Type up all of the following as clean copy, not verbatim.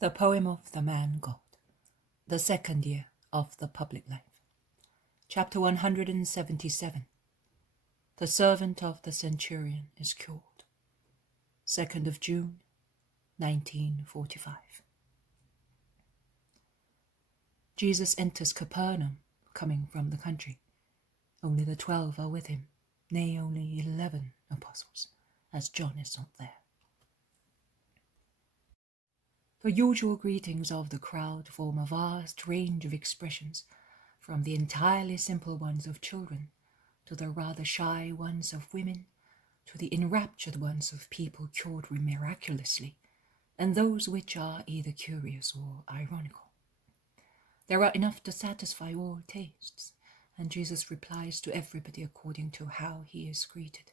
The Poem of the Man God, the second year of the public life. Chapter 177. The servant of the Centurion is cured. 2nd of June, 1945. Jesus enters Capernaum, coming from the country. Only the 12 are with him, nay, only 11 apostles, as John is not there. The usual greetings of the crowd form a vast range of expressions, from the entirely simple ones of children, to the rather shy ones of women, to the enraptured ones of people cured miraculously, and those which are either curious or ironical. There are enough to satisfy all tastes, and Jesus replies to everybody according to how he is greeted,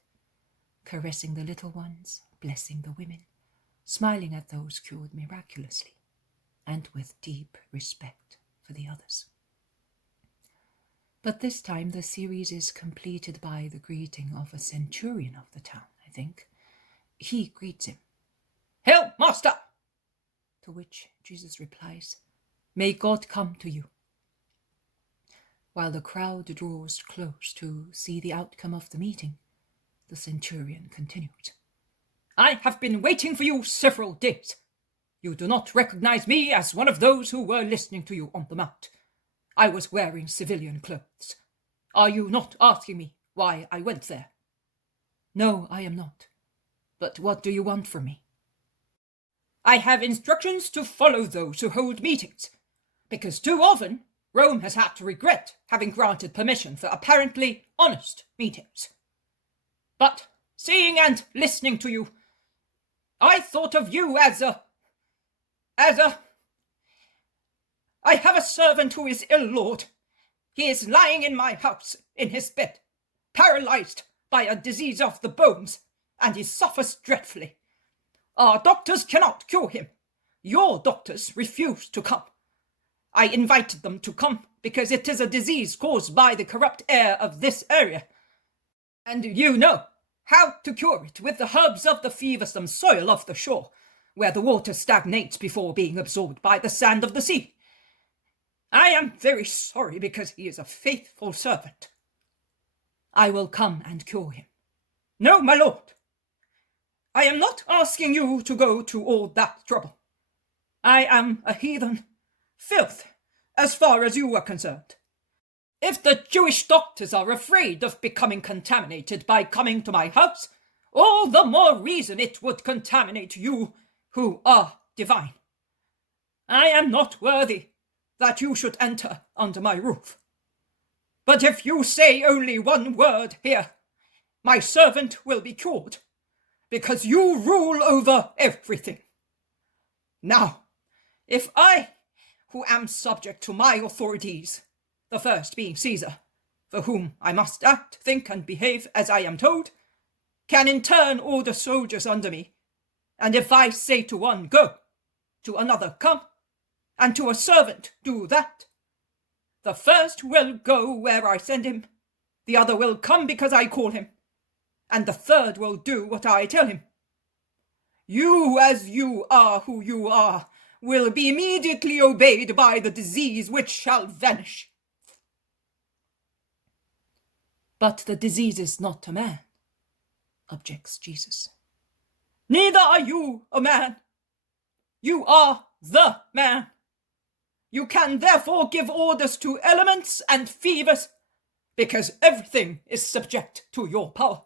caressing the little ones, blessing the women, smiling at those cured miraculously, and with deep respect for the others. But this time the series is completed by the greeting of a centurion of the town, I think. He greets him, "Hail, Master!" To which Jesus replies, "May God come to you." While the crowd draws close to see the outcome of the meeting, the centurion continues, "I have been waiting for you several days. You do not recognize me as one of those who were listening to you on the mount. I was wearing civilian clothes. Are you not asking me why I went there?" "No, I am not. But what do you want from me?" "I have instructions to follow those who hold meetings, because too often Rome has had to regret having granted permission for apparently honest meetings. But seeing and listening to you, I thought of you as a... I have a servant who is ill, Lord. He is lying in my house, in his bed, paralyzed by a disease of the bones, and he suffers dreadfully. Our doctors cannot cure him. Your doctors refuse to come. I invited them to come because it is a disease caused by the corrupt air of this area, and you know how to cure it with the herbs of the feversome soil of the shore, where the water stagnates before being absorbed by the sand of the sea. I am very sorry because he is a faithful servant. I will come and cure him." "No, my lord. I am not asking you to go to all that trouble. I am a heathen filth as far as you are concerned. If the Jewish doctors are afraid of becoming contaminated by coming to my house, all the more reason it would contaminate you who are divine. I am not worthy that you should enter under my roof. But if you say only one word here, my servant will be cured, because you rule over everything. Now, if I, who am subject to my authorities, the first being Caesar, for whom I must act, think, and behave as I am told, can in turn order soldiers under me, and if I say to one, 'Go,' to another, 'Come,' and to a servant, 'Do that,' the first will go where I send him, the other will come because I call him, and the third will do what I tell him. You, as you are who you are, will be immediately obeyed by the disease which shall vanish." "But the disease is not a man," objects Jesus. "Neither are you a man. You are the man. You can therefore give orders to elements and fevers, because everything is subject to your power."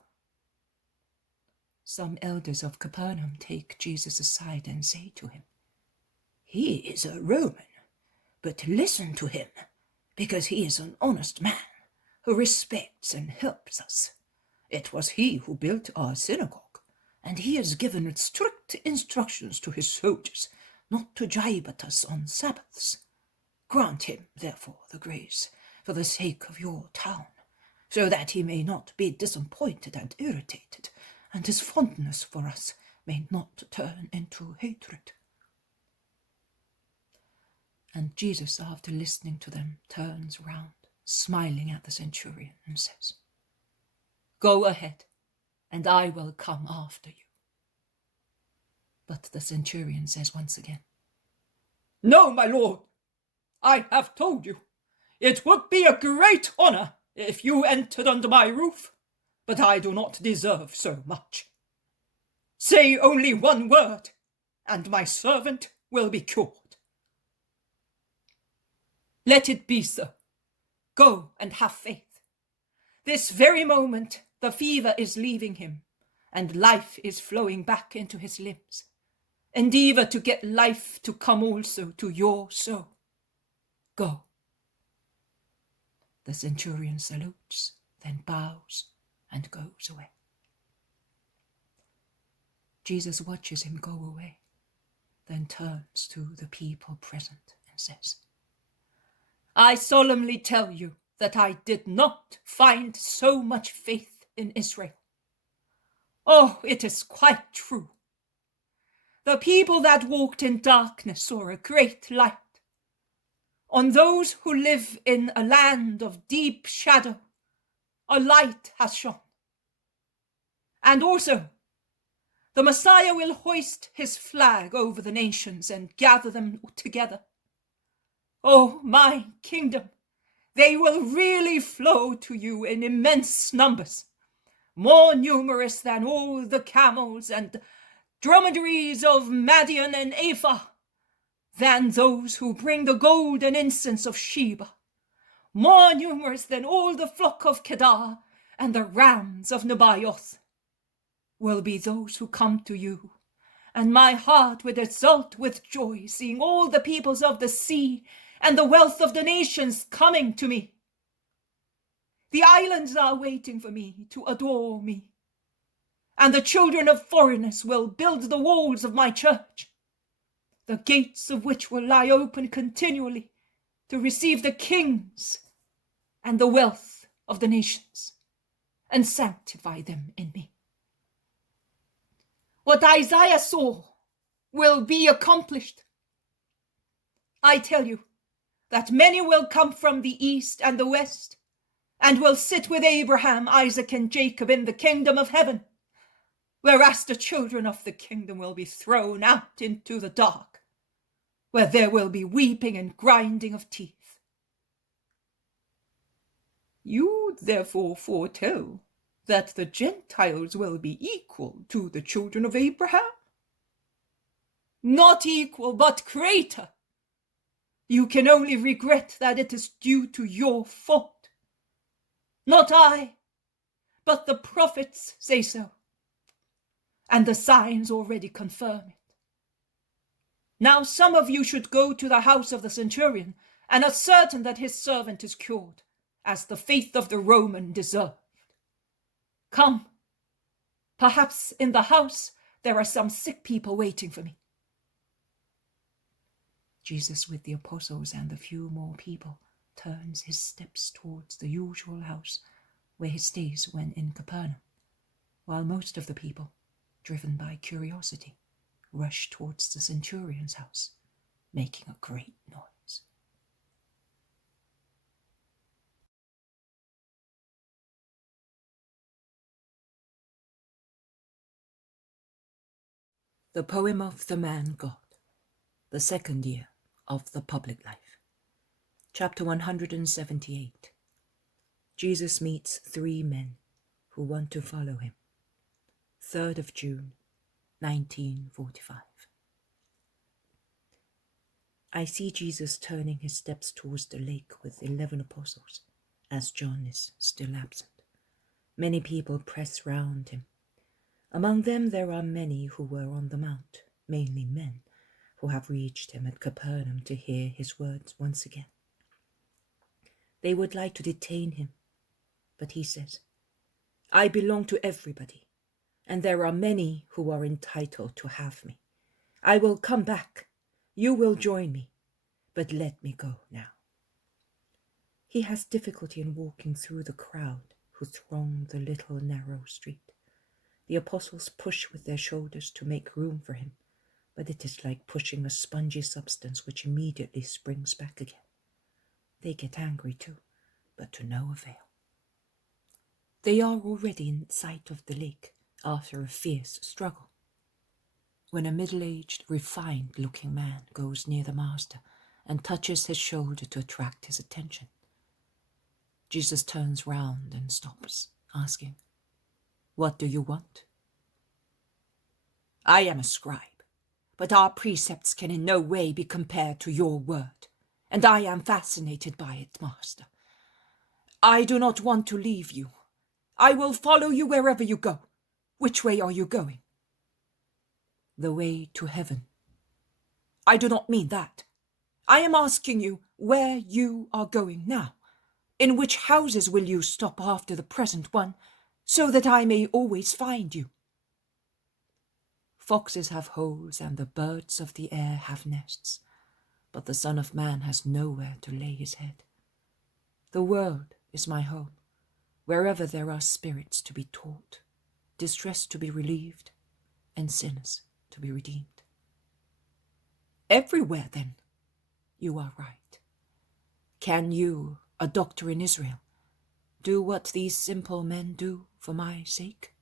Some elders of Capernaum take Jesus aside and say to him, "He is a Roman, but listen to him, because he is an honest man who respects and helps us. It was he who built our synagogue, and he has given strict instructions to his soldiers not to jibe at us on Sabbaths. Grant him, therefore, the grace for the sake of your town, so that he may not be disappointed and irritated, and his fondness for us may not turn into hatred." And Jesus, after listening to them, turns round, smiling at the centurion, and says, "Go ahead, and I will come after you." But the centurion says once again, No, my lord, I have told you, it would be a great honor if you entered under my roof, but I do not deserve so much. Say only one word, and my servant will be cured. Let it be so. Go and have faith. This very moment the fever is leaving him, and life is flowing back into his limbs. Endeavor to get life to come also to your soul. Go. The centurion salutes, then bows and goes away. Jesus watches him go away, then turns to the people present and says, I solemnly tell you that I did not find so much faith in Israel. Oh, it is quite true. The people that walked in darkness saw a great light. On those who live in a land of deep shadow, a light has shone. And also, the Messiah will hoist his flag over the nations and gather them together. Oh, my kingdom, they will really flow to you in immense numbers, more numerous than all the camels and dromedaries of Madian and Ephah, than those who bring the gold and incense of Sheba, more numerous than all the flock of Kedar and the rams of Nebaioth, will be those who come to you, and my heart will exult with joy, seeing all the peoples of the sea and the wealth of the nations coming to me. The islands are waiting for me to adore me, and the children of foreigners will build the walls of my church, the gates of which will lie open continually to receive the kings and the wealth of the nations, and sanctify them in me. What Isaiah saw will be accomplished. I tell you that many will come from the east and the west, and will sit with Abraham, Isaac, and Jacob in the kingdom of heaven, whereas the children of the kingdom will be thrown out into the dark, where there will be weeping and grinding of teeth. You therefore foretell that the Gentiles will be equal to the children of Abraham? Not equal, but greater. You can only regret that it is due to your fault. Not I, but the prophets say so, and the signs already confirm it. Now some of you should go to the house of the centurion and ascertain that his servant is cured, as the faith of the Roman deserved. Come, perhaps in the house there are some sick people waiting for me. Jesus, with the apostles and a few more people, turns his steps towards the usual house where he stays when in Capernaum, while most of the people, driven by curiosity, rush towards the centurion's house, making a great noise. The poem of the man God, the second year of the public life. Chapter 178. Jesus meets 3 men who want to follow him. 3rd of June, 1945. I see Jesus turning his steps towards the lake with 11 apostles, as John is still absent. Many people press round him. Among them there are many who were on the mount, mainly men, who have reached him at Capernaum to hear his words once again. They would like to detain him, but he says, I belong to everybody, and there are many who are entitled to have me. I will come back. You will join me, but let me go now. He has difficulty in walking through the crowd who throng the little narrow street. The apostles push with their shoulders to make room for him, but it is like pushing a spongy substance which immediately springs back again. They get angry too, but to no avail. They are already in sight of the lake after a fierce struggle. when a middle-aged, refined-looking man goes near the master and touches his shoulder to attract his attention. Jesus turns round and stops, asking, "What do you want?" "I am a scribe, but our precepts can in no way be compared to your word, and I am fascinated by it, master. I do not want to leave you. I will follow you wherever you go. Which way are you going?" "The way to heaven." "I do not mean that. I am asking you where you are going now. In which houses will you stop after the present one, so that I may always find you?" "Foxes have holes and the birds of the air have nests, but the Son of Man has nowhere to lay his head. The world is my home, wherever there are spirits to be taught, distress to be relieved, and sinners to be redeemed." "Everywhere, then." "You are right. Can you, a doctor in Israel, do what these simple men do for my sake?"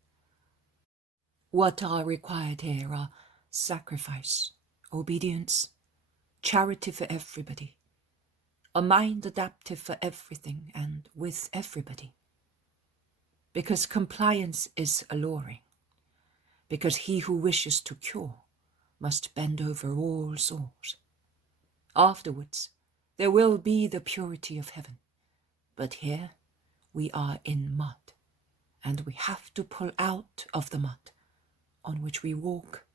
"What are required here are sacrifice, obedience, charity for everybody, a mind adaptive for everything and with everybody. Because compliance is alluring, because he who wishes to cure must bend over all sores. Afterwards, there will be the purity of heaven, but here we are in mud, and we have to pull out of the mud on which we walk,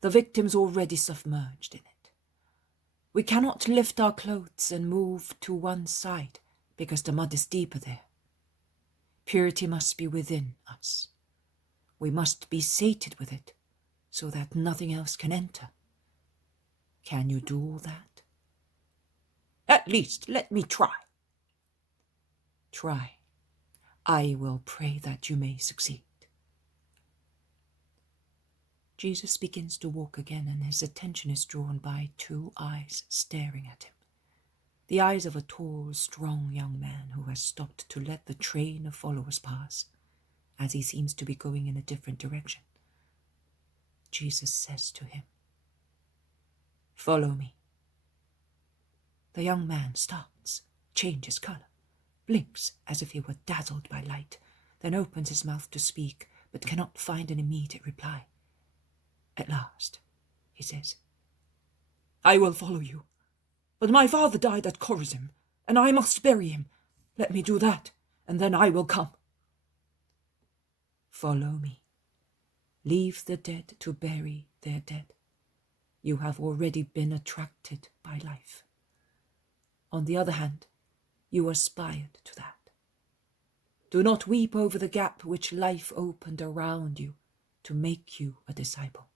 the victims already submerged in it. We cannot lift our clothes and move to one side because the mud is deeper there. Purity must be within us. We must be sated with it so that nothing else can enter. Can you do all that?" "At least let me try." "Try. I will pray that you may succeed." Jesus begins to walk again, and his attention is drawn by two eyes staring at him. The eyes of a tall, strong young man who has stopped to let the train of followers pass, as he seems to be going in a different direction. Jesus says to him, "Follow me." The young man starts, changes colour, blinks as if he were dazzled by light, then opens his mouth to speak, but cannot find an immediate reply. At last, he says, "I will follow you, but my father died at Chorazin, and I must bury him. Let me do that, and then I will come." "Follow me. Leave the dead to bury their dead. You have already been attracted by life. On the other hand, you aspired to that. Do not weep over the gap which life opened around you to make you a disciple.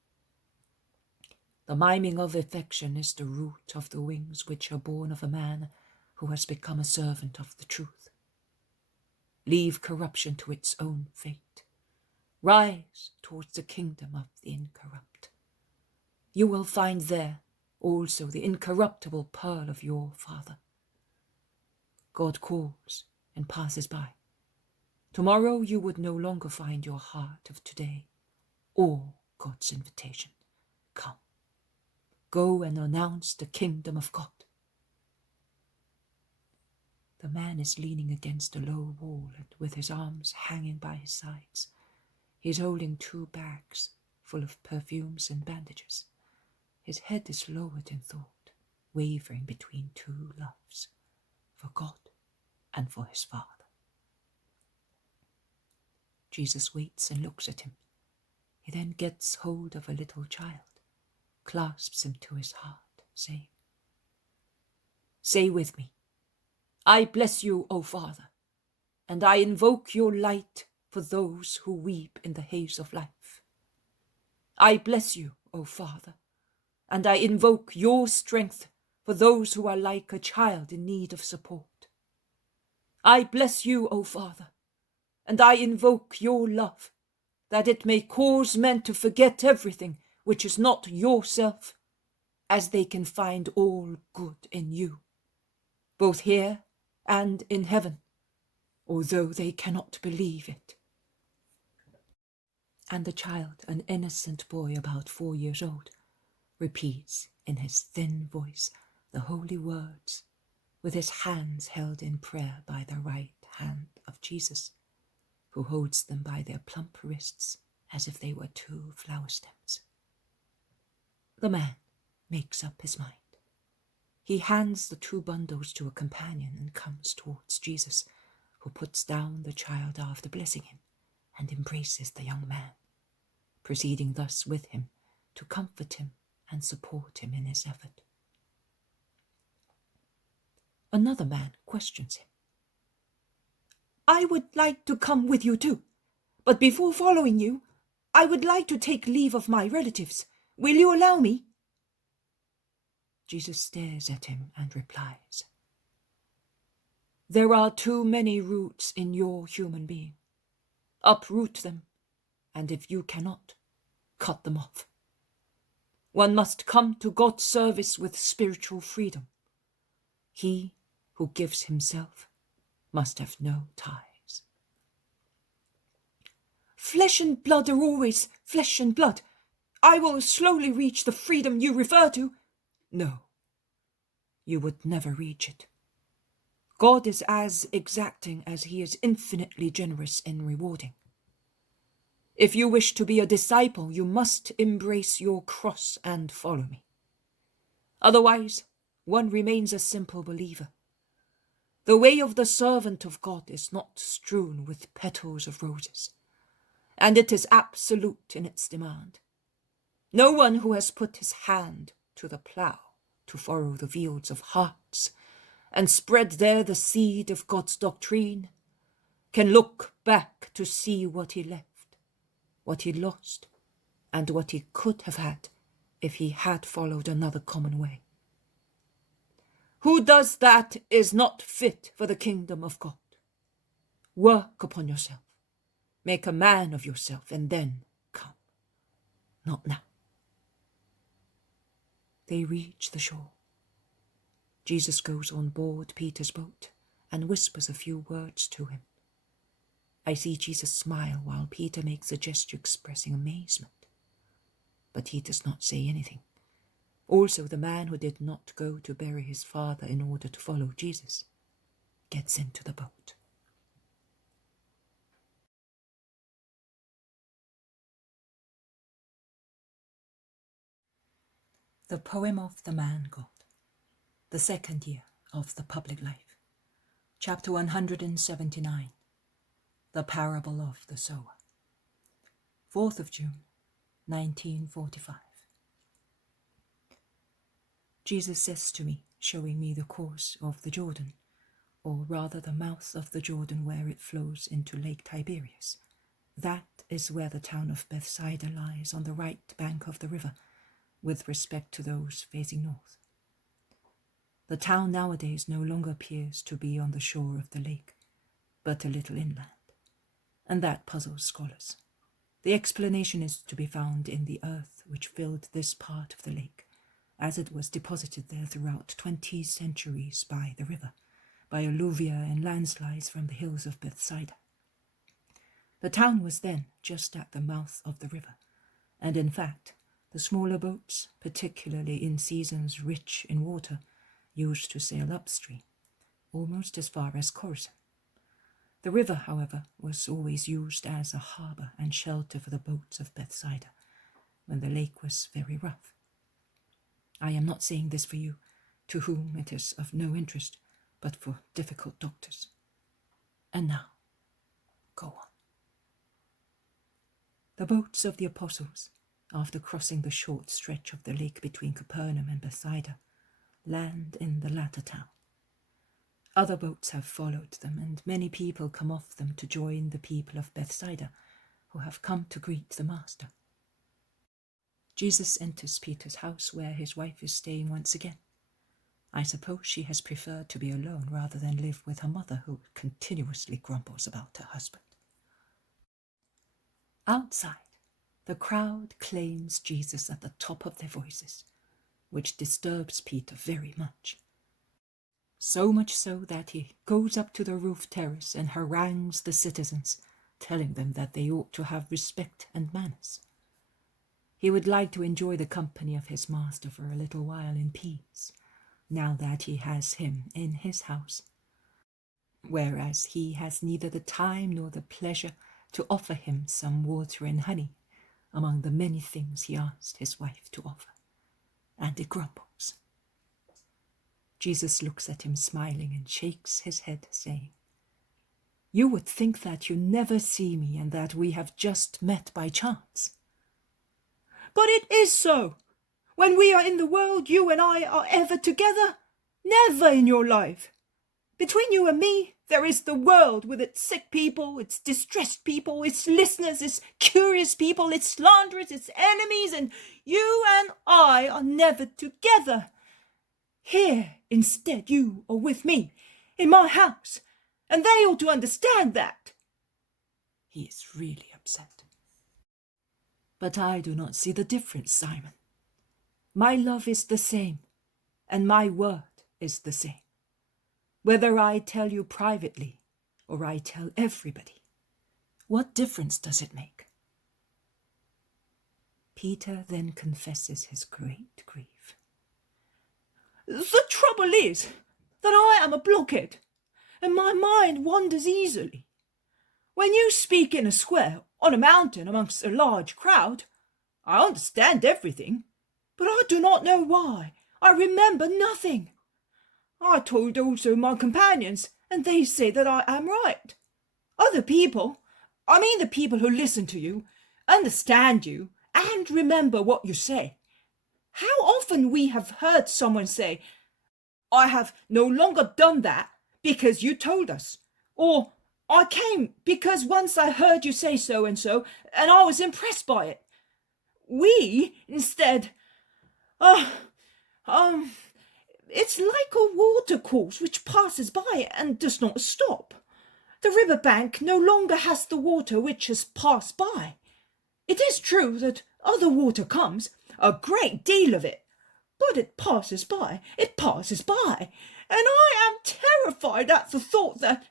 The miming of affection is the root of the wings which are born of a man who has become a servant of the truth. Leave corruption to its own fate. Rise towards the kingdom of the incorrupt. You will find there also the incorruptible pearl of your Father. God calls and passes by. Tomorrow you would no longer find your heart of today or God's invitation. Come. Go and announce the kingdom of God." The man is leaning against a low wall and with his arms hanging by his sides. He is holding 2 bags full of perfumes and bandages. His head is lowered in thought, wavering between 2 loves, for God and for his Father. Jesus waits and looks at him. He then gets hold of a little child, clasps him to his heart, saying, "Say with me, I bless you, O Father, and I invoke your light for those who weep in the haze of life. I bless you, O Father, and I invoke your strength for those who are like a child in need of support. I bless you, O Father, and I invoke your love, that it may cause men to forget everything which is not yourself, as they can find all good in you, both here and in heaven, although they cannot believe it." And the child, an innocent boy about 4 years old, repeats in his thin voice the holy words, with his hands held in prayer by the right hand of Jesus, who holds them by their plump wrists as if they were 2 flower stems. The man makes up his mind. He hands the 2 bundles to a companion and comes towards Jesus, who puts down the child after blessing him and embraces the young man, proceeding thus with him to comfort him and support him in his effort. Another man questions him. "I would like to come with you too, but before following you, I would like to take leave of my relatives. Will you allow me?" Jesus stares at him and replies, "There are too many roots in your human being. Uproot them, and if you cannot, cut them off. One must come to God's service with spiritual freedom. He who gives himself must have no ties." "Flesh and blood are always flesh and blood. I will slowly reach the freedom you refer to." "No, you would never reach it. God is as exacting as he is infinitely generous in rewarding. If you wish to be a disciple, you must embrace your cross and follow me. Otherwise, one remains a simple believer. The way of the servant of God is not strewn with petals of roses, and it is absolute in its demand. No one who has put his hand to the plough to furrow the fields of hearts and spread there the seed of God's doctrine can look back to see what he left, what he lost, and what he could have had if he had followed another common way. Who does that is not fit for the kingdom of God. Work upon yourself, make a man of yourself, and then come. Not now." They reach the shore. Jesus goes on board Peter's boat and whispers a few words to him. I see Jesus smile while Peter makes a gesture expressing amazement, but he does not say anything. Also, the man who did not go to bury his father in order to follow Jesus gets into the boat. The Poem of the Man God, the second year of the public life. Chapter 179, The Parable of the Sower. 4th of June, 1945. Jesus says to me, showing me the course of the Jordan, or rather the mouth of the Jordan where it flows into Lake Tiberias. That is where the town of Bethsaida lies on the right bank of the river, with respect to those facing north. The town nowadays no longer appears to be on the shore of the lake, but a little inland, and that puzzles scholars. The explanation is to be found in the earth which filled this part of the lake, as it was deposited there throughout 20 centuries by the river, by alluvia and landslides from the hills of Bethsaida. The town was then just at the mouth of the river, and in fact, the smaller boats, particularly in seasons rich in water, used to sail upstream, almost as far as Chorazin. The river, however, was always used as a harbour and shelter for the boats of Bethsaida, when the lake was very rough. I am not saying this for you, to whom it is of no interest, but for difficult doctors. And now, go on. The boats of the apostles, after crossing the short stretch of the lake between Capernaum and Bethsaida, land in the latter town. Other boats have followed them, and many people come off them to join the people of Bethsaida, who have come to greet the Master. Jesus enters Peter's house, where his wife is staying once again. I suppose she has preferred to be alone rather than live with her mother, who continuously grumbles about her husband. Outside, the crowd claims Jesus at the top of their voices, which disturbs Peter very much. So much so that he goes up to the roof terrace and harangues the citizens, telling them that they ought to have respect and manners. He would like to enjoy the company of his master for a little while in peace, now that he has him in his house, whereas he has neither the time nor the pleasure to offer him some water and honey among the many things he asked his wife to offer, and it grumbles. Jesus looks at him smiling and shakes his head, saying, "You would think that you never see me and that we have just met by chance." "But it is so. When we are in the world, you and I are ever together. Never in your life. Between you and me, there is the world with its sick people, its distressed people, its listeners, its curious people, its slanderers, its enemies, and you and I are never together. Here, instead, you are with me, in my house, and they ought to understand that." He is really upset. "But I do not see the difference, Simon. My love is the same, and my word is the same, whether I tell you privately or I tell everybody. What difference does it make?" Peter then confesses his great grief. "The trouble is that I am a blockhead, and my mind wanders easily. When you speak in a square, on a mountain, amongst a large crowd, I understand everything, but I do not know why. I remember nothing. I told also my companions, and they say that I am right. Other people, I mean the people who listen to you, understand you, and remember what you say. How often we have heard someone say, 'I have no longer done that because you told us,' or 'I came because once I heard you say so, and I was impressed by it.' We, instead, it's like a watercourse which passes by and does not stop. The river bank no longer has the water which has passed by. It is true that other water comes, a great deal of it, but it passes by, and I am terrified at the thought that,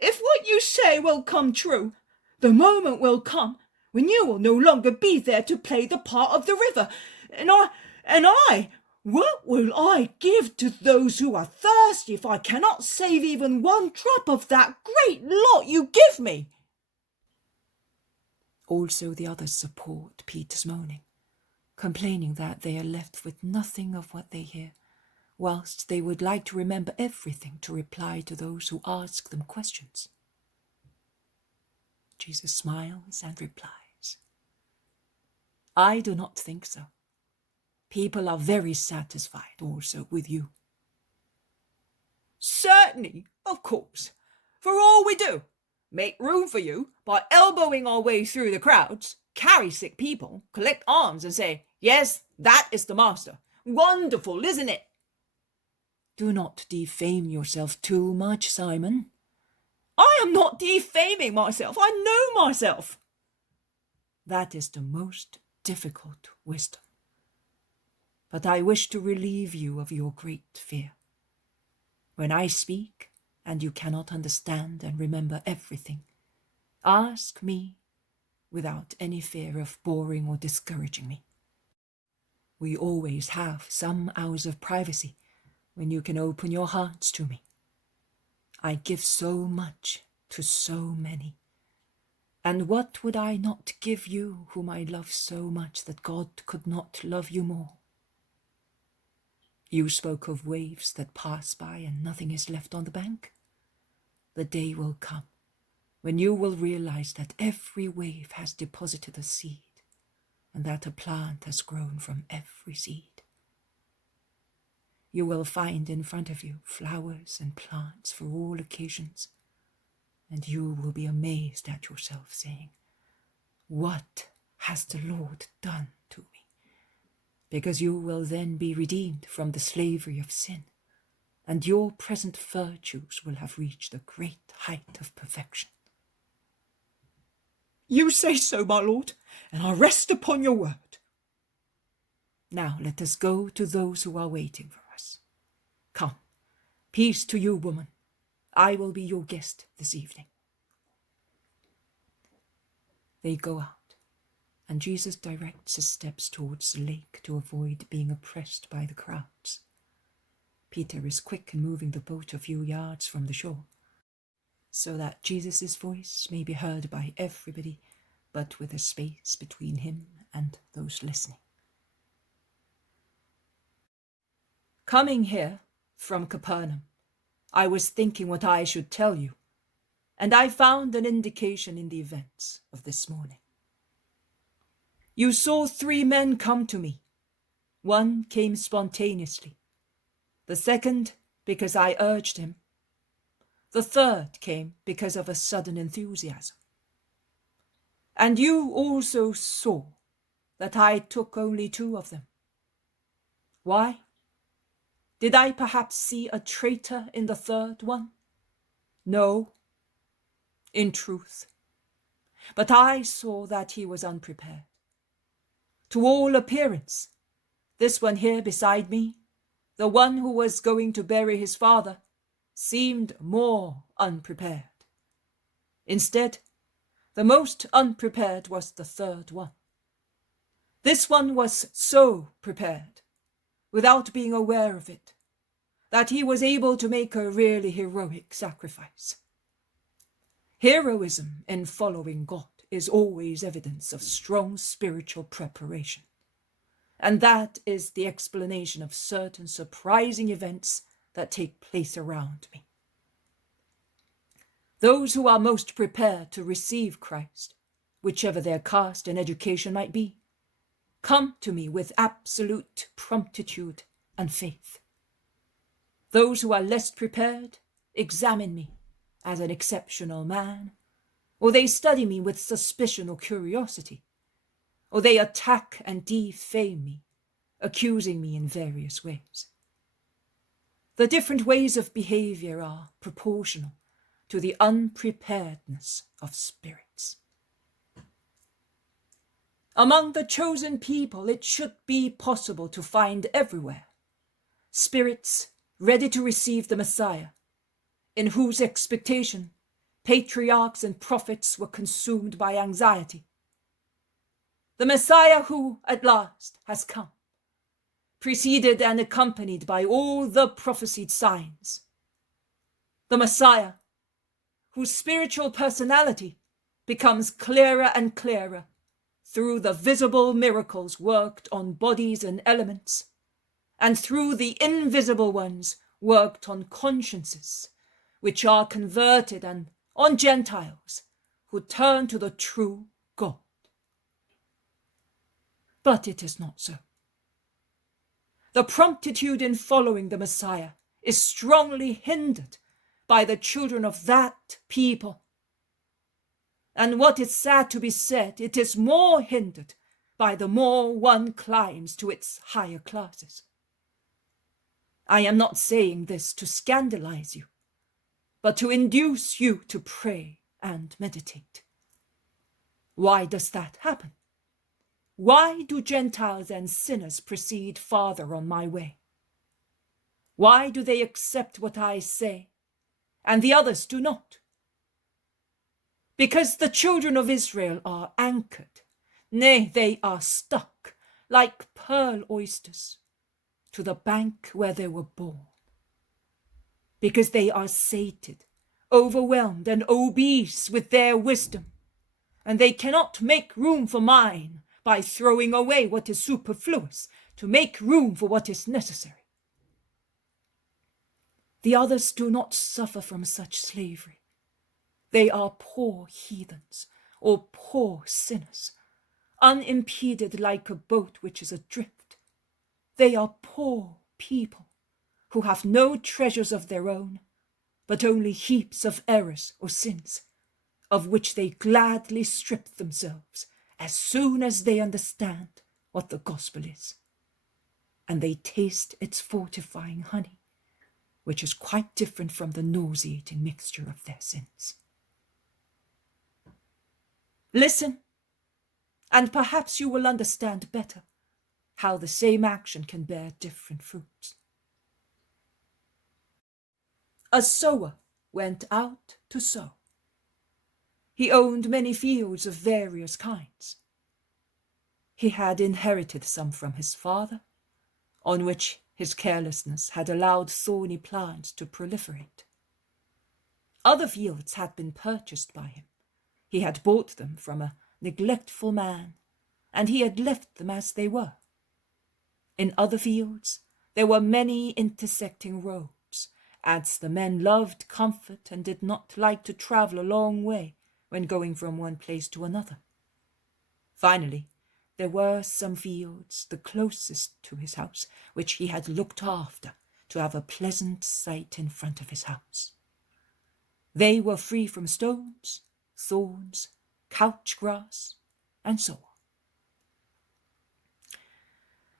if what you say will come true, the moment will come when you will no longer be there to play the part of the river, and I, what will I give to those who are thirsty if I cannot save even one drop of that great lot you give me?" Also the others support Peter's moaning, complaining that they are left with nothing of what they hear, whilst they would like to remember everything to reply to those who ask them questions. Jesus smiles and replies, "I do not think so. People are very satisfied also with you." "Certainly, of course. For all we do, make room for you by elbowing our way through the crowds, carry sick people, collect alms, and say, 'Yes, that is the master. Wonderful, isn't it?'" "Do not defame yourself too much, Simon." "I am not defaming myself. I know myself." "That is the most difficult wisdom. But I wish to relieve you of your great fear. When I speak, and you cannot understand and remember everything, ask me without any fear of boring or discouraging me. We always have some hours of privacy when you can open your hearts to me. I give so much to so many, and what would I not give you whom I love so much that God could not love you more? You spoke of waves that pass by and nothing is left on the bank. The day will come when you will realize that every wave has deposited a seed, and that a plant has grown from every seed. You will find in front of you flowers and plants for all occasions, and you will be amazed at yourself, saying, 'What has the Lord done to me?' Because you will then be redeemed from the slavery of sin, and your present virtues will have reached a great height of perfection." "You say so, my lord, and I rest upon your word." Now let us go to those who are waiting for us. Come, peace to you, woman. I will be your guest this evening. They go out, and Jesus directs his steps towards the lake to avoid being oppressed by the crowds. Peter is quick in moving the boat a few yards from the shore, so that Jesus' voice may be heard by everybody, but with a space between him and those listening. Coming here from Capernaum, I was thinking what I should tell you, and I found an indication in the events of this morning. You saw 3 men come to me. One came spontaneously. The second, because I urged him. The third came because of a sudden enthusiasm. And you also saw that I took only 2 of them. Why? Did I perhaps see a traitor in the third one? No, in truth. But I saw that he was unprepared. To all appearance, this one here beside me, the one who was going to bury his father, seemed more unprepared. Instead, the most unprepared was the third one. This one was so prepared, without being aware of it, that he was able to make a really heroic sacrifice. Heroism in following God is always evidence of strong spiritual preparation. And that is the explanation of certain surprising events that take place around me. Those who are most prepared to receive Christ, whichever their caste and education might be, come to me with absolute promptitude and faith. Those who are less prepared examine me as an exceptional man, or they study me with suspicion or curiosity, or they attack and defame me, accusing me in various ways. The different ways of behavior are proportional to the unpreparedness of spirits. Among the chosen people, it should be possible to find everywhere spirits ready to receive the Messiah, in whose expectation patriarchs and prophets were consumed by anxiety. The Messiah who, at last, has come, preceded and accompanied by all the prophesied signs. The Messiah whose spiritual personality becomes clearer and clearer through the visible miracles worked on bodies and elements, and through the invisible ones worked on consciences, which are converted, and on Gentiles who turn to the true God. But it is not so. The promptitude in following the Messiah is strongly hindered by the children of that people. And what is sad to be said, it is more hindered by the more one climbs to its higher classes. I am not saying this to scandalize you, but to induce you to pray and meditate. Why does that happen? Why do Gentiles and sinners proceed farther on my way? Why do they accept what I say, and the others do not? Because the children of Israel are anchored, nay, they are stuck, like pearl oysters, to the bank where they were born. Because they are sated, overwhelmed, and obese with their wisdom, and they cannot make room for mine by throwing away what is superfluous to make room for what is necessary. The others do not suffer from such slavery. They are poor heathens or poor sinners, unimpeded like a boat which is adrift. They are poor people who have no treasures of their own, but only heaps of errors or sins, of which they gladly strip themselves as soon as they understand what the gospel is, and they taste its fortifying honey, which is quite different from the nauseating mixture of their sins. Listen, and perhaps you will understand better how the same action can bear different fruits. A sower went out to sow. He owned many fields of various kinds. He had inherited some from his father, on which his carelessness had allowed thorny plants to proliferate. Other fields had been purchased by him. He had bought them from a neglectful man, and he had left them as they were. In other fields there were many intersecting roads, as the men loved comfort and did not like to travel a long way when going from one place to another. Finally, there were some fields, the closest to his house, which he had looked after to have a pleasant sight in front of his house. They were free from stones, thorns, couch grass, and so on.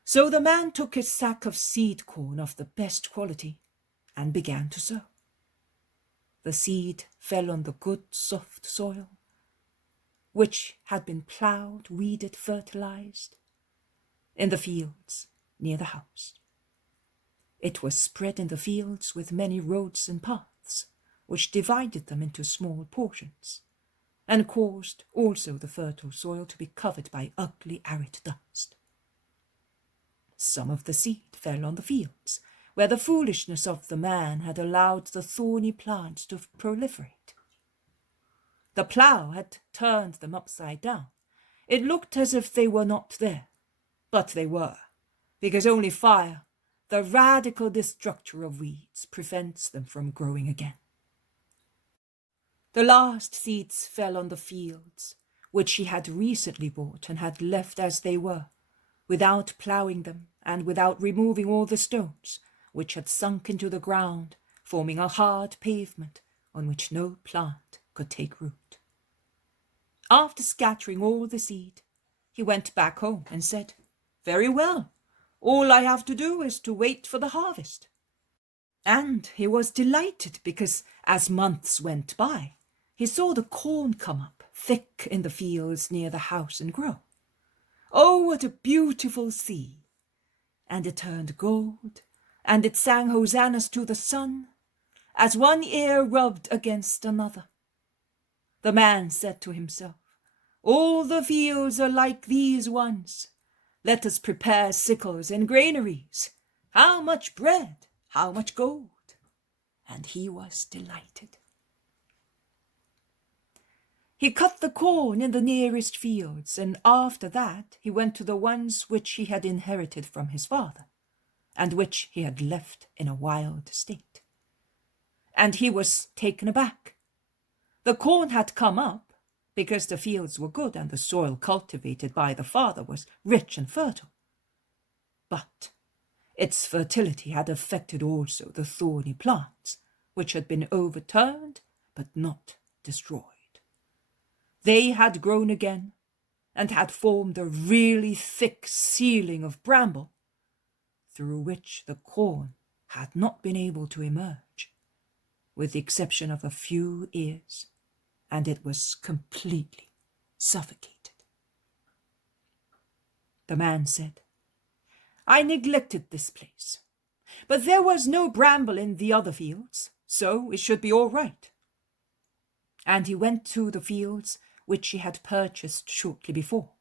So the man took his sack of seed corn of the best quality and began to sow. The seed fell on the good soft soil, which had been ploughed, weeded, fertilized, in the fields near the house. It was spread in the fields with many roads and paths, which divided them into small portions, and caused also the fertile soil to be covered by ugly arid dust. Some of the seed fell on the fields, where the foolishness of the man had allowed the thorny plants to proliferate. The plough had turned them upside down. It looked as if they were not there, but they were, because only fire, the radical destructor of weeds, prevents them from growing again. The last seeds fell on the fields, which he had recently bought and had left as they were, without ploughing them and without removing all the stones, which had sunk into the ground, forming a hard pavement on which no plant could take root. After scattering all the seed, he went back home and said, "Very well, all I have to do is to wait for the harvest." And he was delighted because, as months went by, he saw the corn come up thick in the fields near the house and grow. Oh, what a beautiful seed! And it turned gold, and it sang hosannas to the sun, as one ear rubbed against another. The man said to himself, "All the fields are like these ones. Let us prepare sickles and granaries. How much bread, how much gold!" And he was delighted. He cut the corn in the nearest fields, and after that he went to the ones which he had inherited from his father, and which he had left in a wild state. And he was taken aback. The corn had come up because the fields were good and the soil cultivated by the father was rich and fertile. But its fertility had affected also the thorny plants, which had been overturned but not destroyed. They had grown again and had formed a really thick ceiling of bramble, through which the corn had not been able to emerge, with the exception of a few ears, and it was completely suffocated. The man said, "I neglected this place, but there was no bramble in the other fields, so it should be all right." And he went to the fields which he had purchased shortly before.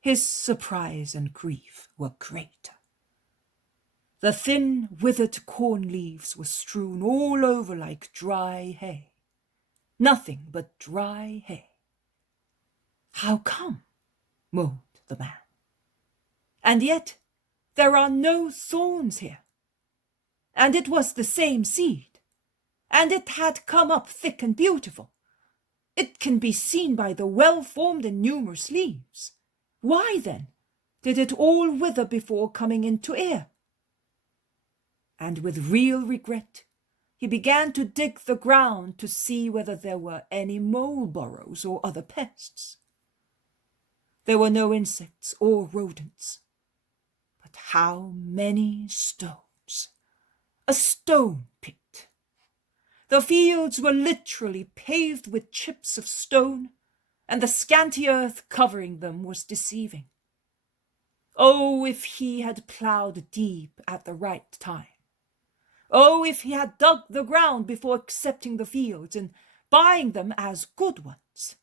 His surprise and grief were greater. The thin, withered corn leaves were strewn all over like dry hay. Nothing but dry hay. "How come?" moaned the man. "And yet there are no thorns here. And it was the same seed, and it had come up thick and beautiful. It can be seen by the well-formed and numerous leaves. Why, then, did it all wither before coming into ear?" And with real regret, he began to dig the ground to see whether there were any mole burrows or other pests. There were no insects or rodents. But how many stones! A stone pit! The fields were literally paved with chips of stone, and the scanty earth covering them was deceiving. Oh, if he had ploughed deep at the right time! Oh, if he had dug the ground before accepting the fields and buying them as good ones.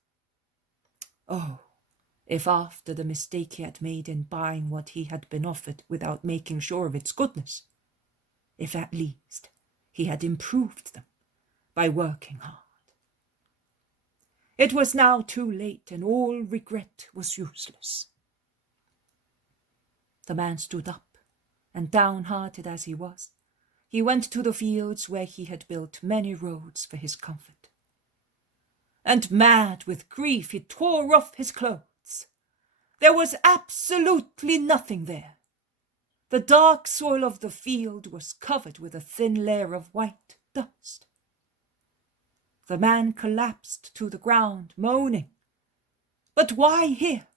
Oh, if after the mistake he had made in buying what he had been offered without making sure of its goodness, if at least he had improved them by working hard. It was now too late, and all regret was useless. The man stood up, and downhearted as he was, he went to the fields where he had built many roads for his comfort. And mad with grief, he tore off his clothes. There was absolutely nothing there. The dark soil of the field was covered with a thin layer of white dust. The man collapsed to the ground, moaning, "But why here?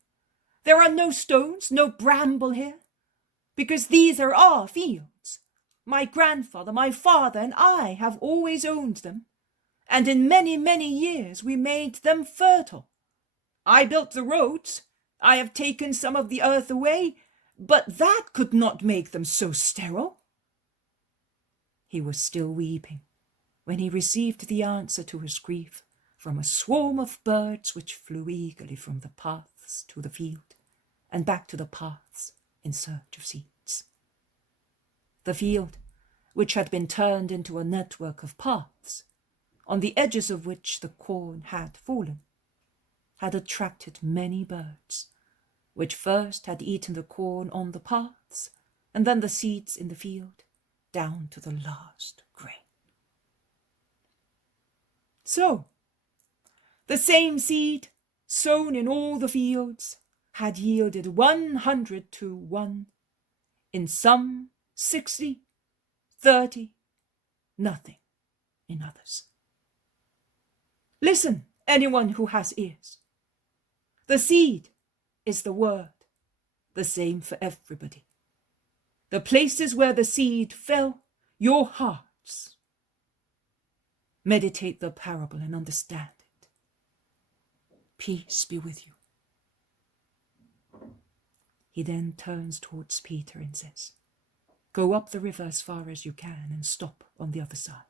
There are no stones, no bramble here, because these are our fields. My grandfather, my father, and I have always owned them, and in many, many years we made them fertile. I built the roads, I have taken some of the earth away, but that could not make them so sterile." He was still weeping when he received the answer to his grief from a swarm of birds which flew eagerly from the paths to the field and back to the paths in search of seeds. The field, which had been turned into a network of paths, on the edges of which the corn had fallen, had attracted many birds, which first had eaten the corn on the paths, and then the seeds in the field, down to the last grain. So, the same seed, sown in all the fields, had yielded 100 to 1, in some 60, 30, nothing in others. Listen, anyone who has ears. The seed is the word, the same for everybody. The places where the seed fell, your hearts. Meditate the parable and understand it. Peace be with you. He then turns towards Peter and says, "Go up the river as far as you can and stop on the other side."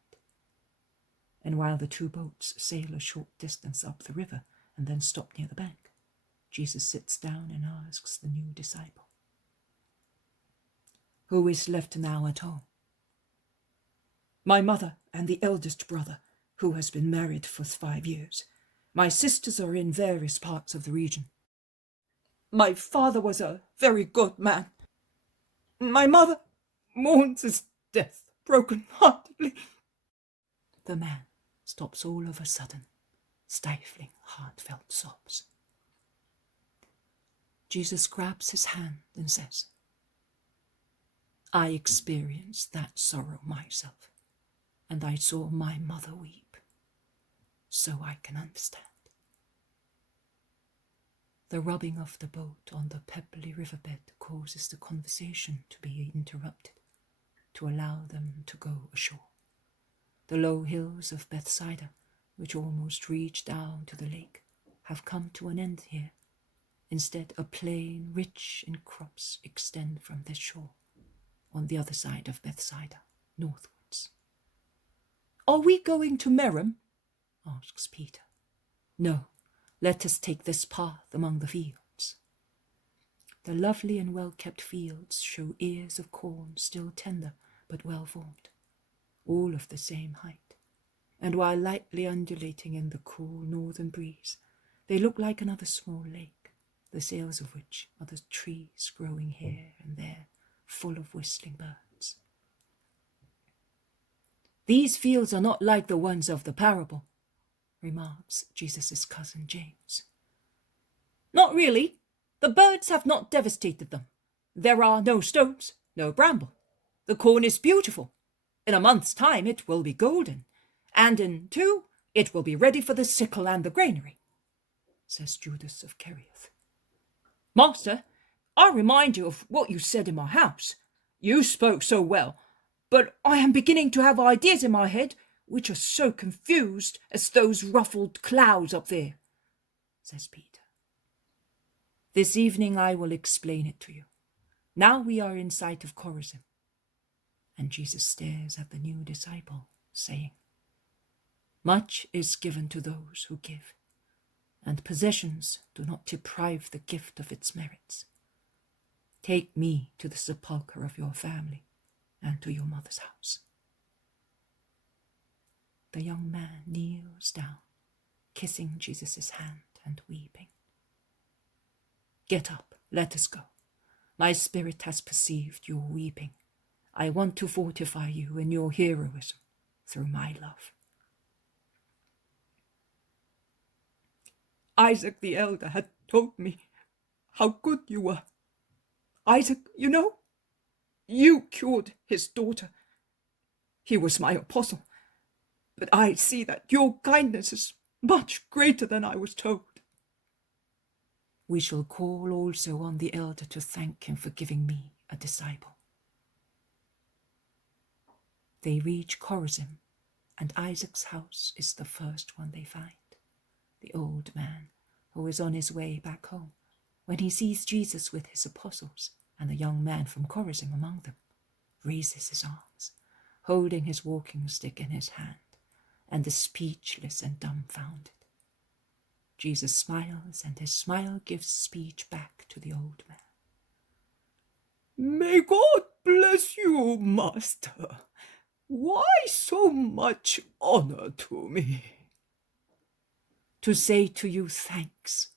And while the two boats sail a short distance up the river and then stop near the bank, Jesus sits down and asks the new disciple, "Who is left now at home?" "My mother and the eldest brother, who has been married for 5 years. My sisters are in various parts of the region. My father was a very good man. My mother mourns his death broken-heartedly." The man stops all of a sudden, stifling heartfelt sobs. Jesus grabs his hand and says, "I experienced that sorrow myself, and I saw my mother weep, so I can understand." The rubbing of the boat on the pebbly riverbed causes the conversation to be interrupted, to allow them to go ashore. The low hills of Bethsaida, which almost reach down to the lake, have come to an end here. Instead, a plain rich in crops extend from this shore, on the other side of Bethsaida, northwards. "Are we going to Merom?" asks Peter. "No, let us take this path among the fields." The lovely and well-kept fields show ears of corn still tender but well-formed, all of the same height, and while lightly undulating in the cool northern breeze, they look like another small lake, the sails of which are the trees growing here and there, full of whistling birds. "These fields are not like the ones of the parable," remarks Jesus' cousin James. "Not really. The birds have not devastated them. There are no stones, no bramble. The corn is beautiful. In a month's time it will be golden, and in 2 it will be ready for the sickle and the granary," says Judas of Kerioth. "Master, I remind you of what you said in my house. You spoke so well, but I am beginning to have ideas in my head which are so confused as those ruffled clouds up there," says Peter. "This evening I will explain it to you. Now we are in sight of Chorazin." And Jesus stares at the new disciple, saying, Much is given to those who give, and possessions do not deprive the gift of its merits. Take me to the sepulchre of your family and to your mother's house." The young man kneels down, kissing Jesus' hand and weeping. "Get up, let us go. My spirit has perceived your weeping. I want to fortify you in your heroism through my love." Isaac the elder had told me how good you were. Isaac, you know, you cured his daughter. He was my apostle, but I see that your kindness is much greater than I was told. We shall call also on the elder to thank him for giving me a disciple. They reach Chorazin, and Isaac's house is the first one they find. The old man, who is on his way back home, when he sees Jesus with his apostles and the young man from Chorazin among them, raises his arms, holding his walking stick in his hand, and is speechless and dumbfounded. Jesus smiles, and his smile gives speech back to the old man. "May God bless you, master. Why so much honor to me?" "To say to you thanks."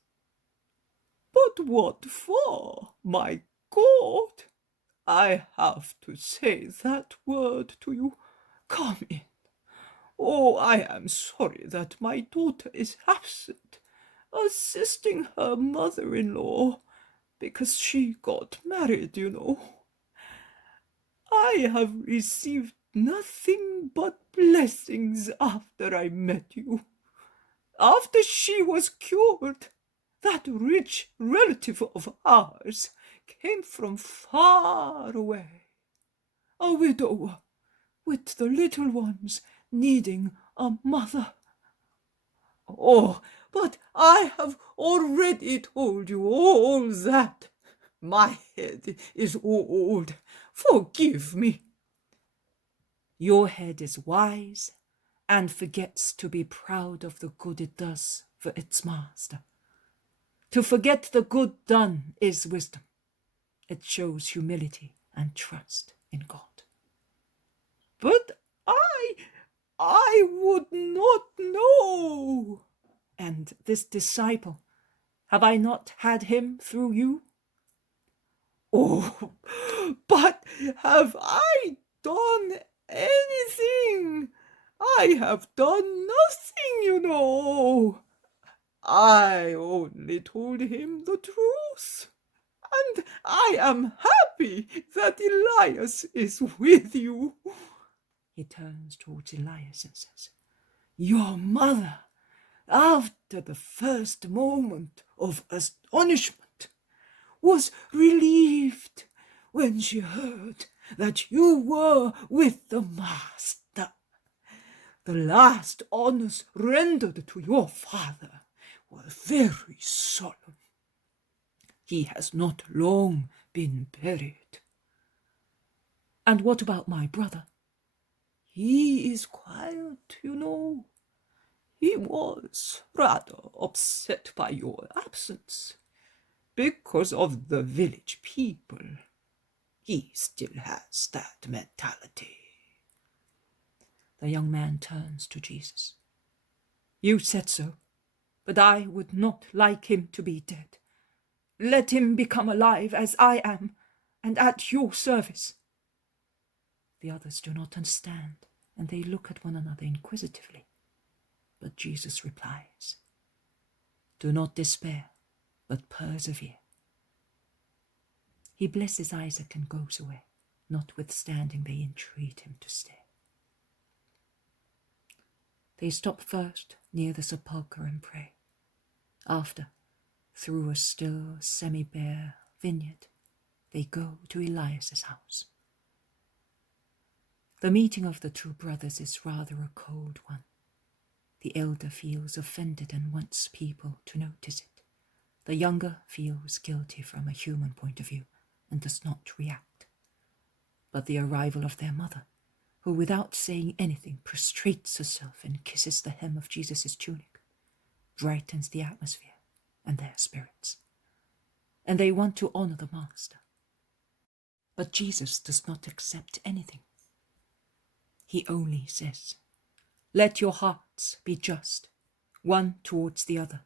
"But what for, my God? I have to say that word to you. Come in. Oh, I am sorry that my daughter is absent, assisting her mother-in-law, because she got married, you know. I have received nothing but blessings after I met you. After she was cured, that rich relative of ours came from far away, a widower with the little ones needing a mother. Oh, but I have already told you all that. My head is old. Forgive me." "Your head is wise and forgets to be proud of the good it does for its master. To forget the good done is wisdom. It shows humility and trust in God." "But I would not know." "And this disciple, have I not had him through you?" "Oh, but have I done anything? I have done nothing, you know. I only told him the truth, and I am happy that Elias is with you." He turns towards Elias and says, "Your mother, after the first moment of astonishment, was relieved when she heard that you were with the Master. The last honors rendered to your father were very solemn. He has not long been buried." "And what about my brother?" "He is quiet, you know. He was rather upset by your absence, because of the village people. He still has that mentality." The young man turns to Jesus. "You said so, but I would not like him to be dead. Let him become alive as I am, and at your service." The others do not understand, and they look at one another inquisitively. But Jesus replies, "Do not despair, but persevere." He blesses Isaac and goes away, notwithstanding they entreat him to stay. They stop first near the sepulchre and pray. After, through a still semi-bare vineyard, they go to Elias's house. The meeting of the two brothers is rather a cold one. The elder feels offended and wants people to notice it. The younger feels guilty from a human point of view and does not react. But the arrival of their mother, who without saying anything prostrates herself and kisses the hem of Jesus' tunic, brightens the atmosphere and their spirits. And they want to honor the Master. But Jesus does not accept anything. He only says, "Let your hearts be just, one towards the other,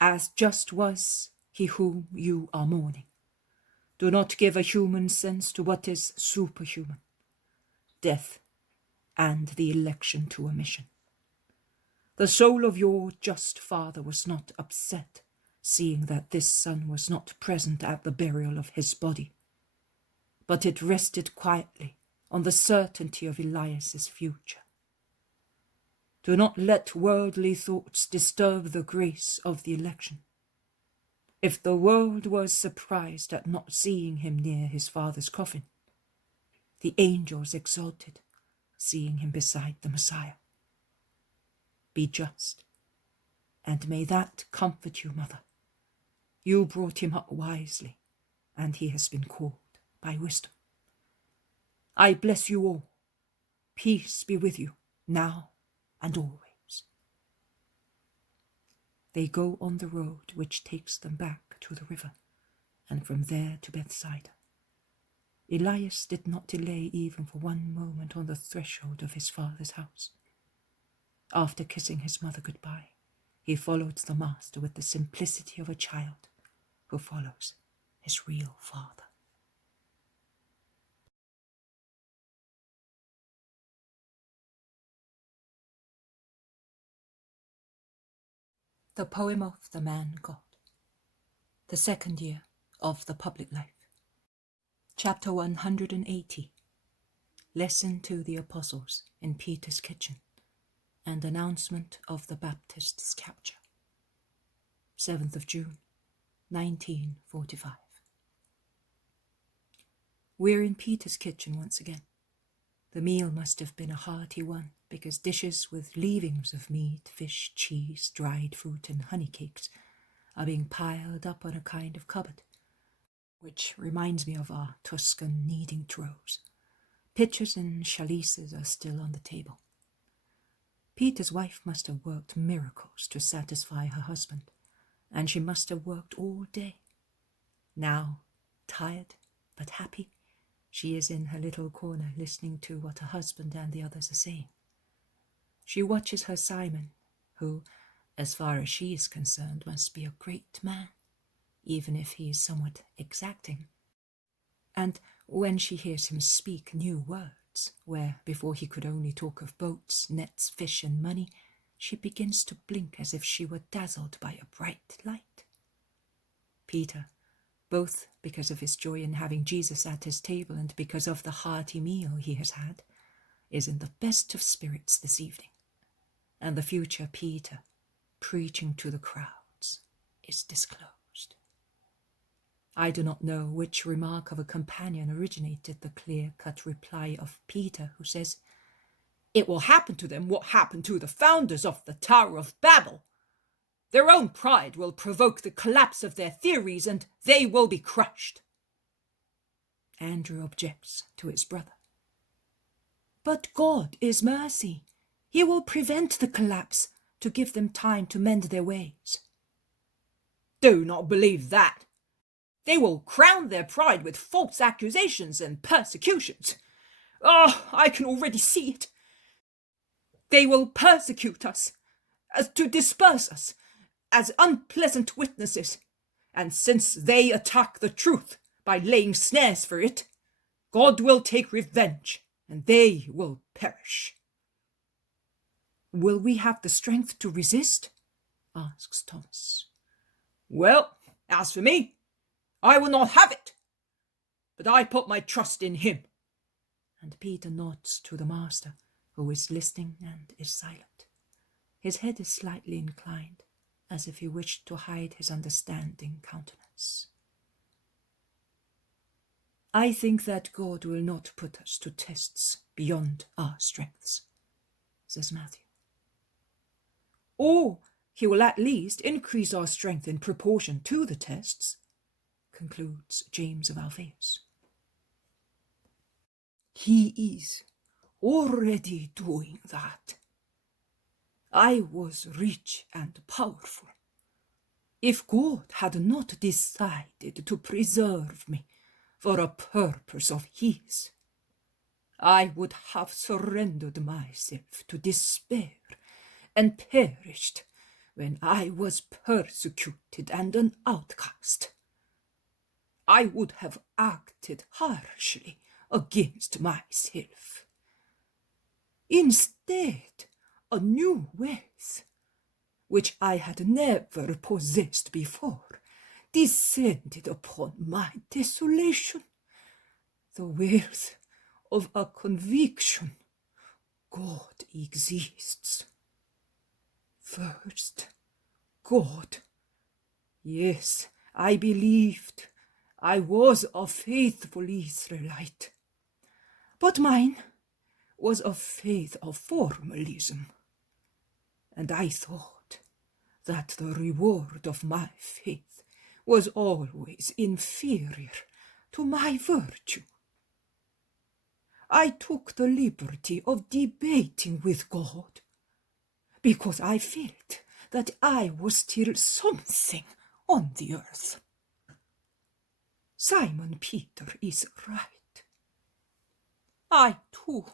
as just was he whom you are mourning. Do not give a human sense to what is superhuman, death and the election to a mission. The soul of your just father was not upset, seeing that this son was not present at the burial of his body, but it rested quietly on the certainty of Elias's future. Do not let worldly thoughts disturb the grace of the election. If the world was surprised at not seeing him near his father's coffin, the angels exulted, seeing him beside the Messiah. Be just, and may that comfort you, Mother. You brought him up wisely, and he has been called by wisdom. I bless you all. Peace be with you, now and always." They go on the road which takes them back to the river, and from there to Bethsaida. Elias did not delay even for one moment on the threshold of his father's house. After kissing his mother goodbye, he followed the Master with the simplicity of a child who follows his real father. The poem of the man God. The second year of the public life. Chapter 180. Lesson to the Apostles in Peter's kitchen and announcement of the Baptist's capture. 7th of June, 1945. We're in Peter's kitchen once again. The meal must have been a hearty one, because dishes with leavings of meat, fish, cheese, dried fruit, and honey cakes are being piled up on a kind of cupboard, which reminds me of our Tuscan kneading troughs. Pitchers and chalices are still on the table. Peter's wife must have worked miracles to satisfy her husband, and she must have worked all day. Now, tired but happy, she is in her little corner listening to what her husband and the others are saying. She watches her Simon, who, as far as she is concerned, must be a great man, even if he is somewhat exacting. And when she hears him speak new words, where before he could only talk of boats, nets, fish, and money, she begins to blink as if she were dazzled by a bright light. Peter, both because of his joy in having Jesus at his table and because of the hearty meal he has had, is in the best of spirits this evening. And the future Peter, preaching to the crowds, is disclosed. I do not know which remark of a companion originated the clear-cut reply of Peter, who says, "It will happen to them what happened to the founders of the Tower of Babel. Their own pride will provoke the collapse of their theories, and they will be crushed." Andrew objects to his brother. "But God is mercy. He will prevent the collapse to give them time to mend their ways." "Do not believe that. They will crown their pride with false accusations and persecutions. Oh, I can already see it. They will persecute us, as to disperse us, as unpleasant witnesses, and since they attack the truth by laying snares for it, God will take revenge, and they will perish." "Will we have the strength to resist?" asks Thomas. "Well, as for me, I will not have it, but I put my trust in him." And Peter nods to the Master, who is listening and is silent. His head is slightly inclined, as if he wished to hide his understanding countenance. "I think that God will not put us to tests beyond our strengths," says Matthew. "Or he will at least increase our strength in proportion to the tests," concludes James of Alphaeus. "He is already doing that. I was rich and powerful. If God had not decided to preserve me for a purpose of His, I would have surrendered myself to despair and perished when I was persecuted and an outcast. I would have acted harshly against myself. Instead, a new wealth, which I had never possessed before, descended upon my desolation, the wealth of a conviction God exists. First, God. Yes, I believed I was a faithful Israelite, but mine was a faith of formalism, and I thought that the reward of my faith was always inferior to my virtue. I took the liberty of debating with God because I felt that I was still something on the earth. Simon Peter is right. I, too,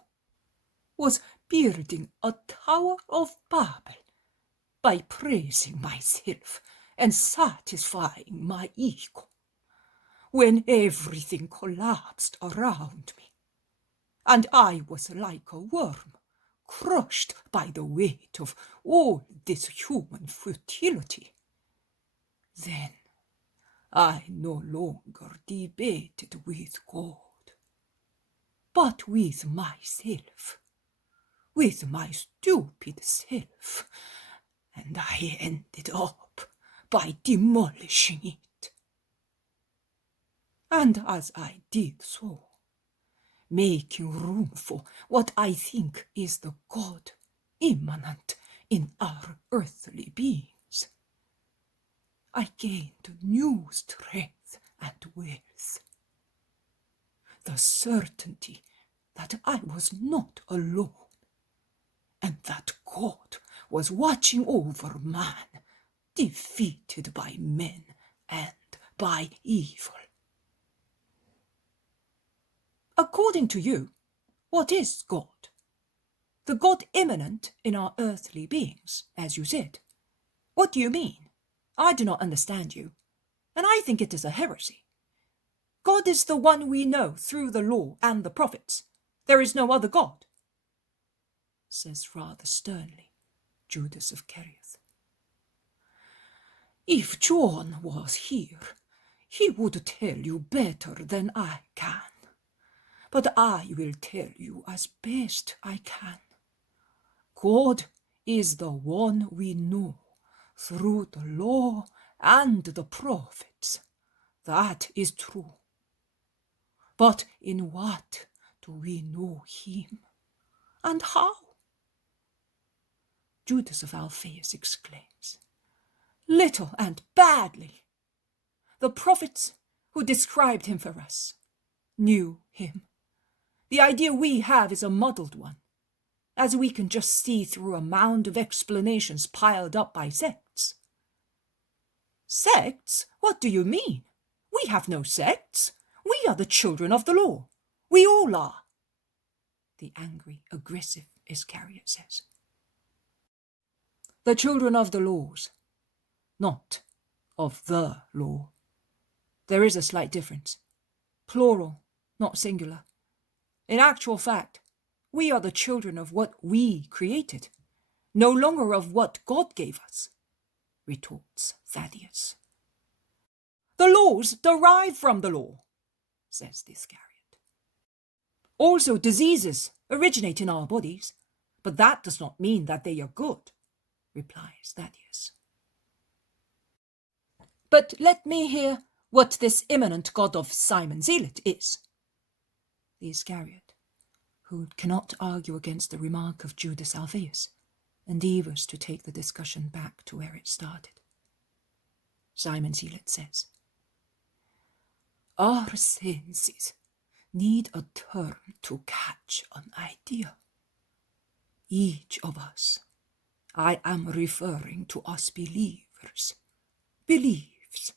was building a Tower of Babel by praising myself and satisfying my ego, when everything collapsed around me, and I was like a worm crushed by the weight of all this human futility. Then I no longer debated with God, but with myself, with my stupid self, and I ended up by demolishing it. And as I did so, making room for what I think is the God immanent in our earthly beings, I gained new strength and wealth. The certainty that I was not alone, and that God was watching over man, defeated by men and by evil. According to you, what is God? The God immanent in our earthly beings, as you said. What do you mean? I do not understand you, and I think it is a heresy. God is the one we know through the law and the prophets. There is no other God, says rather sternly Judas of Kerioth. If John was here, he would tell you better than I can. But I will tell you as best I can. God is the one we know through the law and the prophets. That is true. But in what do we know him, and how? Judas of Alphaeus exclaims, little and badly. The prophets who described him for us knew him. The idea we have is a muddled one, as we can just see through a mound of explanations piled up by sects. Sects? What do you mean? We have no sects. We are the children of the law. We all are, the angry, aggressive Iscariot says. The children of the laws, not of the law. There is a slight difference. Plural, not singular. In actual fact, we are the children of what we created, no longer of what God gave us, retorts Thaddeus. The laws derive from the law, says the Iscariot. Also, diseases originate in our bodies, but that does not mean that they are good, replies Thaddeus. But let me hear what this immanent God of Simon Zealot is. The Iscariot, who cannot argue against the remark of Judas Alphaeus, endeavours to take the discussion back to where it started. Simon Zealot says, our senses need a turn to catch an idea. Each of us, I am referring to us believers, believes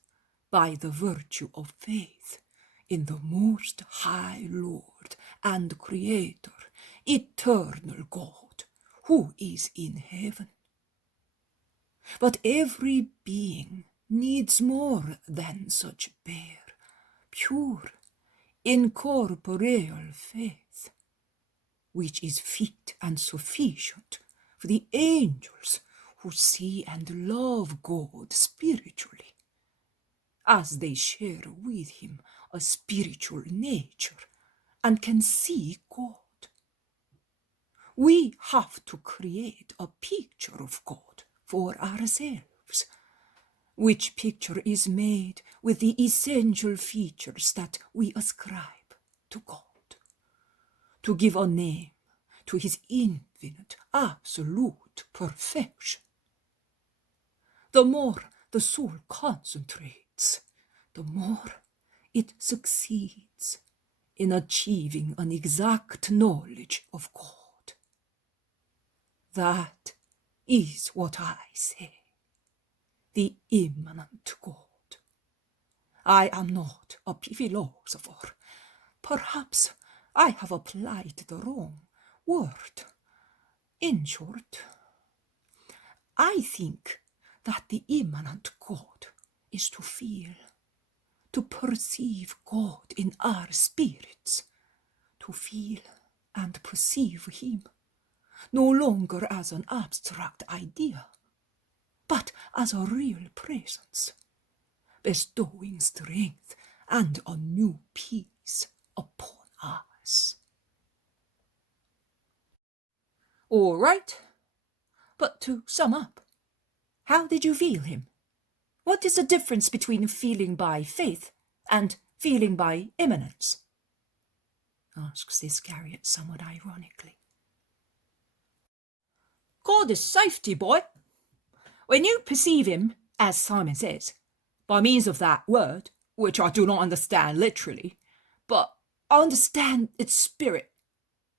by the virtue of faith in the Most High Lord and Creator, eternal God, who is in heaven. But every being needs more than such bare, pure, incorporeal faith, which is fit and sufficient for the angels who see and love God spiritually, as they share with him a spiritual nature and can see God. We have to create a picture of God for ourselves, which picture is made with the essential features that we ascribe to God, to give a name to his infinite, absolute perfection. The more the soul concentrates, the more it succeeds in achieving an exact knowledge of God. That is what I say, the immanent God. I am not a philosopher. Perhaps I have applied the wrong word. In short, I think that the immanent God is to feel, to perceive God in our spirits, to feel and perceive him, no longer as an abstract idea, but as a real presence, bestowing strength and a new peace upon us. All right, but to sum up, how did you feel him? What is the difference between feeling by faith and feeling by immanence? Asks Iscariot somewhat ironically. God is safety, boy. When you perceive him, as Simon says, by means of that word, which I do not understand literally, but I understand its spirit.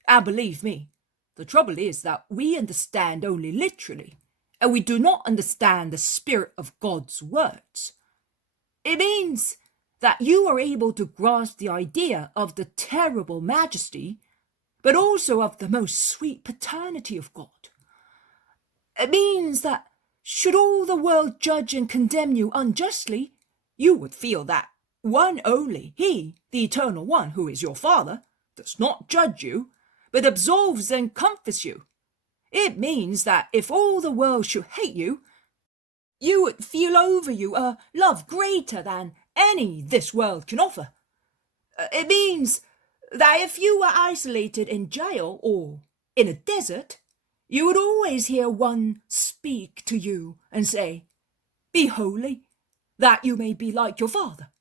And believe me, the trouble is that we understand only literally, and we do not understand the spirit of God's words. It means that you are able to grasp the idea of the terrible majesty, but also of the most sweet paternity of God. It means that should all the world judge and condemn you unjustly, you would feel that one only, he, the Eternal One, who is your Father, does not judge you, but absolves and comforts you. It means that if all the world should hate you, you would feel over you a love greater than any this world can offer. It means that if you were isolated in jail or in a desert, you would always hear one speak to you and say, "Be holy, that you may be like your Father."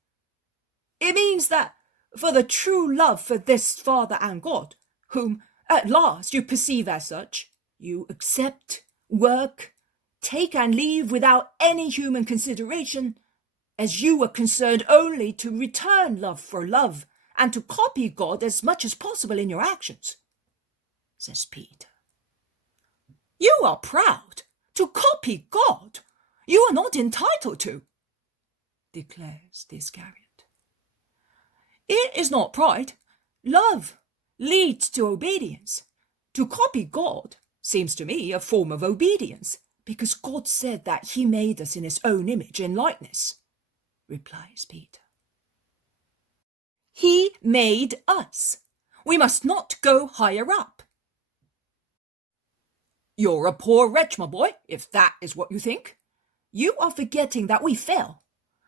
It means that for the true love for this Father and God, whom at last you perceive as such, you accept, work, take and leave without any human consideration, as you were concerned only to return love for love and to copy God as much as possible in your actions, says Peter. You are proud to copy God. You are not entitled to, declares the Iscariot. It is not pride. Love leads to obedience. To copy God seems to me a form of obedience, because God said that he made us in his own image and likeness, replies Peter. He made us. We must not go higher up. You're a poor wretch, my boy, if that is what you think. You are forgetting that we fell,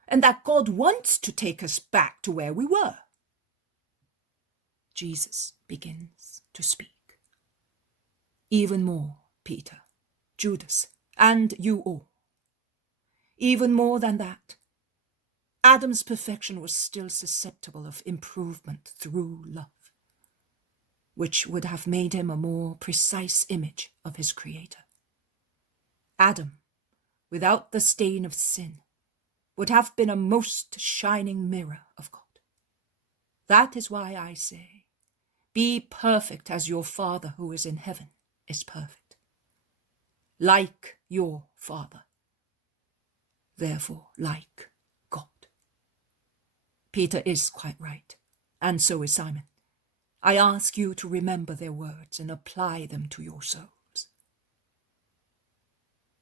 and that God wants to take us back to where we were. Jesus begins to speak. Even more, Peter, Judas, and you all. Even more than that, Adam's perfection was still susceptible of improvement through love, which would have made him a more precise image of his Creator. Adam, without the stain of sin, would have been a most shining mirror of God. That is why I say, be perfect as your Father who is in heaven is perfect. Like your Father, therefore like God. Peter is quite right, and so is Simon. I ask you to remember their words and apply them to your souls.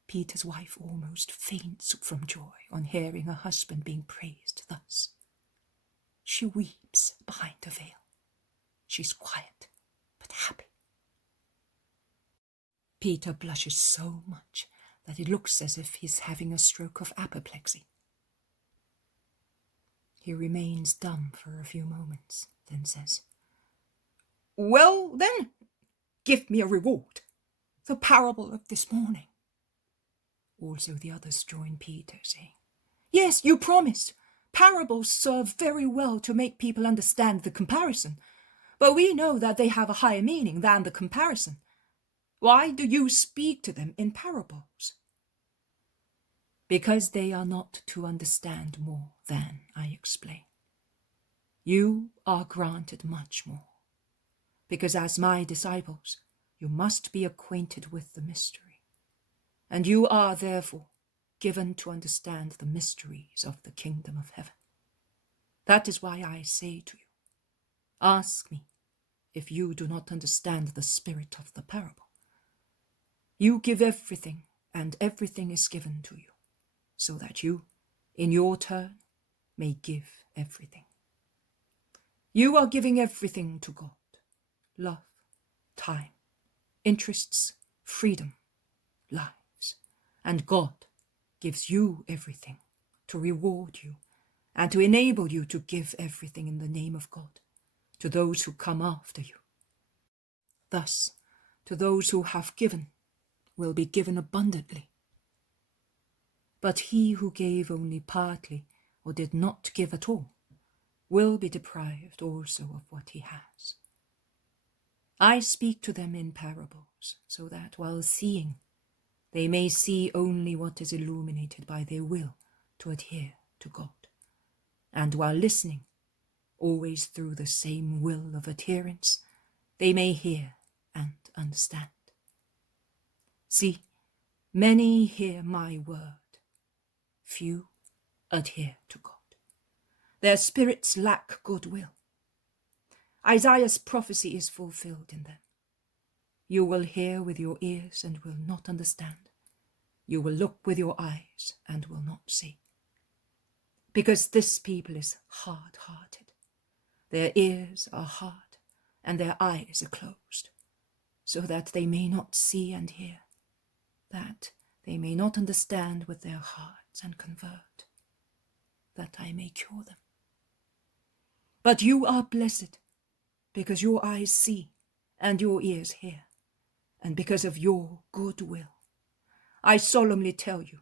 Peter's wife almost faints from joy on hearing her husband being praised thus. She weeps behind her veil. She's quiet, but happy. Peter blushes so much that it looks as if he's having a stroke of apoplexy. He remains dumb for a few moments, then says, "Well, then, give me a reward. The parable of this morning." Also the others join Peter, saying, "Yes, you promised. Parables serve very well to make people understand the comparison, but we know that they have a higher meaning than the comparison. Why do you speak to them in parables?" Because they are not to understand more than I explain. You are granted much more, because as my disciples, you must be acquainted with the mystery, and you are therefore given to understand the mysteries of the kingdom of heaven. That is why I say to you, ask me if you do not understand the spirit of the parable. You give everything, and everything is given to you, so that you, in your turn, may give everything. You are giving everything to God: love, time, interests, freedom, lives. And God gives you everything to reward you and to enable you to give everything in the name of God to those who come after you. Thus, to those who have given will be given abundantly. But he who gave only partly or did not give at all will be deprived also of what he has. I speak to them in parables, so that while seeing, they may see only what is illuminated by their will to adhere to God, and while listening, always through the same will of adherence, they may hear and understand. See, many hear my word, few adhere to God. Their spirits lack goodwill. Isaiah's prophecy is fulfilled in them. You will hear with your ears and will not understand. You will look with your eyes and will not see. Because this people is hard-hearted. Their ears are hard and their eyes are closed, so that they may not see and hear, that they may not understand with their hearts and convert, that I may cure them. But you are blessed, because your eyes see and your ears hear, and because of your good will. I solemnly tell you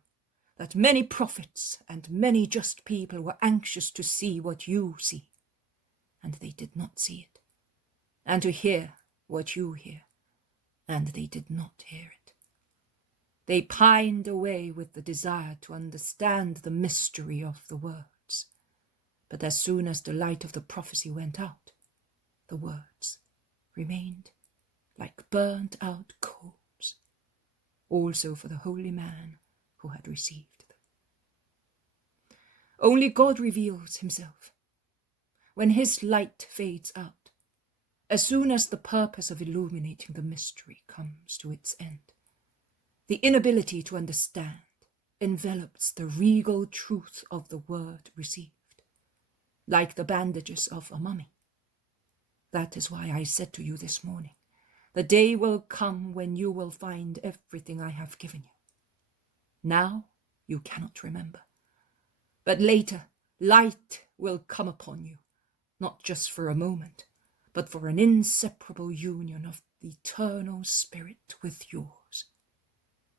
that many prophets and many just people were anxious to see what you see, and they did not see it, and to hear what you hear, and they did not hear it. They pined away with the desire to understand the mystery of the words, but as soon as the light of the prophecy went out, the words remained like burnt out coals, also for the holy man who had received them. Only God reveals himself. When his light fades out, as soon as the purpose of illuminating the mystery comes to its end, the inability to understand envelops the regal truth of the word received, like the bandages of a mummy. That is why I said to you this morning, the day will come when you will find everything I have given you. Now you cannot remember, but later light will come upon you, not just for a moment, but for an inseparable union of the eternal Spirit with yours,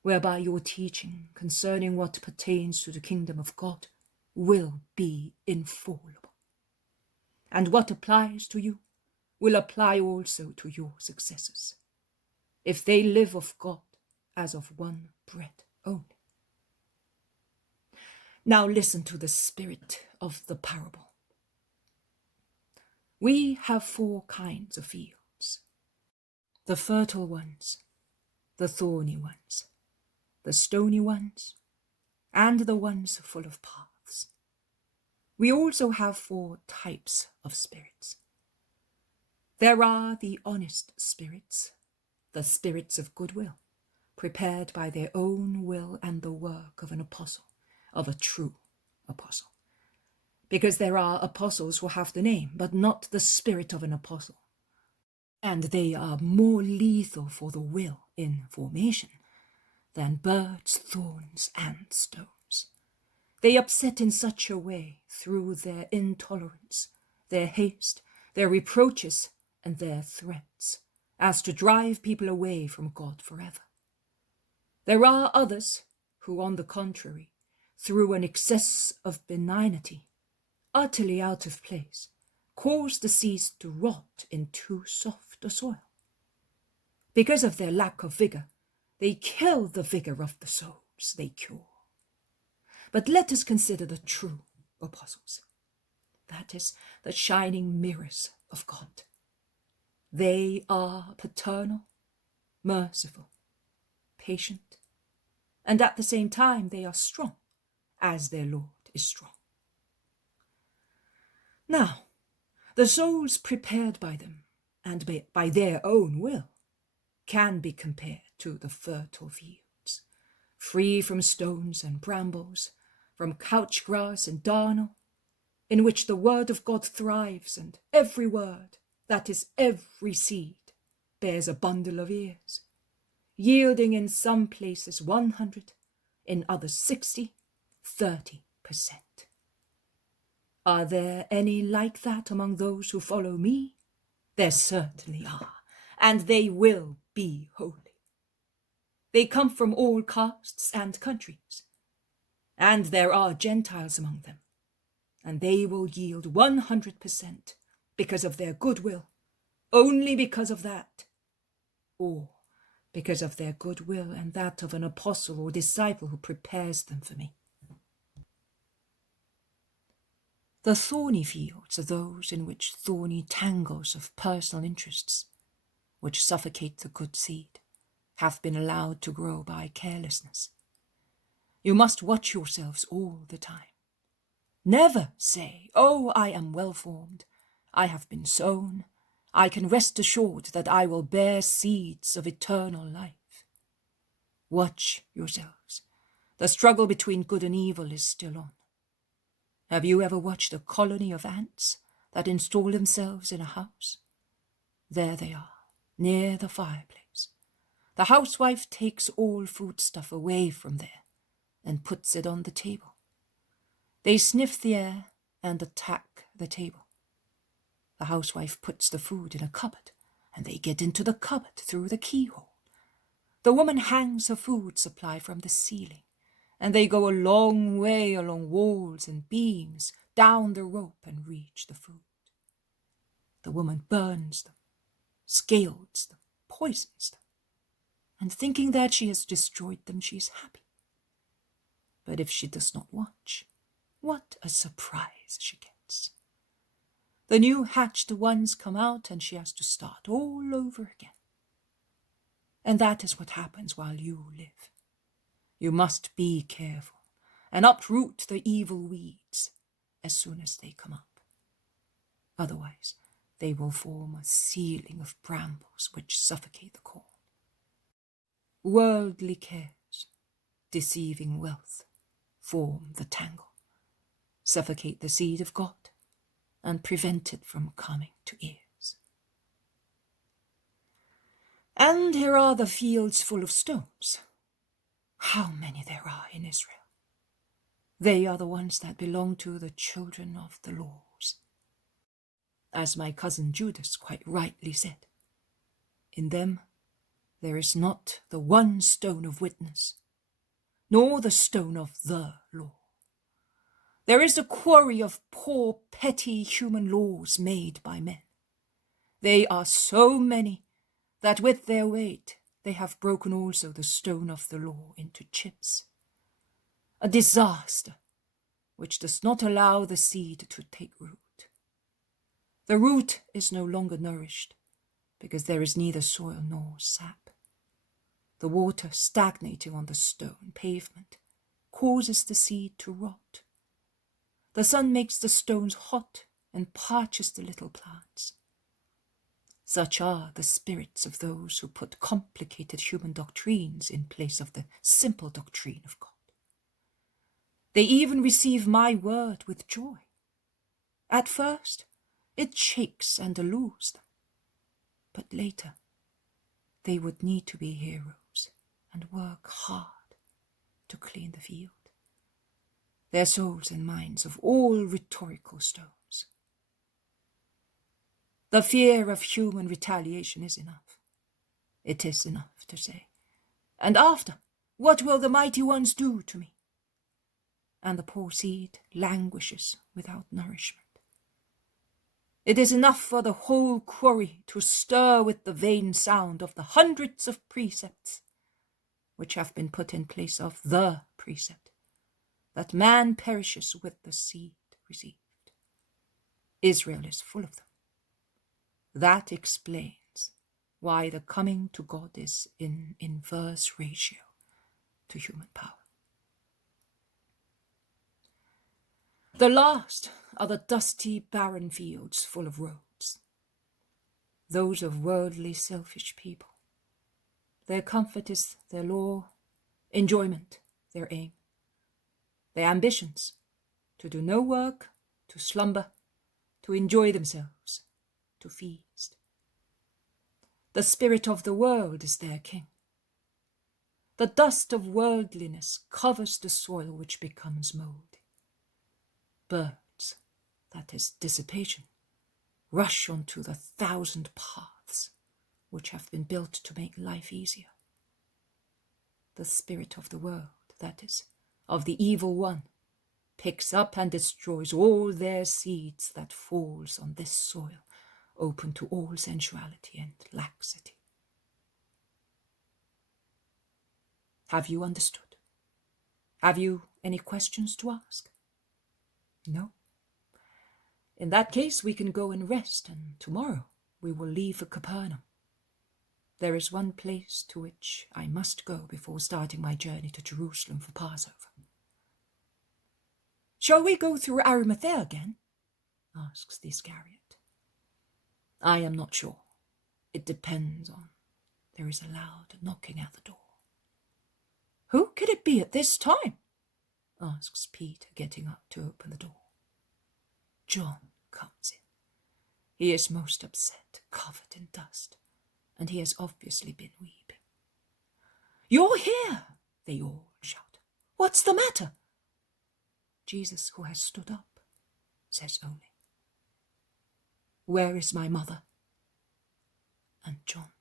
whereby your teaching concerning what pertains to the kingdom of God will be infallible. And what applies to you will apply also to your successors, if they live of God as of one bread only. Now listen to the spirit of the parable. We have 4 kinds of fields: the fertile ones, the thorny ones, the stony ones, and the ones full of paths. We also have 4 types of spirits. There are the honest spirits, the spirits of goodwill, prepared by their own will and the work of an apostle, of a true apostle. Because there are apostles who have the name, but not the spirit of an apostle. And they are more lethal for the will in formation than birds, thorns, and stones. They upset in such a way through their intolerance, their haste, their reproaches, and their threats, as to drive people away from God forever. There are others who, on the contrary, through an excess of benignity, utterly out of place, cause the seeds to rot in too soft a soil. Because of their lack of vigor, they kill the vigor of the souls they cure. But let us consider the true apostles, that is, the shining mirrors of God. They are paternal, merciful, patient, and at the same time they are strong, as their Lord is strong. Now, the souls prepared by them, and by their own will, can be compared to the fertile fields, free from stones and brambles, from couch grass and darnel, in which the word of God thrives, and every word, that is every seed, bears a bundle of ears, yielding in some places 100, in others 60, 30%. Are there any like that among those who follow me? There certainly are, and they will be holy. They come from all castes and countries, and there are Gentiles among them, and they will yield 100% because of their goodwill, only because of that, or because of their goodwill and that of an apostle or disciple who prepares them for me. The thorny fields are those in which thorny tangles of personal interests, which suffocate the good seed, have been allowed to grow by carelessness. You must watch yourselves all the time. Never say, "Oh, I am well formed, I have been sown, I can rest assured that I will bear seeds of eternal life." Watch yourselves. The struggle between good and evil is still on. Have you ever watched a colony of ants that install themselves in a house? There they are, near the fireplace. The housewife takes all foodstuff away from there and puts it on the table. They sniff the air and attack the table. The housewife puts the food in a cupboard, and they get into the cupboard through the keyhole. The woman hangs her food supply from the ceiling, and they go a long way along walls and beams, down the rope, and reach the food. The woman burns them, scalds them, poisons them, and thinking that she has destroyed them, she is happy. But if she does not watch, what a surprise she gets. The new hatched ones come out, and she has to start all over again. And that is what happens while you live. You must be careful and uproot the evil weeds as soon as they come up. Otherwise, they will form a ceiling of brambles which suffocate the corn. Worldly cares, deceiving wealth, form the tangle, suffocate the seed of God, and prevent it from coming to ears. And here are the fields full of stones. How many there are in Israel! They are the ones that belong to the children of the laws. As my cousin Judas quite rightly said, in them there is not the one stone of witness, nor the stone of the law. There is a quarry of poor, petty human laws made by men. They are so many that with their weight they have broken also the stone of the law into chips. A disaster which does not allow the seed to take root. The root is no longer nourished, because there is neither soil nor sap. The water stagnating on the stone pavement causes the seed to rot. The sun makes the stones hot and parches the little plants. Such are the spirits of those who put complicated human doctrines in place of the simple doctrine of God. They even receive my word with joy. At first, it shakes and allures them, but later, they would need to be heroes and work hard to clean the field. Their souls and minds of all rhetorical stones. The fear of human retaliation is enough. It is enough to say, and after, what will the mighty ones do to me? And the poor seed languishes without nourishment. It is enough for the whole quarry to stir with the vain sound of the hundreds of precepts which have been put in place of the precept, that man perishes with the seed received. Israel is full of them. That explains why the coming to God is in inverse ratio to human power. The last are the dusty, barren fields full of roads, those of worldly, selfish people. Their comfort is their law, enjoyment, their aim. Their ambitions, to do no work, to slumber, to enjoy themselves, to feast. The spirit of the world is their king. The dust of worldliness covers the soil which becomes moldy. Birds, that is dissipation, rush onto the 1,000 paths which have been built to make life easier. The spirit of the world, that is, of the evil one, picks up and destroys all their seeds that falls on this soil, open to all sensuality and laxity. Have you understood? Have you any questions to ask? No? In that case, we can go and rest, and tomorrow we will leave for Capernaum. There is one place to which I must go before starting my journey to Jerusalem for Passover. Shall we go through Arimathea again? Asks the Iscariot. I am not sure. It depends on. There is a loud knocking at the door. Who could it be at this time? Asks Peter, getting up to open the door. John comes in. He is most upset, covered in dust, and he has obviously been weeping. You're here, they all shout. What's the matter? Jesus, who has stood up, says only, where is my mother? And John,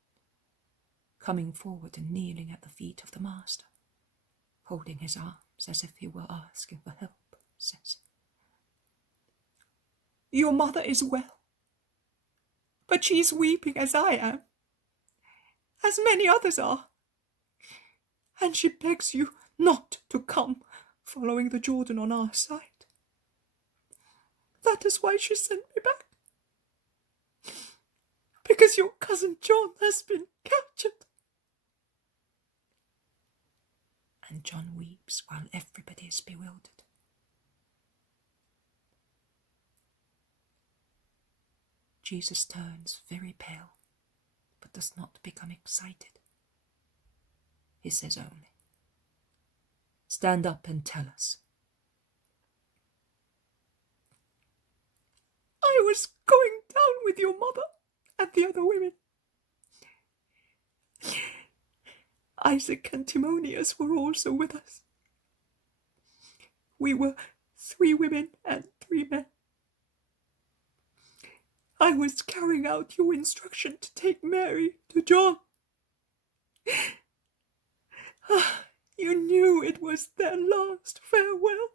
coming forward and kneeling at the feet of the Master, holding his arms as if he were asking for help, says, Your mother is well, but she is weeping as I am, as many others are, and she begs you not to come following the Jordan on our side. That is why she sent me back, because your cousin John has been captured. And John weeps while everybody is bewildered. Jesus turns very pale, but does not become excited. He says only, Stand up and tell us. I was going down with your mother and the other women. Isaac and Timonius were also with us. We were 3 women and 3 men. I was carrying out your instruction to take Mary to John. You knew it was their last farewell.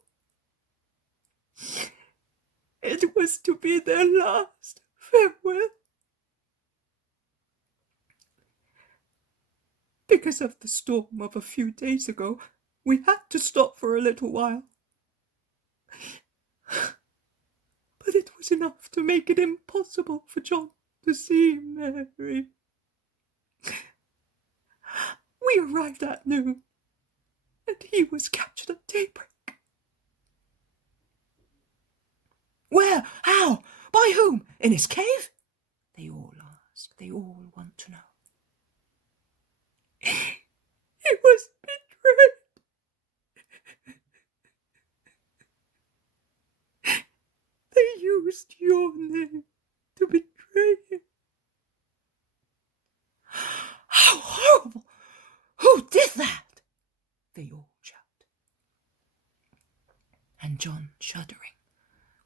It was to be their last farewell. Because of the storm of a few days ago, we had to stop for a little while. but it was enough to make it impossible for John to see Mary. We arrived at noon, and he was captured at daybreak. Where? How? By whom? In his cave? They all ask. They all want to know. He was betrayed. They used your name to betray him. How horrible! Who did that? They all shout. And John, shuddering,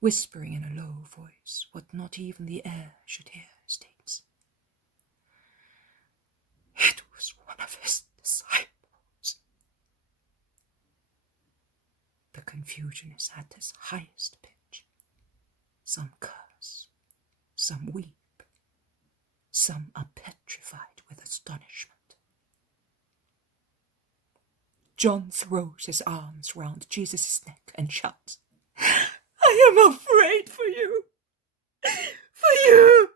whispering in a low voice what not even the air should hear, states, "It was one of his disciples." The confusion is at its highest pitch. Some curse, some weep, some are petrified with astonishment. John throws his arms round Jesus' neck and shouts, "I am afraid for you! For you!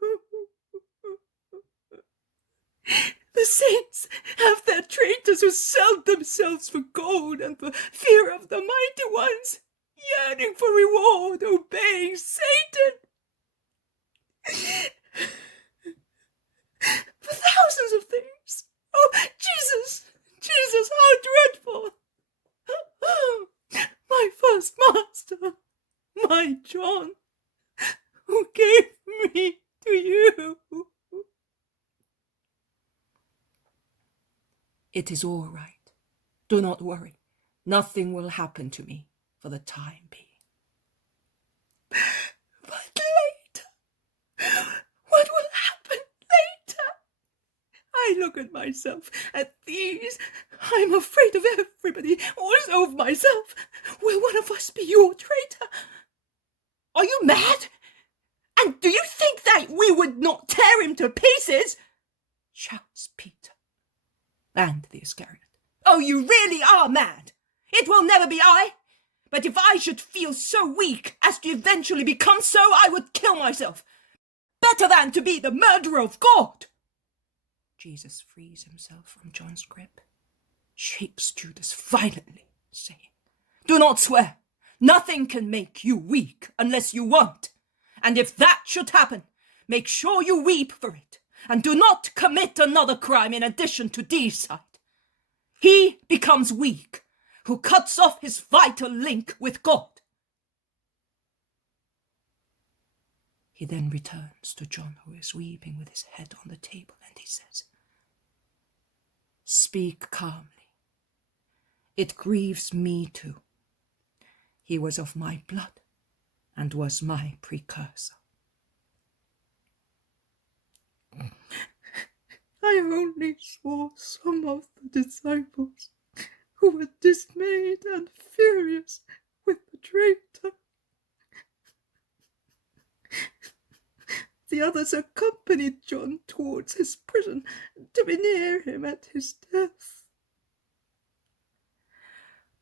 The saints have their traitors who sell themselves for gold and for fear of the mighty ones, yearning for reward, obeying Satan. For thousands of things. Oh, Jesus, Jesus, how dreadful! My first master, my John, who gave me to you." "It is all right. Do not worry. Nothing will happen to me for the time being." "But later, what will happen later? I look at myself, at these. I'm afraid of everybody, also of myself. Will one of us be your traitor?" "Are you mad? And do you think that we would not tear him to pieces?" shouts Peter and the Iscariot. "Oh, you really are mad. It will never be I. But if I should feel so weak as to eventually become so, I would kill myself. Better than to be the murderer of God." Jesus frees himself from John's grip, shakes Judas violently, saying, "Do not swear. Nothing can make you weak unless you want. And if that should happen, make sure you weep for it, and do not commit another crime in addition to deicide. He becomes weak who cuts off his vital link with God." He then returns to John, who is weeping with his head on the table, and he says, "Speak calmly. It grieves me too. He was of my blood and was my precursor." "I only saw some of the disciples who were dismayed and furious with the traitor. The others accompanied John towards his prison to be near him at his death."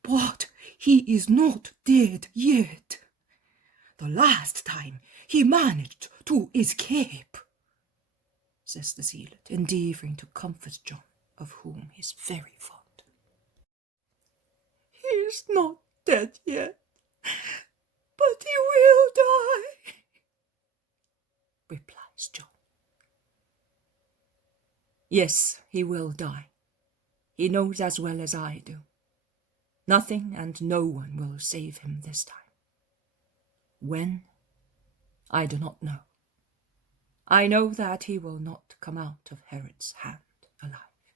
"But he is not dead yet. The last time he managed to escape," says the zealot, endeavouring to comfort John, of whom he is very fond. "He is not dead yet, but he will die," replies John. "Yes, he will die. He knows as well as I do. Nothing and no one will save him this time. When? I do not know. I know that he will not come out of Herod's hand alive."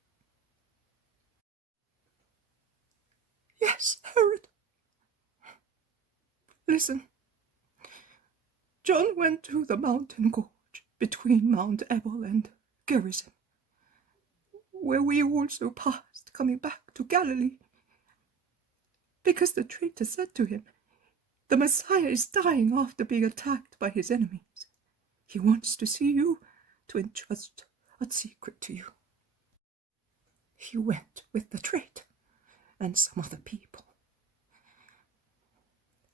"Yes, Herod. Listen. John went to the mountain gorge between Mount Ebal and Gerizim, where we also passed coming back to Galilee, because the traitor said to him, 'The Messiah is dying after being attacked by his enemies. He wants to see you, to entrust a secret to you.' He went with the traitor and some other people.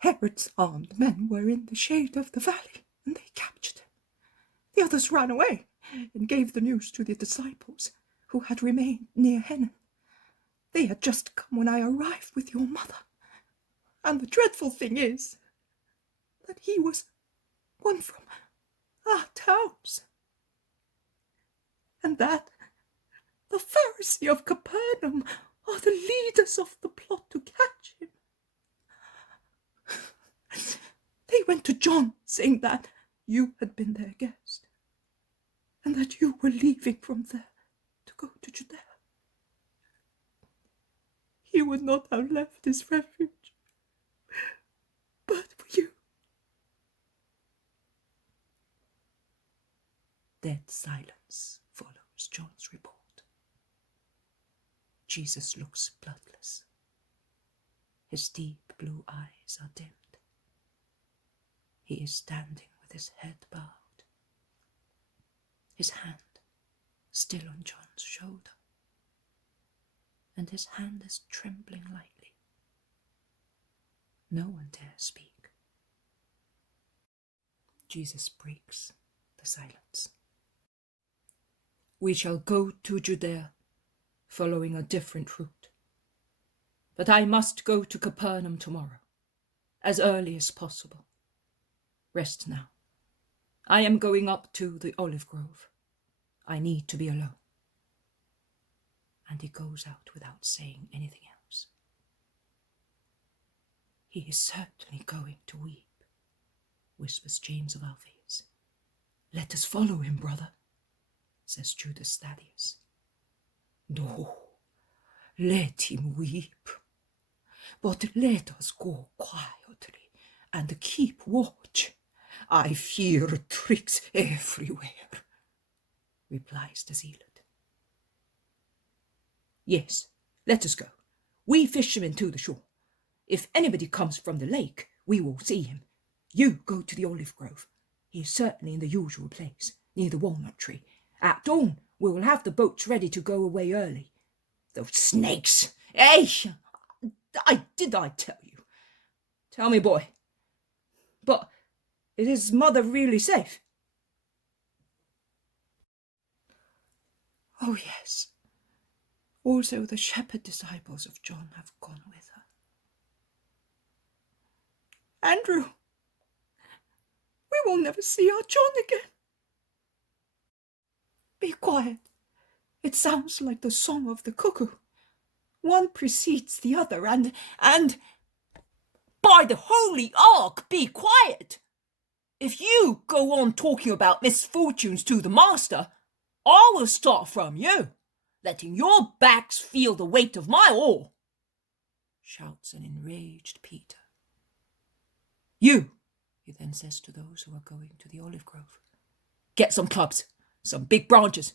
Herod's armed men were in the shade of the valley, and they captured him. The others ran away and gave the news to the disciples, who had remained near Hennon. They had just come when I arrived with your mother. And the dreadful thing is that he was one from our towns, and that the Pharisee of Capernaum are the leaders of the plot to catch him. They went to John, saying that you had been their guest, and that you were leaving from there to go to Judea. He would not have left his refuge, but for you. Dead silence follows John's report. Jesus looks bloodless. His deep blue eyes are dimmed. He is standing with his head bowed, his hand still on John's shoulder, and his hand is trembling lightly. No one dares speak. Jesus breaks the silence. We shall go to Judea, following a different route. But I must go to Capernaum tomorrow, as early as possible. Rest now. I am going up to the olive grove. I need to be alone. And he goes out without saying anything else. He is certainly going to weep, whispers James of Alphaeus. Let us follow him, brother, says Judas Thaddeus. No, let him weep, but let us go quietly and keep watch. I fear tricks everywhere, replies the zealot. Yes, let us go. We fishermen to the shore. If anybody comes from the lake, we will see him. You go to the olive grove. He is certainly in the usual place, near the walnut tree. At dawn, we will have the boats ready to go away early. Those snakes! Hey! Did I tell you? Tell me, boy. But is his mother really safe? Oh, yes. Also the shepherd disciples of John have gone with her. Andrew, we will never see our John again. Be quiet. It sounds like the song of the cuckoo. One precedes the other, and... By the holy ark, be quiet! If you go on talking about misfortunes to the master, I will start from you, letting your backs feel the weight of my oar, shouts an enraged Peter. You, he then says to those who are going to the olive grove, get some clubs, some big branches.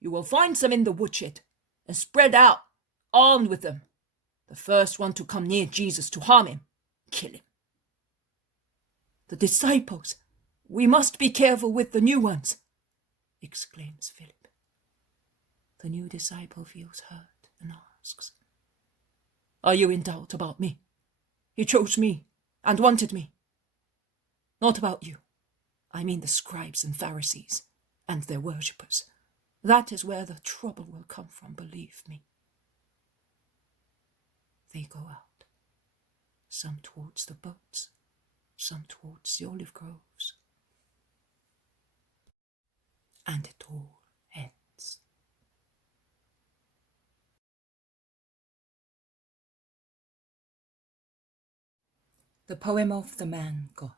You will find some in the woodshed, and spread out, armed with them. The first one to come near Jesus to harm him, kill him. The disciples, we must be careful with the new ones, exclaims Philip. The new disciple feels hurt and asks, are you in doubt about me? He chose me and wanted me. Not about you. I mean the scribes and Pharisees and their worshippers. That is where the trouble will come from, believe me. They go out, some towards the boats, some towards the olive groves. And it all ends. The poem of the man God,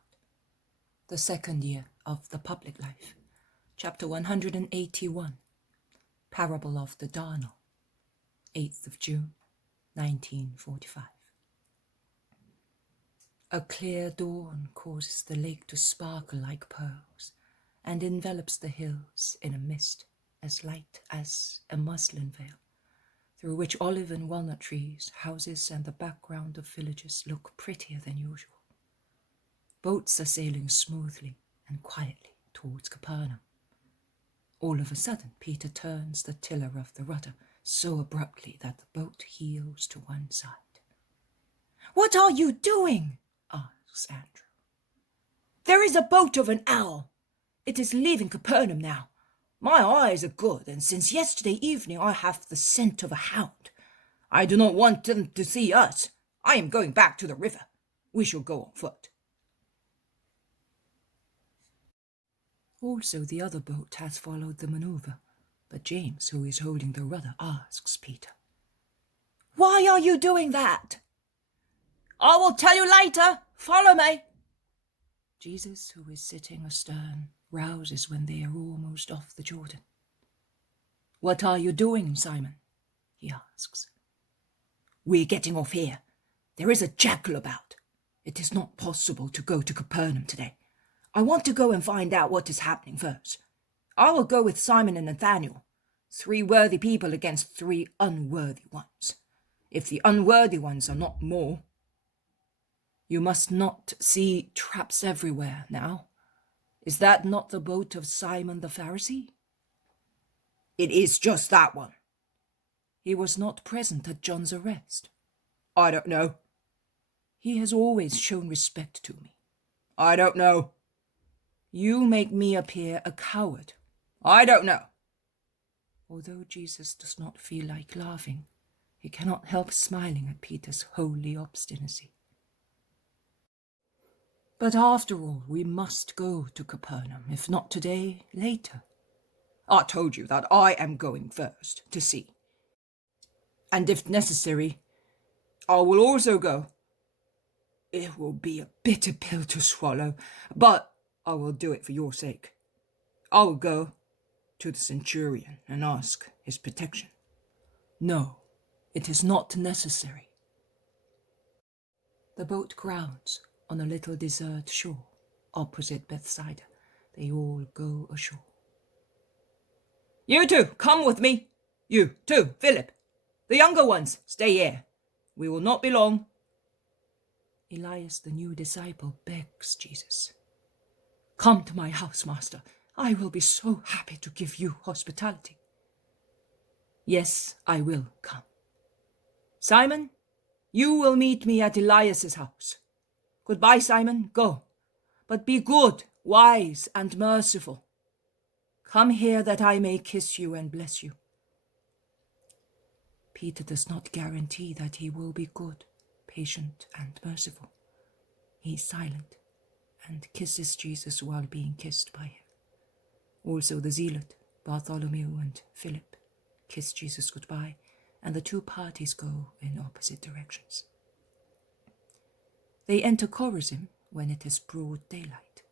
the second year of the public life, chapter 181, Parable of the Darnel, 8th of June, 1945. A clear dawn causes the lake to sparkle like pearls and envelops the hills in a mist as light as a muslin veil, through which olive and walnut trees, houses, and the background of villages look prettier than usual. Boats are sailing smoothly and quietly towards Capernaum. All of a sudden, Peter turns the tiller of the rudder so abruptly that the boat heels to one side. "What are you doing?" asks asks Andrew. There is a boat of an hour. It is leaving Capernaum now. My eyes are good, and since yesterday evening I have the scent of a hound. I do not want them to see us. I am going back to the river. We shall go on foot. Also the other boat has followed the maneuver, but James, who is holding the rudder, asks Peter, Why are you doing that? I will tell you later. Follow me. Jesus, who is sitting astern, rouses when they are almost off the Jordan. What are you doing, Simon? He asks. We're getting off here. There is a jackal about. It is not possible to go to Capernaum today. I want to go and find out what is happening first. I will go with Simon and Nathaniel, 3 worthy people against 3 unworthy ones. If the unworthy ones are not more. You must not see traps everywhere now. Is that not the boat of Simon the Pharisee? It is just that one. He was not present at John's arrest. I don't know. He has always shown respect to me. I don't know. You make me appear a coward. I don't know. Although Jesus does not feel like laughing, he cannot help smiling at Peter's holy obstinacy. But after all, we must go to Capernaum, if not today, later. I told you that I am going first to see. And if necessary, I will also go. It will be a bitter pill to swallow, but I will do it for your sake. I will go to the Centurion and ask his protection. No, it is not necessary. The boat grounds on a little desert shore opposite Bethsaida. They all go ashore. You two, come with me. You too, Philip. The younger ones, stay here. We will not be long. Elias, the new disciple, begs Jesus. Come to my house, Master. I will be so happy to give you hospitality. Yes, I will come. Simon, you will meet me at Elias's house. Goodbye, Simon, go. But be good, wise, and merciful. Come here that I may kiss you and bless you. Peter does not guarantee that he will be good, patient, and merciful. He is silent and kisses Jesus while being kissed by him. Also the zealot, Bartholomew and Philip, kiss Jesus goodbye, and the 2 parties go in opposite directions. They enter Chorazin when it is broad daylight.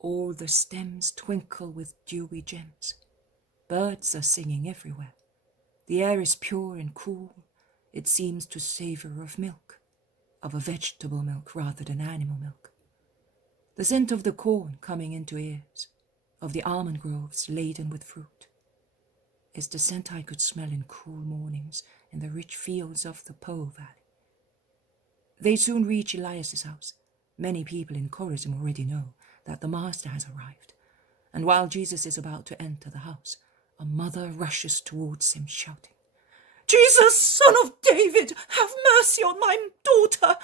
All the stems twinkle with dewy gems. Birds are singing everywhere. The air is pure and cool. It seems to savor of milk, of a vegetable milk rather than animal milk. The scent of the corn coming into ears, of the almond groves laden with fruit, is the scent I could smell in cool mornings in the rich fields of the Po Valley. They soon reach Elias's house. Many people in Chorazin already know that the Master has arrived, and while Jesus is about to enter the house, a mother rushes towards him shouting, Jesus, Son of David, have mercy on my daughter!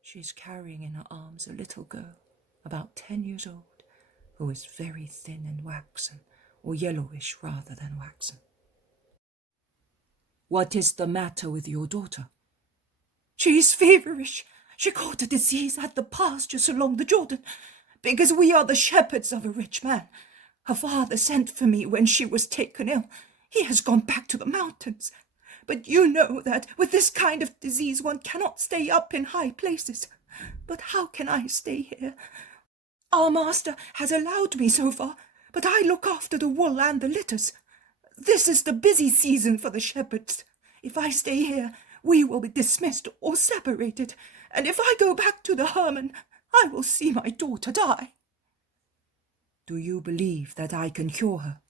She is carrying in her arms a little girl, about 10 years old, who is very thin and waxen, or yellowish rather than waxen. What is the matter with your daughter? She is feverish. She caught a disease at the pastures along the Jordan, because we are the shepherds of a rich man. Her father sent for me when she was taken ill. He has gone back to the mountains. But you know that with this kind of disease one cannot stay up in high places. But how can I stay here? Our master has allowed me so far, but I look after the wool and the litters. This is the busy season for the shepherds. If I stay here, we will be dismissed or separated, and if I go back to the Hermon, I will see my daughter die. Do you believe that I can cure her?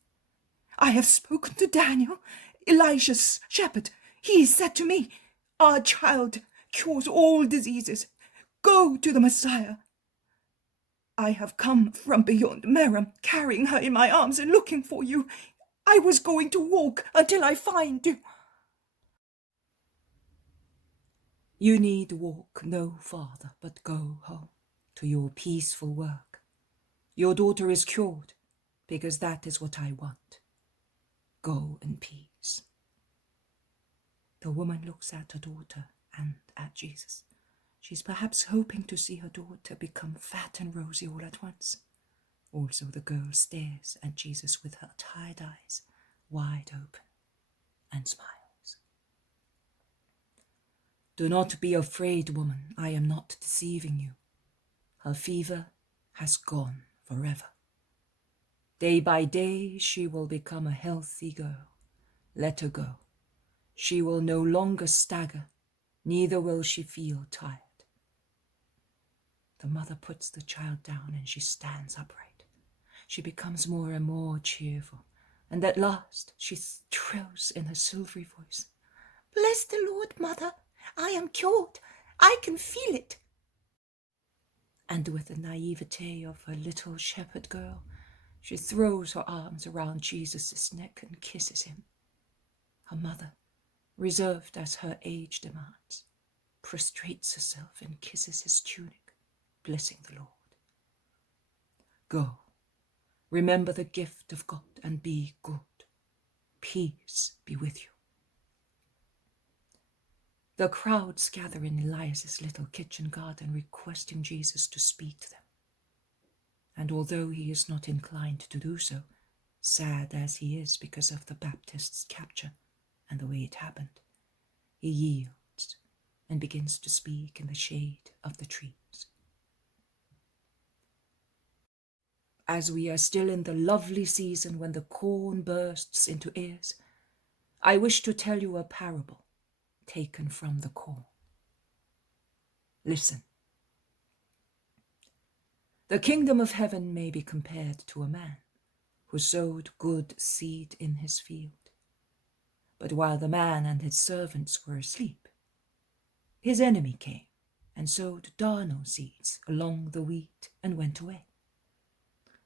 I have spoken to Daniel, Elisha's shepherd. He said to me, our child cures all diseases. Go to the Messiah. I have come from beyond Merom, carrying her in my arms and looking for you. I was going to walk until I find you. You need walk no farther, but go home to your peaceful work. Your daughter is cured, because that is what I want. Go in peace." The woman looks at her daughter and at Jesus. She's perhaps hoping to see her daughter become fat and rosy all at once. Also, the girl stares at Jesus with her tired eyes wide open and smiles. "Do not be afraid, woman. I am not deceiving you. Her fever has gone forever. Day by day she will become a healthy girl. Let her go. She will no longer stagger, neither will she feel tired." The mother puts the child down and she stands upright. She becomes more and more cheerful, and at last she trills in her silvery voice, "Bless the Lord, mother, I am cured. I can feel it." And with the naivete of a little shepherd girl, she throws her arms around Jesus' neck and kisses him. Her mother, reserved as her age demands, prostrates herself and kisses his tunic, blessing the Lord. "Go, remember the gift of God and be good. Peace be with you." The crowds gather in Elias's little kitchen garden, requesting Jesus to speak to them. And although he is not inclined to do so, sad as he is because of the Baptist's capture and the way it happened, he yields and begins to speak in the shade of the trees. As we are still in the lovely season when the corn bursts into ears, I wish to tell you a parable taken from the corn. Listen. The kingdom of heaven may be compared to a man who sowed good seed in his field. But while the man and his servants were asleep, his enemy came and sowed darnel seeds along the wheat and went away.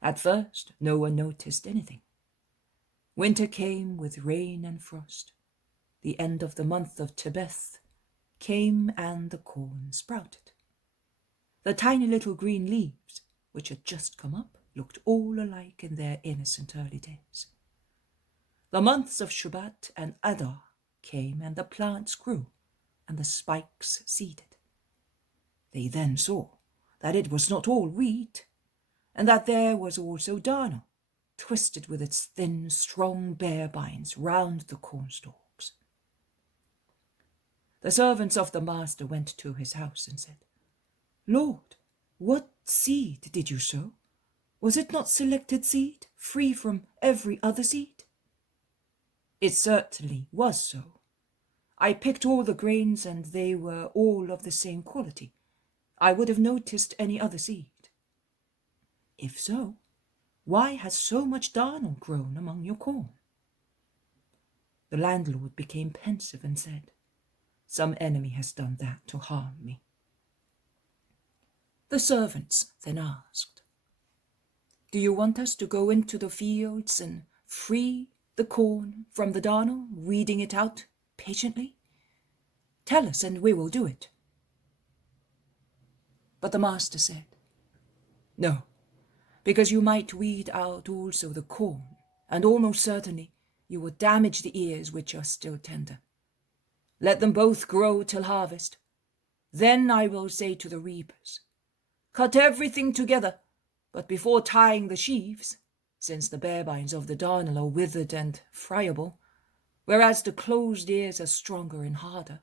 At first, no one noticed anything. Winter came with rain and frost. The end of the month of Tebeth came and the corn sprouted. The tiny little green leaves, which had just come up, looked all alike in their innocent early days. The months of Shubat and Adar came and the plants grew and the spikes seeded. They then saw that it was not all wheat, and that there was also darnel, twisted with its thin, strong bare bines round the cornstalks. The servants of the master went to his house and said, "Lord, what seed did you sow? Was it not selected seed, free from every other seed?" "It certainly was so. I picked all the grains and they were all of the same quality. I would have noticed any other seed." "If so, why has so much darnel grown among your corn?" The landlord became pensive and said, "Some enemy has done that to harm me." The servants then asked, "Do you want us to go into the fields and free the corn from the darnel, weeding it out patiently? Tell us and we will do it." But the master said, "No, because you might weed out also the corn, and almost certainly you will damage the ears which are still tender. Let them both grow till harvest. Then I will say to the reapers, 'Cut everything together, but before tying the sheaves, since the bare bines of the darnel are withered and friable, whereas the closed ears are stronger and harder,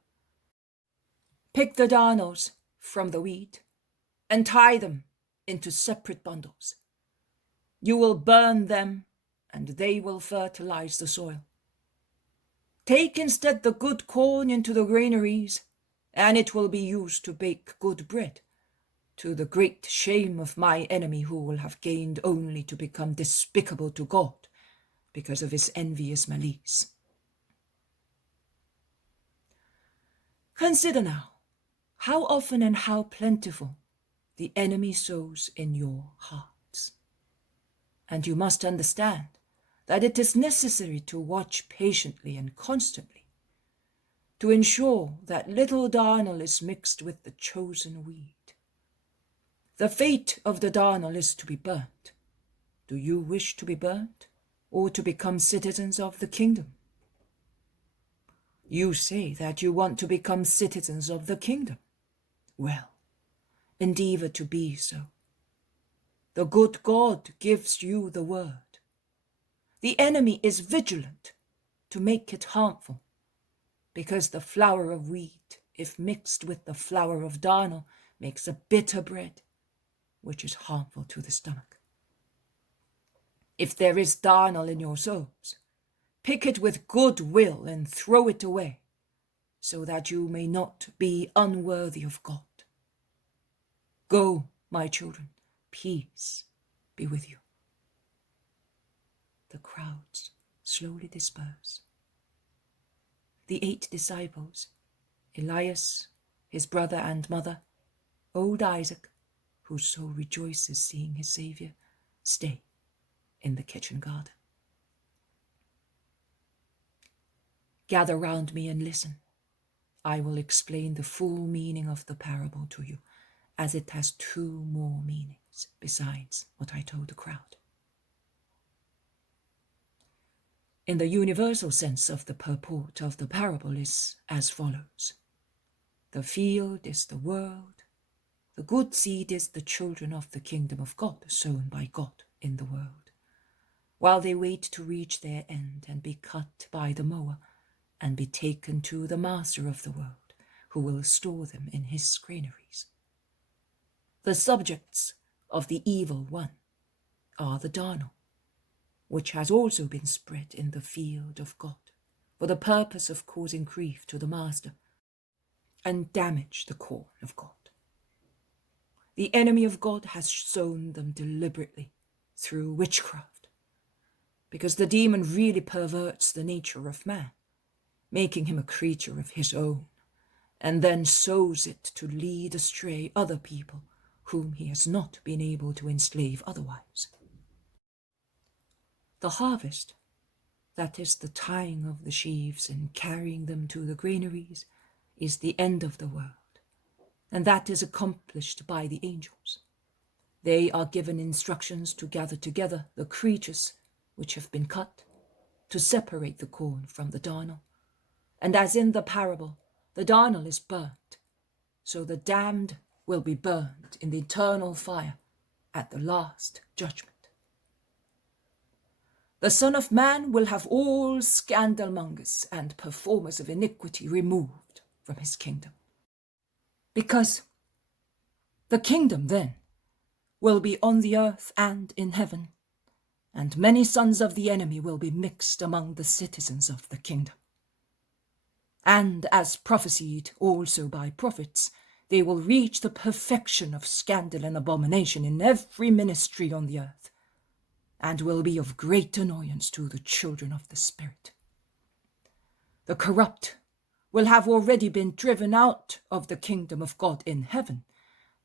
pick the darnels from the wheat and tie them into separate bundles. You will burn them, and they will fertilize the soil. Take instead the good corn into the granaries, and it will be used to bake good bread, to the great shame of my enemy, who will have gained only to become despicable to God because of his envious malice.' Consider now how often and how plentiful the enemy sows in your hearts. And you must understand that it is necessary to watch patiently and constantly. to ensure that little darnel is mixed with the chosen weed. The fate of the darnel is to be burnt. Do you wish to be burnt, or to become citizens of the kingdom? You say that you want to become citizens of the kingdom. Well, endeavor to be so. The good God gives you the word. The enemy is vigilant to make it harmful, because the flour of wheat, if mixed with the flour of darnel, makes a bitter bread, which is harmful to the stomach. If there is darnel in your souls, pick it with good will and throw it away, so that you may not be unworthy of God. Go, my children, peace be with you. The crowds slowly disperse. The 8 disciples, Elias, his brother and mother, old Isaac, whose soul rejoices seeing his Saviour, stay in the kitchen garden. Gather round me and listen. I will explain the full meaning of the parable to you, as it has 2 more meanings besides what I told the crowd. In the universal sense of the purport of the parable is as follows. The field is the world. The good seed is the children of the kingdom of God, sown by God in the world, while they wait to reach their end and be cut by the mower and be taken to the master of the world, who will store them in his granaries. The subjects of the evil one are the darnel, which has also been spread in the field of God, for the purpose of causing grief to the master, and damage the corn of God. The enemy of God has sown them deliberately through witchcraft, because the demon really perverts the nature of man, making him a creature of his own, and then sows it to lead astray other people whom he has not been able to enslave otherwise. The harvest, that is the tying of the sheaves and carrying them to the granaries, is the end of the world, and that is accomplished by the angels. They are given instructions to gather together the creatures which have been cut, to separate the corn from the darnel, and as in the parable, the darnel is burnt, so the damned will be burned in the eternal fire at the last judgment. The Son of Man will have all scandalmongers and performers of iniquity removed from his kingdom. Because the kingdom then will be on the earth and in heaven, and many sons of the enemy will be mixed among the citizens of the kingdom. And as prophesied also by prophets, they will reach the perfection of scandal and abomination in every ministry on the earth, and will be of great annoyance to the children of the Spirit. The corrupt will have already been driven out of the kingdom of God in heaven,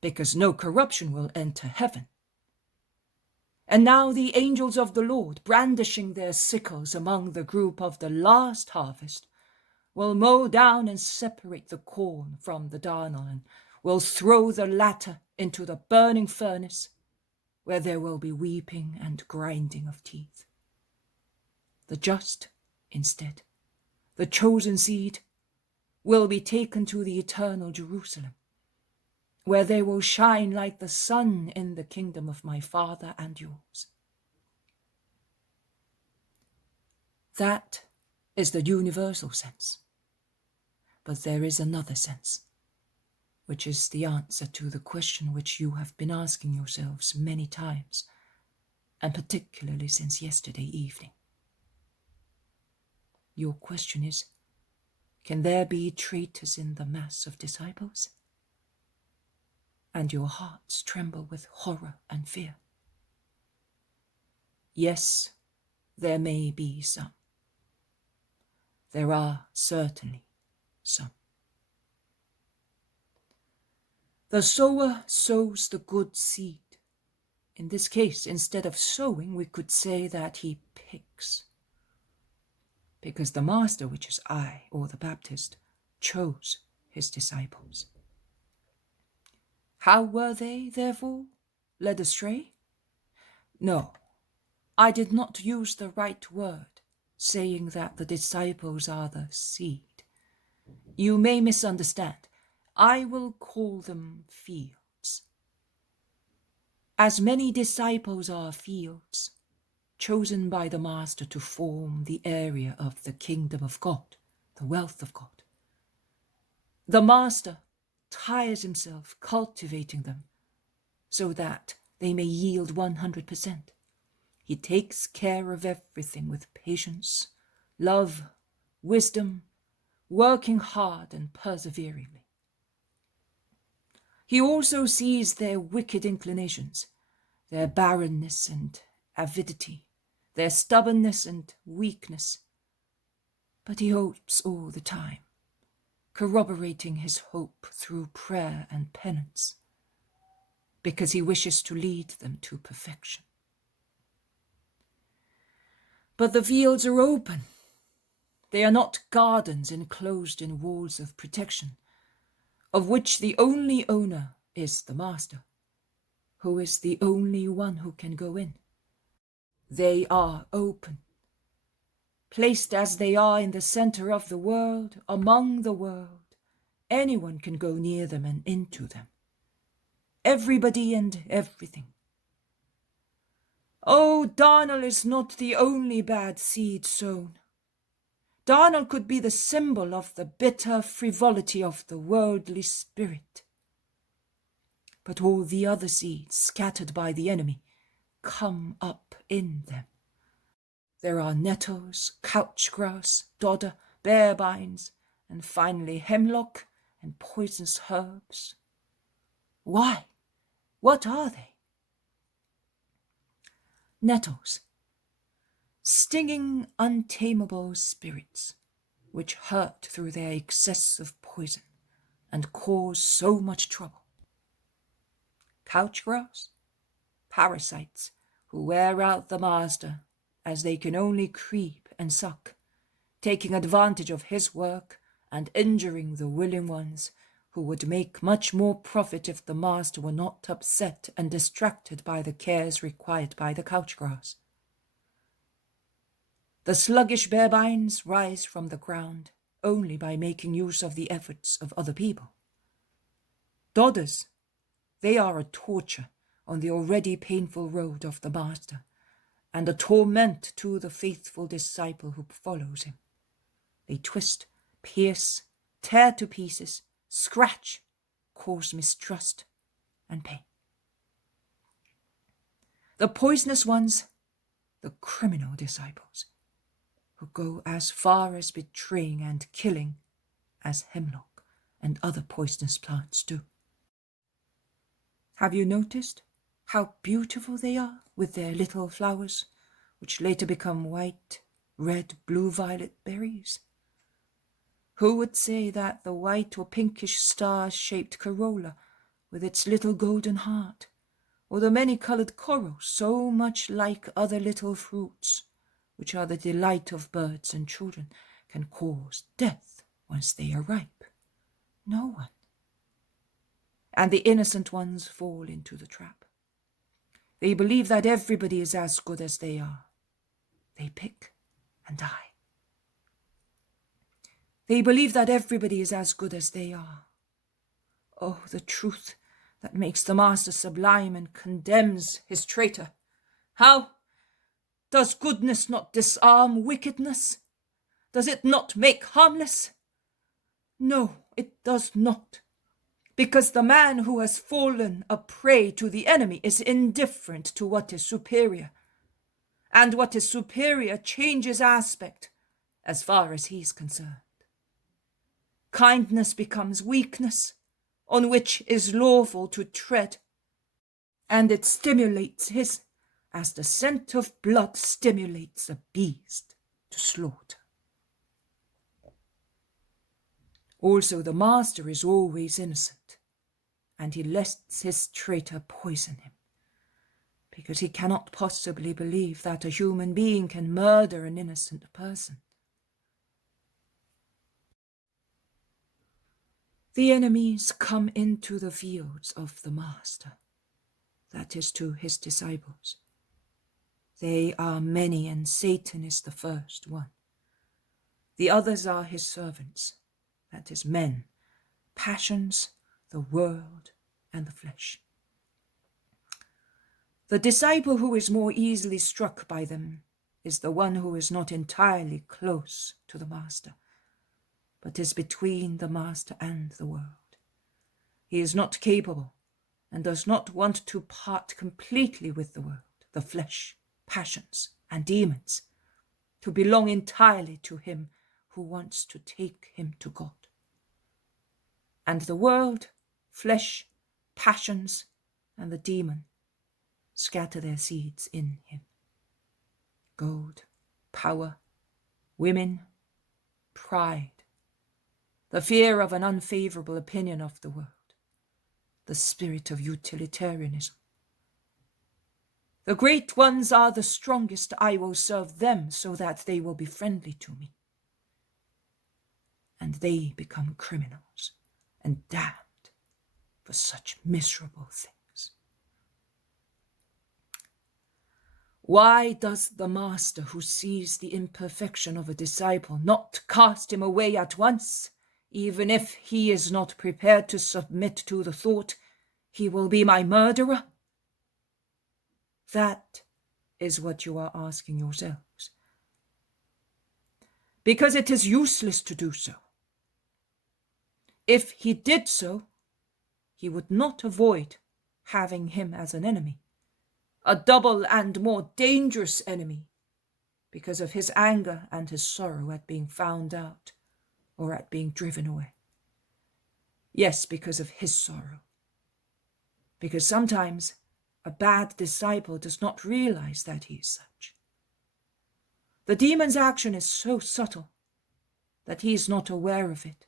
because no corruption will enter heaven. And now the angels of the Lord, brandishing their sickles among the group of the last harvest, will mow down and separate the corn from the darnel, and will throw the latter into the burning furnace, where there will be weeping and grinding of teeth. The just, instead, the chosen seed, will be taken to the eternal Jerusalem, where they will shine like the sun in the kingdom of my Father and yours. That is the universal sense. But there is another sense, which is the answer to the question which you have been asking yourselves many times, and particularly since yesterday evening. Your question is, can there be traitors in the mass of disciples? And your hearts tremble with horror and fear. Yes, there may be some. There are certainly some. The sower sows the good seed. In this case, instead of sowing, we could say that he picks. Because the master, which is I, or the Baptist, chose his disciples. How were they, therefore, led astray? No, I did not use the right word, saying that the disciples are the seed. You may misunderstand. I will call them fields. As many disciples are fields, chosen by the Master to form the area of the kingdom of God, the wealth of God. The Master tires himself cultivating them so that they may yield 100%. He takes care of everything with patience, love, wisdom, working hard and perseveringly. He also sees their wicked inclinations, their barrenness and avidity, their stubbornness and weakness. But he hopes all the time, corroborating his hope through prayer and penance, because he wishes to lead them to perfection. But the fields are open. They are not gardens enclosed in walls of protection, of which the only owner is the Master, who is the only one who can go in. They are open, placed as they are in the center of the world, among the world. Anyone can go near them and into them. Everybody and everything. Oh, Darnel is not the only bad seed sown. Darnel could be the symbol of the bitter frivolity of the worldly spirit. But all the other seeds scattered by the enemy come up in them. There are nettles, couchgrass, dodder, bearbines, and finally hemlock and poisonous herbs. Why? What are they? Nettles, stinging, untamable spirits, which hurt through their excess of poison and cause so much trouble. Couchgrass, parasites who wear out the Master as they can only creep and suck, taking advantage of his work and injuring the willing ones who would make much more profit if the Master were not upset and distracted by the cares required by the couchgrass. The sluggish bearbines rise from the ground only by making use of the efforts of other people. Dodders, they are a torture on the already painful road of the Master, and a torment to the faithful disciple who follows him. They twist, pierce, tear to pieces, scratch, cause mistrust and pain. The poisonous ones, the criminal disciples, who go as far as betraying and killing as hemlock and other poisonous plants do. Have you noticed how beautiful they are with their little flowers, which later become white, red, blue, violet berries? Who would say that the white or pinkish star-shaped corolla with its little golden heart, or the many-colored coral so much like other little fruits, which are the delight of birds and children, can cause death once they are ripe? No one. And the innocent ones fall into the trap. They believe that everybody is as good as they are. They pick and die. They believe that everybody is as good as they are. Oh, the truth that makes the Master sublime and condemns his traitor. How? Does goodness not disarm wickedness? Does it not make harmless? No, it does not. Because the man who has fallen a prey to the enemy is indifferent to what is superior. And what is superior changes aspect as far as he is concerned. Kindness becomes weakness, on which is lawful to tread, and it stimulates his, as the scent of blood stimulates a beast to slaughter. Also, the Master is always innocent, and he lets his traitor poison him, because he cannot possibly believe that a human being can murder an innocent person. The enemies come into the fields of the Master, that is to his disciples. They are many, and Satan is the first one. The others are his servants, that is men, passions, the world, and the flesh. The disciple who is more easily struck by them is the one who is not entirely close to the Master, but is between the Master and the world. He is not capable and does not want to part completely with the world, the flesh, passions, and demons, to belong entirely to him who wants to take him to God. And the world, flesh, passions, and the demon scatter their seeds in him. Gold, power, women, pride, the fear of an unfavorable opinion of the world, the spirit of utilitarianism. The great ones are the strongest. I will serve them so that they will be friendly to me. And they become criminals and damned for such miserable things. Why does the Master, who sees the imperfection of a disciple, not cast him away at once, even if he is not prepared to submit to the thought, he will be my murderer? That is what you are asking yourselves. Because it is useless to do so. If he did so, he would not avoid having him as an enemy, a double and more dangerous enemy, because of his anger and his sorrow at being found out or at being driven away. Yes, because of his sorrow. Because sometimes a bad disciple does not realize that he is such. The demon's action is so subtle that he is not aware of it.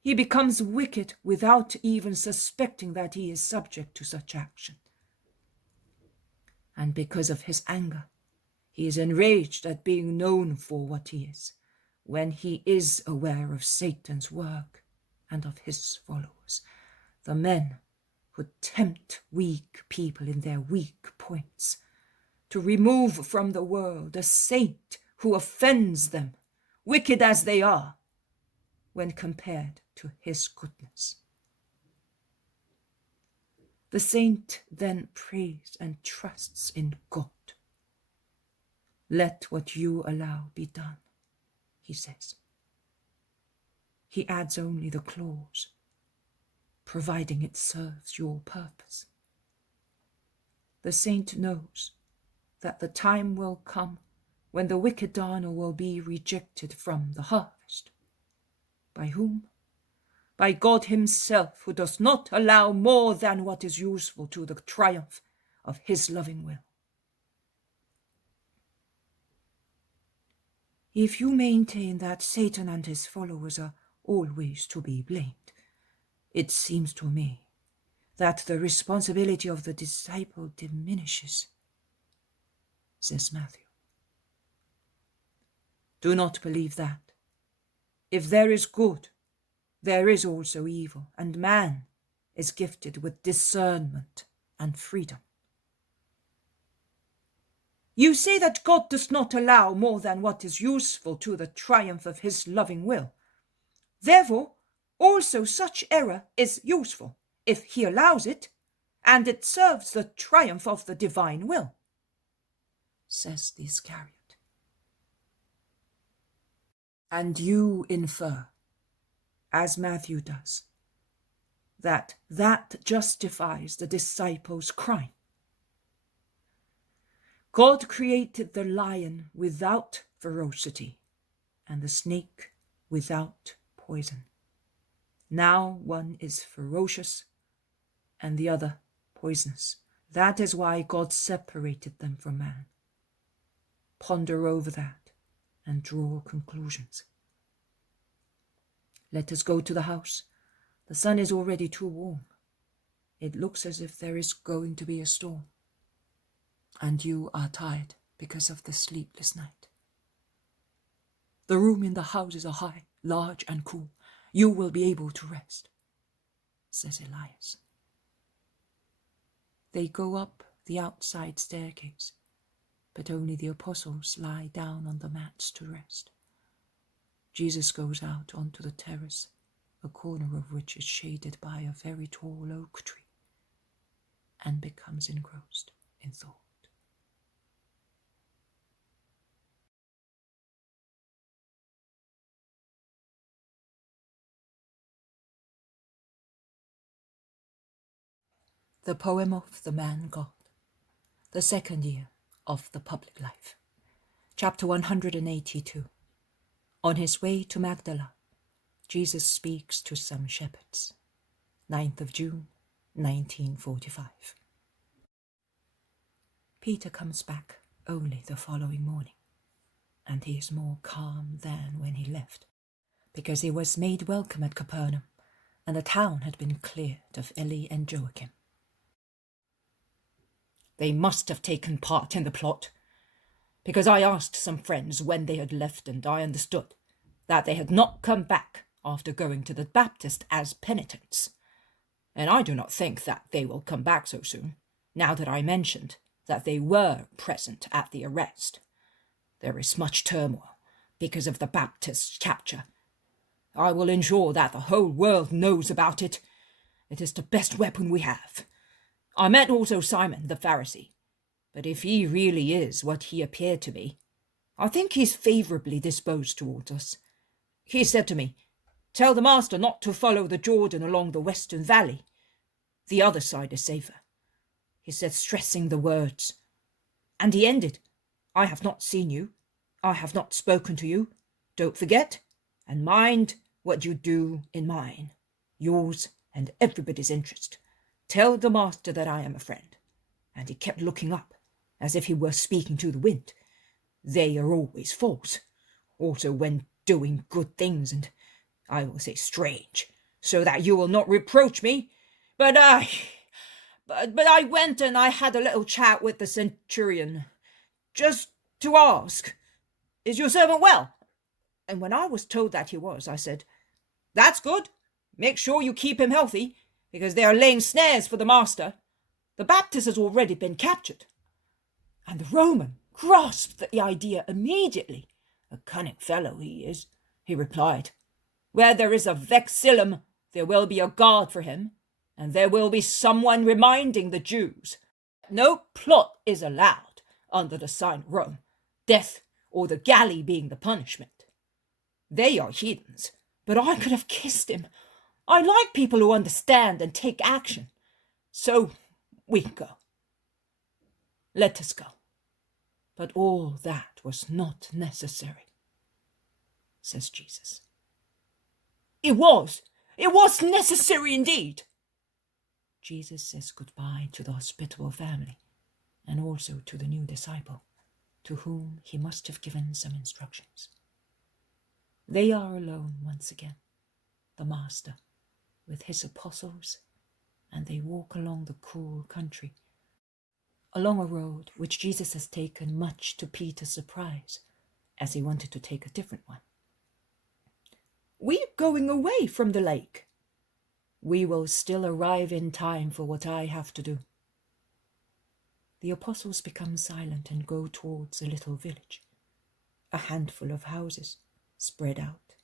He becomes wicked without even suspecting that he is subject to such action. And because of his anger, he is enraged at being known for what he is, when he is aware of Satan's work and of his followers, the men who tempt weak people in their weak points, to remove from the world a saint who offends them, wicked as they are, when compared to his goodness. The saint then prays and trusts in God. Let what you allow be done, he says. He adds only the clause, providing it serves your purpose. The saint knows that the time will come when the wicked Darnel will be rejected from the harvest. By whom? By God himself, who does not allow more than what is useful to the triumph of his loving will. If you maintain that Satan and his followers are always to be blamed, it seems to me that the responsibility of the disciple diminishes, says Matthew. Do not believe that. If there is good, there is also evil, and man is gifted with discernment and freedom. You say that God does not allow more than what is useful to the triumph of his loving will. Therefore, also such error is useful, if he allows it, and it serves the triumph of the divine will, says the Iscariot. And you infer, as Matthew does, that justifies the disciples' crime. God created the lion without ferocity and the snake without poison. Now one is ferocious and the other poisonous. That is why God separated them from man. Ponder over that and draw conclusions. Let us go to the house. The sun is already too warm. It looks as if there is going to be a storm. And you are tired because of the sleepless night. The room in the houses are high, large, and cool. you will be able to rest, says Elias. They go up the outside staircase, but only the apostles lie down on the mats to rest. Jesus goes out onto the terrace, a corner of which is shaded by a very tall oak tree, and becomes engrossed in thought. The poem of the Man God, the second year of the public life. Chapter 182. On his way to Magdala, Jesus speaks to some shepherds. 9th of June, 1945. Peter comes back only the following morning, and he is more calm than when he left, because he was made welcome at Capernaum, and the town had been cleared of Eli and Joachim. They must have taken part in the plot, because I asked some friends when they had left, and I understood that they had not come back after going to the Baptist as penitents. And I do not think that they will come back so soon, now that I mentioned that they were present at the arrest. There is much turmoil because of the Baptist's capture. I will ensure that the whole world knows about it. It is the best weapon we have. I met also Simon the Pharisee, but if he really is what he appeared to be, I think he's favourably disposed towards us. He said to me, "Tell the master not to follow the Jordan along the western valley. The other side is safer." He said, stressing the words. And he ended, "I have not seen you. I have not spoken to you. Don't forget, and mind what you do in mine, yours and everybody's interest. Tell the master that I am a friend." And he kept looking up, as if he were speaking to the wind. They are always false, also when doing good things, and I will say strange, so that you will not reproach me. But I went and I had a little chat with the Centurion, just to ask, "Is your servant well?" And when I was told that he was, I said, "That's good. Make sure you keep him healthy, because they are laying snares for the master. The Baptist has already been captured." And the Roman grasped the idea immediately. "A cunning fellow he is," he replied. "Where there is a vexillum, there will be a guard for him, and there will be someone reminding the Jews. No plot is allowed under the sign of Rome, death or the galley being the punishment. They are heathens, but I could have kissed him. I like people who understand and take action. So we can go. Let us go." But all that was not necessary, says Jesus. It was necessary indeed. Jesus says goodbye to the hospitable family, and also to the new disciple, to whom he must have given some instructions. They are alone once again, the Master, with his apostles, and they walk along the cool country, along a road which Jesus has taken much to Peter's surprise, as he wanted to take a different one. "We are going away from the lake." "We will still arrive in time for what I have to do." The apostles become silent and go towards a little village, a handful of houses spread out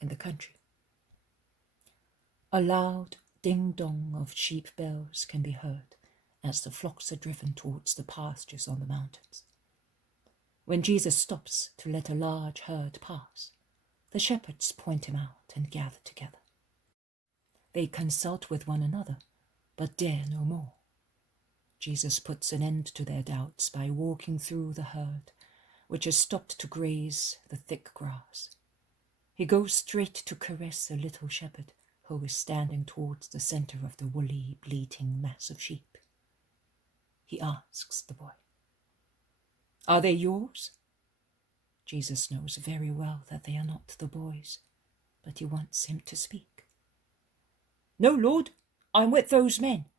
in the country. A loud ding-dong of sheep bells can be heard as the flocks are driven towards the pastures on the mountains. When Jesus stops to let a large herd pass, the shepherds point him out and gather together. They consult with one another, but dare no more. Jesus puts an end to their doubts by walking through the herd, which has stopped to graze the thick grass. He goes straight to caress a little shepherd who is standing towards the centre of the woolly, bleating mass of sheep. He asks the boy, "Are they yours?" Jesus knows very well that they are not the boy's, but he wants him to speak. "No, Lord, I'm with those men,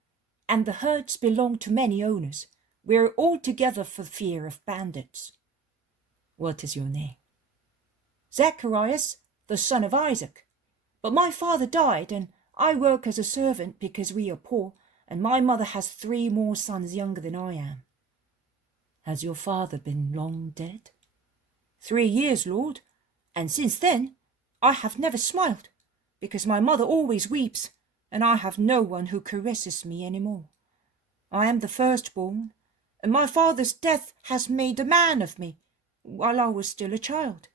and the herds belong to many owners. We're all together for fear of bandits." "What is your name?" "Zacharias, the son of Isaac. But my father died, and I work as a servant because we are poor, and my mother has 3 more sons younger than I am." "Has your father been long dead?" "3 years, Lord, and since then I have never smiled, because my mother always weeps, and I have no one who caresses me any more. I am the firstborn, and my father's death has made a man of me while I was still a child.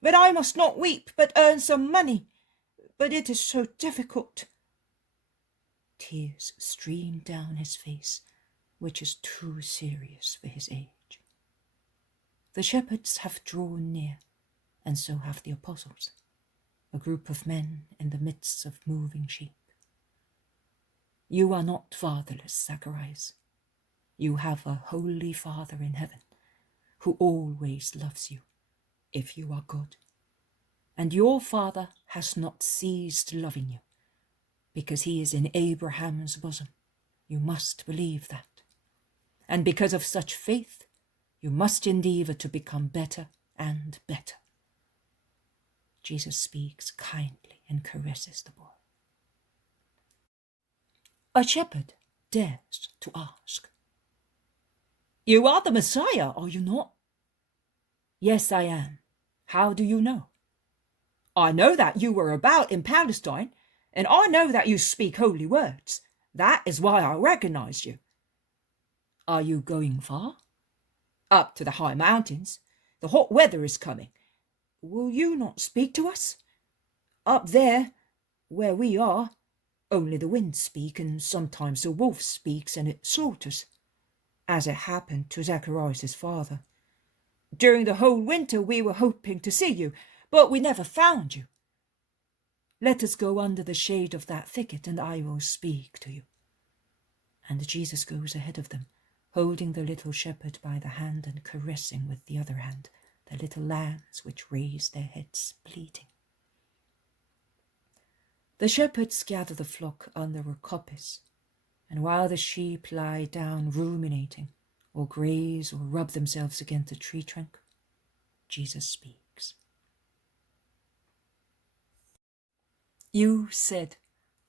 But I must not weep, but earn some money. But it is so difficult." Tears streamed down his face, which is too serious for his age. The shepherds have drawn near, and so have the apostles, a group of men in the midst of moving sheep. "You are not fatherless, Zacharias. You have a holy Father in heaven, who always loves you, if you are good. And your Father has not ceased loving you, because he is in Abraham's bosom. You must believe that. And because of such faith, you must endeavor to become better and better." Jesus speaks kindly and caresses the boy. A shepherd dares to ask, "You are the Messiah, are you not?" "Yes, I am. How do you know?" "I know that you were about in Palestine, and I know that you speak holy words. That is why I recognized you." "Are you going far?" "Up to the high mountains. The hot weather is coming. Will you not speak to us? Up there, where we are, only the winds speak, and sometimes the wolf speaks and it slaughters, as it happened to Zacharias' father. During the whole winter we were hoping to see you, but we never found you. Let us go under the shade of that thicket, and I will speak to you." And Jesus goes ahead of them, holding the little shepherd by the hand and caressing with the other hand the little lambs which raise their heads bleating. The shepherds gather the flock under a coppice, and while the sheep lie down ruminating, or graze or rub themselves against a tree trunk, Jesus speaks. "You said,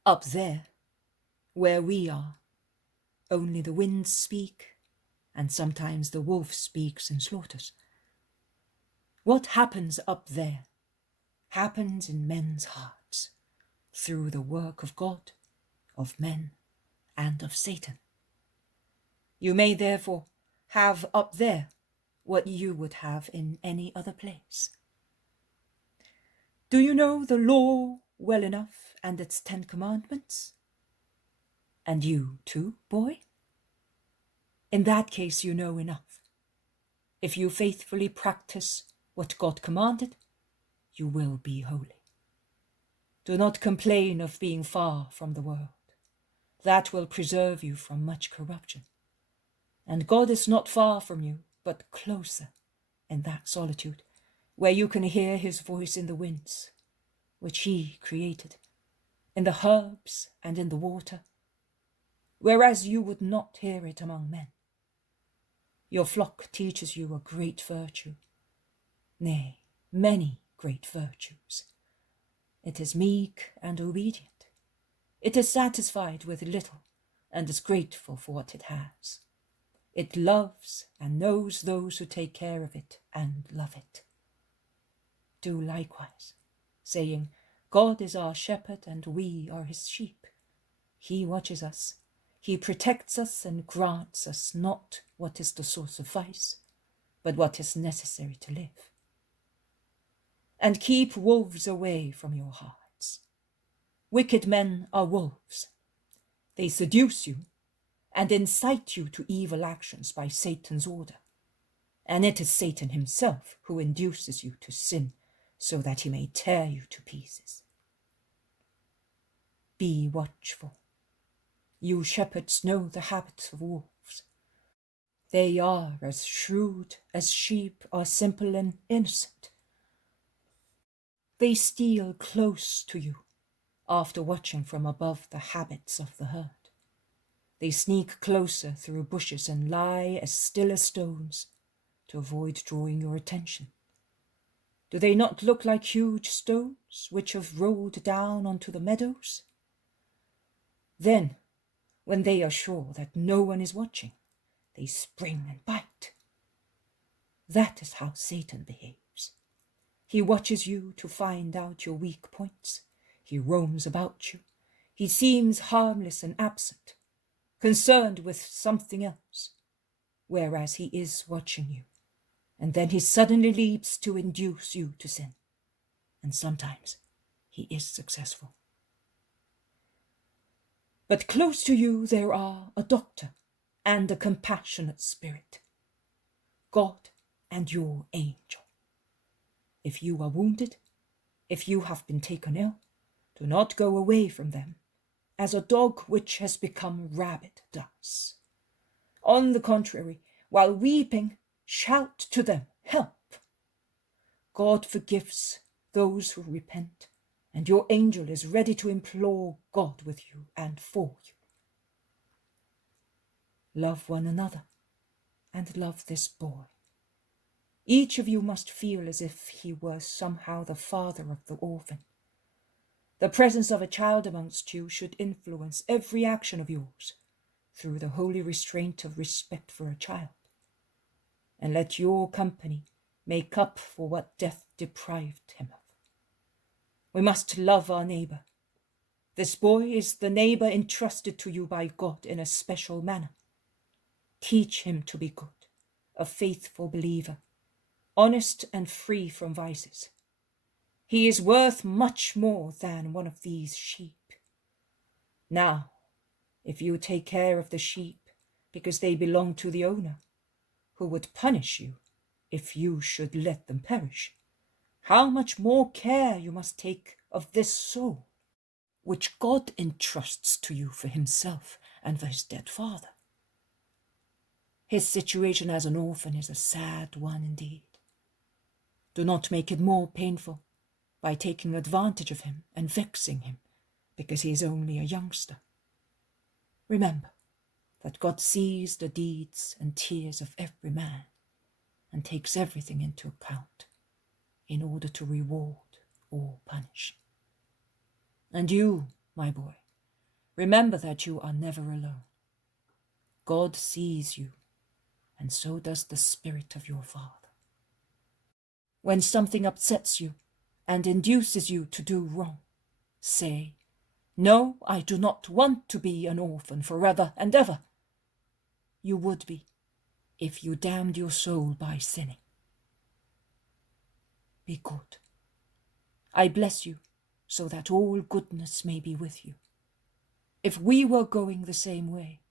'Up there, where we are, only the winds speak, and sometimes the wolf speaks and slaughters.' What happens up there happens in men's hearts, through the work of God, of men, and of Satan. You may therefore have up there what you would have in any other place. Do you know the law well enough and its 10 commandments? And you too, boy? In that case you know enough. If you faithfully practice what God commanded, you will be holy. Do not complain of being far from the world. That will preserve you from much corruption. And God is not far from you, but closer in that solitude, where you can hear his voice in the winds, which he created, in the herbs and in the water, whereas you would not hear it among men. Your flock teaches you a great virtue, nay, many great virtues. It is meek and obedient. It is satisfied with little and is grateful for what it has. It loves and knows those who take care of it and love it. Do likewise, saying, God is our shepherd and we are his sheep. He watches us. He protects us and grants us not what is the source of vice, but what is necessary to live. And keep wolves away from your hearts. Wicked men are wolves. They seduce you and incite you to evil actions by Satan's order. And it is Satan himself who induces you to sin so that he may tear you to pieces. Be watchful. You shepherds know the habits of wolves. They are as shrewd as sheep are simple and innocent. They steal close to you after watching from above the habits of the herd. They sneak closer through bushes and lie as still as stones to avoid drawing your attention. Do they not look like huge stones which have rolled down onto the meadows? Then, when they are sure that no one is watching, they spring and bite. That is how Satan behaves. He watches you to find out your weak points. He roams about you. He seems harmless and absent, concerned with something else, whereas he is watching you. And then he suddenly leaps to induce you to sin. And sometimes he is successful. But close to you there are a doctor and a compassionate spirit, God and your angel. If you are wounded, if you have been taken ill, do not go away from them, as a dog which has become rabid does. On the contrary, while weeping, shout to them, help. God forgives those who repent, and your angel is ready to implore God with you and for you. Love one another, and love this boy. Each of you must feel as if he were somehow the father of the orphan. The presence of a child amongst you should influence every action of yours through the holy restraint of respect for a child. And let your company make up for what death deprived him of. We must love our neighbor. This boy is the neighbor entrusted to you by God in a special manner. Teach him to be good, a faithful believer, honest and free from vices. He is worth much more than one of these sheep. Now, if you take care of the sheep because they belong to the owner, who would punish you if you should let them perish, how much more care you must take of this soul, which God entrusts to you for himself and for his dead father. His situation as an orphan is a sad one indeed. Do not make it more painful by taking advantage of him and vexing him because he is only a youngster. Remember that God sees the deeds and tears of every man and takes everything into account in order to reward or punish. And you, my boy, remember that you are never alone. God sees you, and so does the Spirit of your Father. When something upsets you and induces you to do wrong, say, "No, I do not want to be an orphan forever and ever." You would be if you damned your soul by sinning. Be good. I bless you so that all goodness may be with you. If we were going the same way,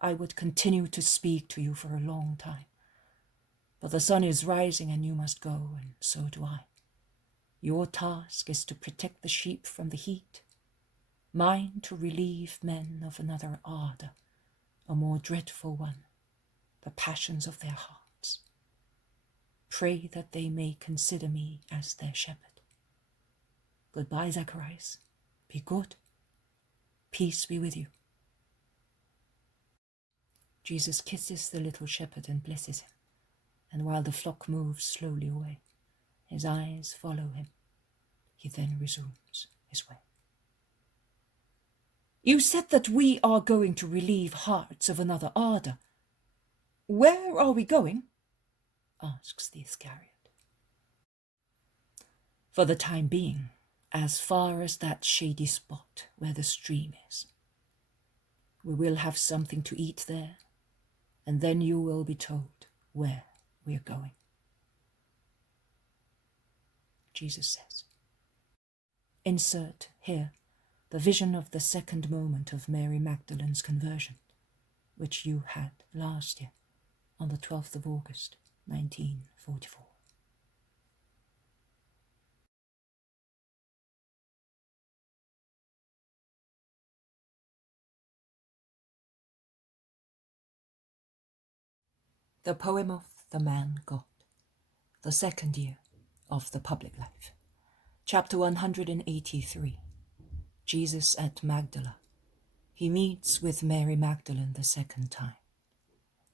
I would continue to speak to you for a long time. But the sun is rising and you must go, and so do I. Your task is to protect the sheep from the heat, mine to relieve men of another ardor, a more dreadful one, the passions of their hearts. Pray that they may consider me as their shepherd. Goodbye, Zacharias. Be good. Peace be with you. Jesus kisses the little shepherd and blesses him, and while the flock moves slowly away, his eyes follow him. He then resumes his way. You said that we are going to relieve hearts of another ardor. Where are we going? Asks the Iscariot. For the time being, as far as that shady spot where the stream is. We will have something to eat there, and then you will be told where we are going. Jesus says. Insert here the vision of the second moment of Mary Magdalene's conversion, which you had last year on the 12th of August, 1944. The poem of the man God, the second year of the public life. Chapter 183. Jesus at Magdala. He meets with Mary Magdalene the second time.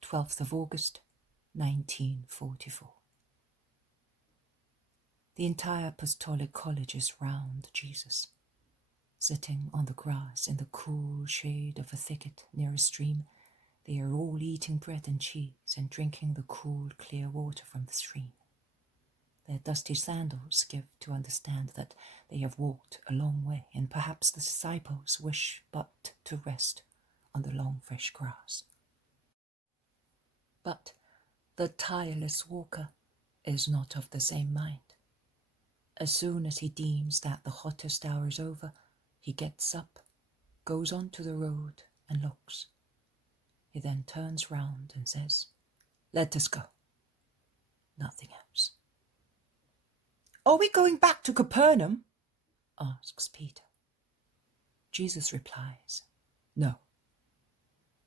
12th of August, 1944. The entire apostolic college is round Jesus, sitting on the grass in the cool shade of a thicket near a stream. They are all eating bread and cheese and drinking the cool, clear water from the stream. Their dusty sandals give to understand that they have walked a long way, and perhaps the disciples wish but to rest on the long, fresh grass. But the tireless walker is not of the same mind. As soon as he deems that the hottest hour is over, he gets up, goes on to the road and looks. He then turns round and says, "Let us go." Nothing else. "Are we going back to Capernaum?" asks Peter. Jesus replies, "No.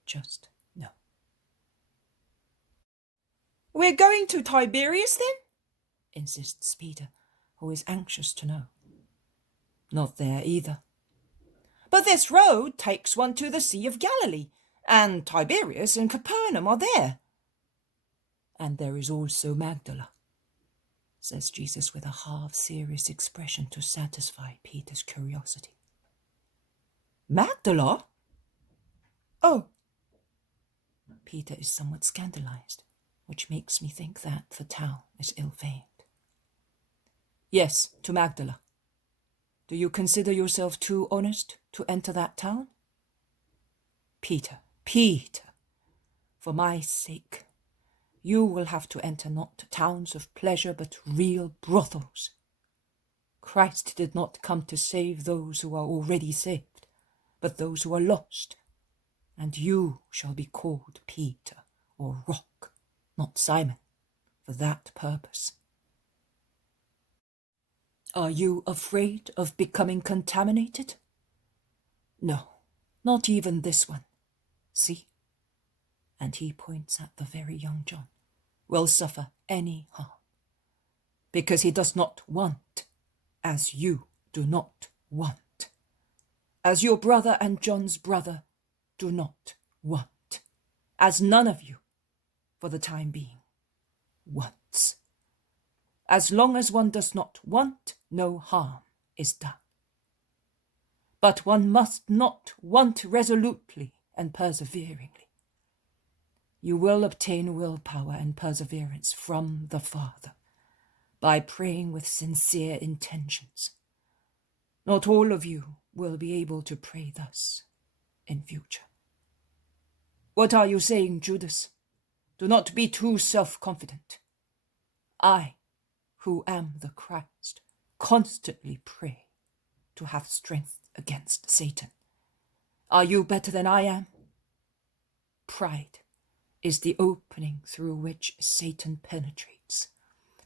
Just no." "We're going to Tiberias then?" insists Peter, who is anxious to know. "Not there either." "But this road takes one to the Sea of Galilee, and Tiberias and Capernaum are there." "And there is also Magdala," says Jesus with a half-serious expression to satisfy Peter's curiosity. "Magdala? Oh." Peter is somewhat scandalized, which makes me think that the town is ill-famed. "Yes, to Magdala. Do you consider yourself too honest to enter that town?" "Peter, for my sake, you will have to enter not towns of pleasure but real brothels. Christ did not come to save those who are already saved, but those who are lost. And you shall be called Peter, or Rock, not Simon, for that purpose." "Are you afraid of becoming contaminated?" "No, not even this one. See?" And he points at the very young John. "Will suffer any harm, because he does not want, as you do not want, as your brother and John's brother do not want, as none of you, for the time being, wants. As long as one does not want, no harm is done. But one must not want resolutely and perseveringly. You will obtain willpower and perseverance from the Father by praying with sincere intentions. Not all of you will be able to pray thus in future." "What are you saying, Judas? Do not be too self-confident. I, who am the Christ, constantly pray to have strength against Satan. Are you better than I am? Pride is the opening through which Satan penetrates.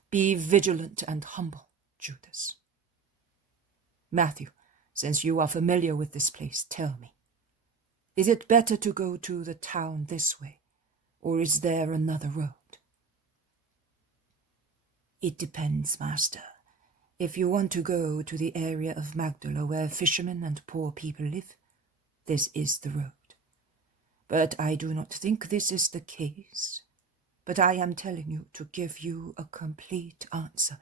Be vigilant and humble, Judas." "Matthew, since you are familiar with this place, tell me, is it better to go to the town this way, or is there another road?" "It depends, Master. If you want to go to the area of Magdala where fishermen and poor people live, this is the road. But I do not think this is the case. But I am telling you to give you a complete answer.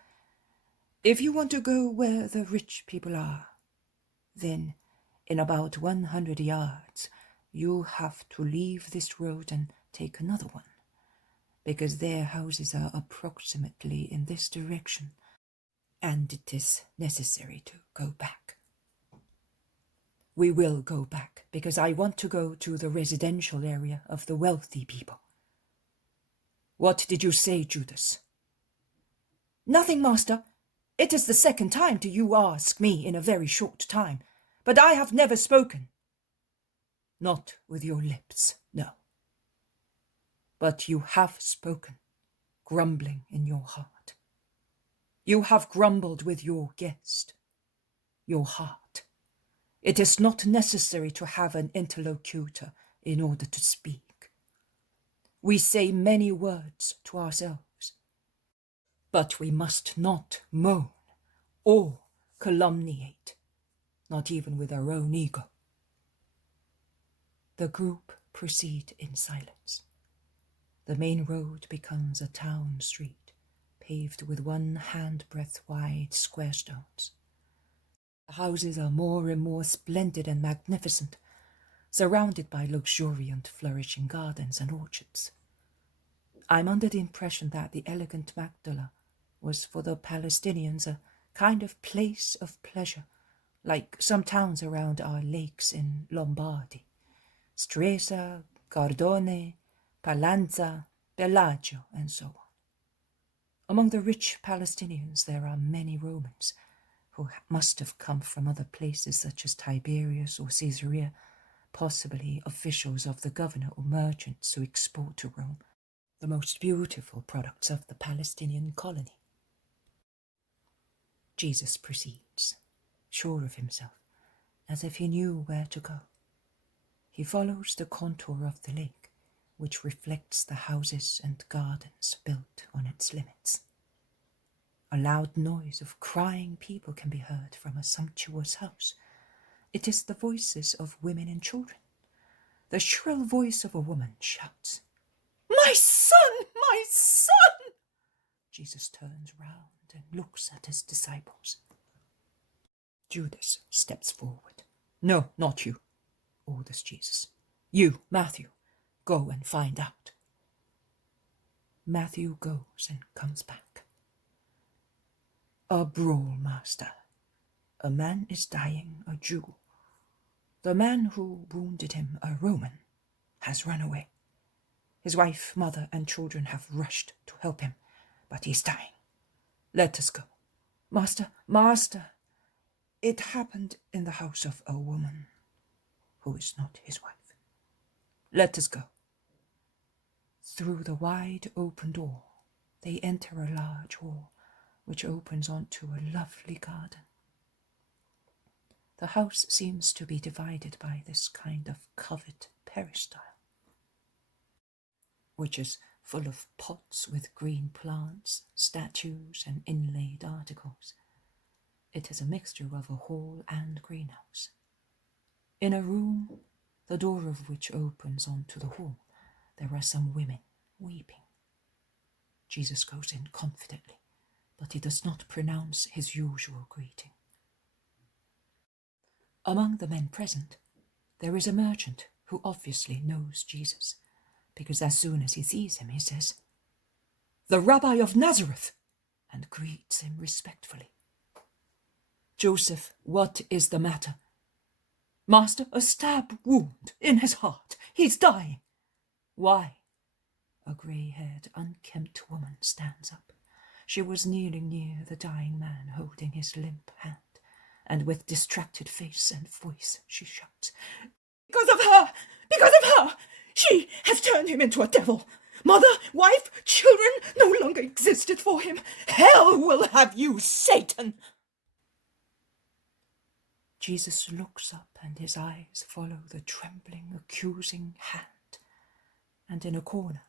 If you want to go where the rich people are, then in about 100 yards you have to leave this road and take another one, because their houses are approximately in this direction, and it is necessary to go back." "We will go back, because I want to go to the residential area of the wealthy people." "What did you say, Judas?" "Nothing, Master. It is the second time you ask me in a very short time, but I have never spoken." "Not with your lips, no. But you have spoken, grumbling in your heart. You have grumbled with your guest, your heart. It is not necessary to have an interlocutor in order to speak. We say many words to ourselves, but we must not moan or calumniate, not even with our own ego." The group proceed in silence. The main road becomes a town street, paved with 1 handbreadth wide square stones. The houses are more and more splendid and magnificent, surrounded by luxuriant flourishing gardens and orchards. I'm under the impression that the elegant Magdala was for the Palestinians a kind of place of pleasure, like some towns around our lakes in Lombardy, Stresa, Cardone, Palanza, Bellagio, and so on. Among the rich Palestinians there are many Romans, who must have come from other places such as Tiberias or Caesarea, possibly officials of the governor or merchants who export to Rome the most beautiful products of the Palestinian colony. Jesus proceeds, sure of himself, as if he knew where to go. He follows the contour of the lake, which reflects the houses and gardens built on its limits. A loud noise of crying people can be heard from a sumptuous house. It is the voices of women and children. The shrill voice of a woman shouts, "My son! My son!" Jesus turns round and looks at his disciples. Judas steps forward. "No, not you," orders Jesus. "You, Matthew, go and find out." Matthew goes and comes back. "A brawl, master. A man is dying, a Jew. The man who wounded him, a Roman, has run away. His wife, mother, and children have rushed to help him, but he's dying. Let us go. Master, master, it happened in the house of a woman who is not his wife. Let us go." Through the wide open door, they enter a large hall, which opens onto a lovely garden. The house seems to be divided by this kind of covered peristyle, which is full of pots with green plants, statues, and inlaid articles. It is a mixture of a hall and greenhouse. In a room, the door of which opens onto the hall, there are some women weeping. Jesus goes in confidently, but he does not pronounce his usual greeting. Among the men present, there is a merchant who obviously knows Jesus, because as soon as he sees him, he says, "The Rabbi of Nazareth," and greets him respectfully. "Joseph, what is the matter?" "Master, a stab wound in his heart. He's dying." "Why?" A grey-haired, unkempt woman stands up. She was kneeling near the dying man, holding his limp hand, and with distracted face and voice she shouts, "Because of her! Because of her! She has turned him into a devil! Mother, wife, children no longer existed for him! Hell will have you, Satan!" Jesus looks up, and his eyes follow the trembling, accusing hand, and in a corner,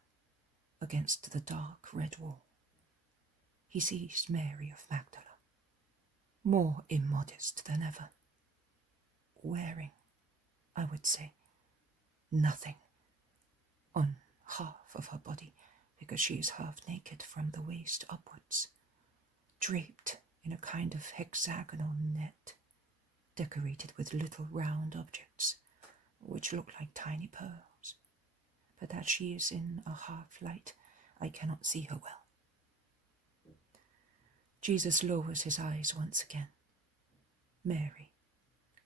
against the dark red wall, he sees Mary of Magdala, more immodest than ever, wearing, I would say, nothing on half of her body, because she is half naked from the waist upwards, draped in a kind of hexagonal net, decorated with little round objects, which look like tiny pearls. But as she is in a half light, I cannot see her well. Jesus lowers his eyes once again. Mary,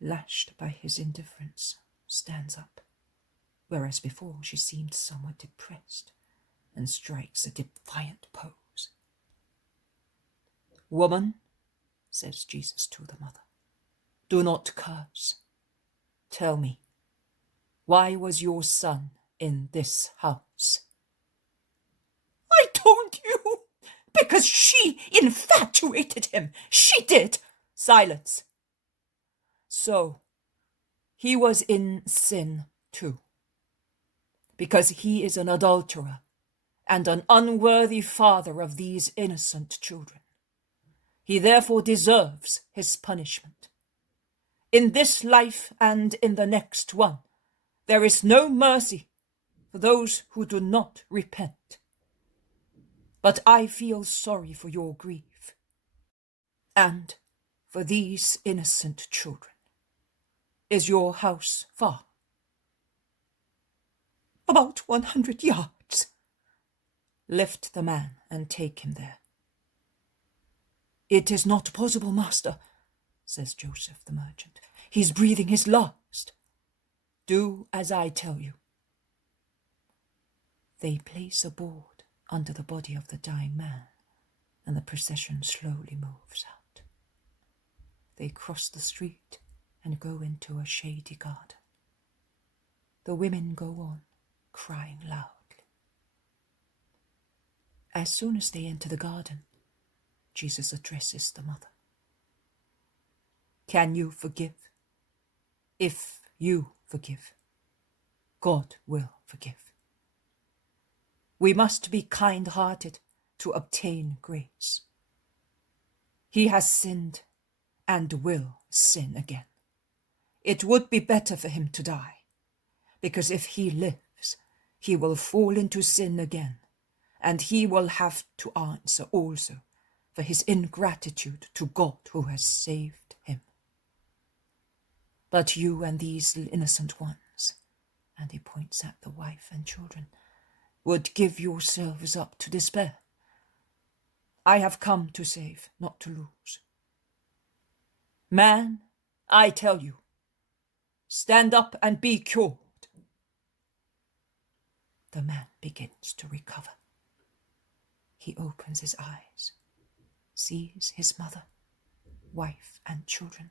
lashed by his indifference, stands up, whereas before she seemed somewhat depressed, and strikes a defiant pose. "Woman," says Jesus to the mother, "do not curse. Tell me, why was your son in this house?" "I told you, because she infatuated him. She did." "Silence. So, he was in sin too, because he is an adulterer and an unworthy father of these innocent children. He therefore deserves his punishment. In this life and in the next one, there is no mercy for those who do not repent." But I feel sorry for your grief, and for these innocent children. Is your house far? About 100 yards. Lift the man and take him there. It is not possible, master, says Joseph the merchant. He's breathing his last. Do as I tell you. They place a board under the body of the dying man, and the procession slowly moves out. They cross the street and go into a shady garden. The women go on, crying loudly. As soon as they enter the garden, Jesus addresses the mother. Can you forgive? If you forgive, God will forgive. We must be kind-hearted to obtain grace. He has sinned and will sin again. It would be better for him to die, because if he lives, he will fall into sin again, and he will have to answer also for his ingratitude to God who has saved him. But you and these innocent ones, and he points at the wife and children, would give yourselves up to despair. I have come to save, not to lose. Man, I tell you, stand up and be cured. The man begins to recover. He opens his eyes, sees his mother, wife, and children,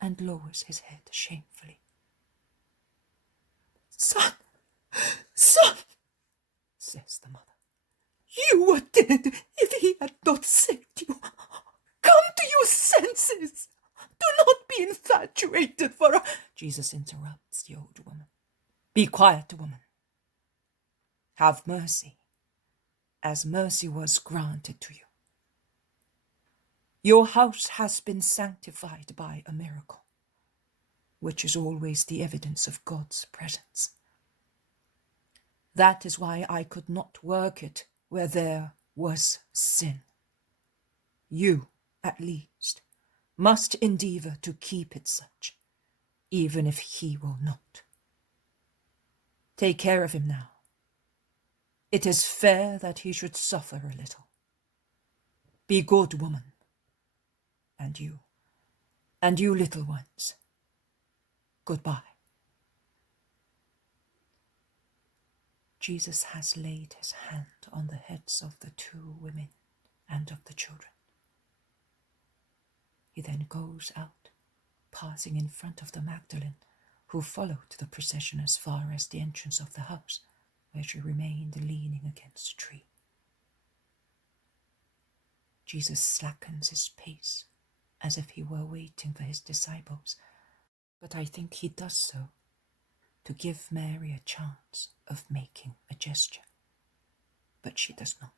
and lowers his head shamefully. Son, says the mother. You were dead if he had not saved you. Come to your senses. Do not be infatuated for a... Jesus interrupts the old woman. Be quiet, woman. Have mercy, as mercy was granted to you. Your house has been sanctified by a miracle, which is always the evidence of God's presence. That is why I could not work it where there was sin. You, at least, must endeavour to keep it such, even if he will not. Take care of him now. It is fair that he should suffer a little. Be good, woman. And you little ones, goodbye. Jesus has laid his hand on the heads of the two women and of the children. He then goes out, passing in front of the Magdalene, who followed the procession as far as the entrance of the house, where she remained leaning against a tree. Jesus slackens his pace, as if he were waiting for his disciples, but I think he does so to give Mary a chance of making a gesture. But she does not.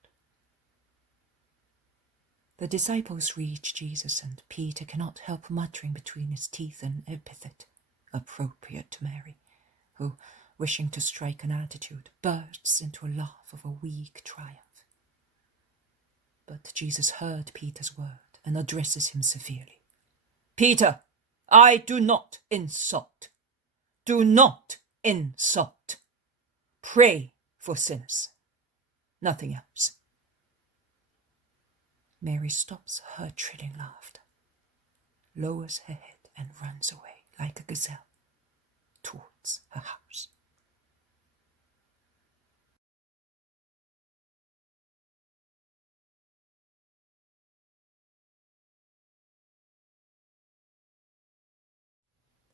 The disciples reach Jesus, and Peter cannot help muttering between his teeth an epithet appropriate to Mary, who, wishing to strike an attitude, bursts into a laugh of a weak triumph. But Jesus heard Peter's word and addresses him severely. Peter, I do not insult. Do not insult. Pray for sinners. Nothing else. Mary stops her trilling laughter, lowers her head, and runs away like a gazelle towards her house.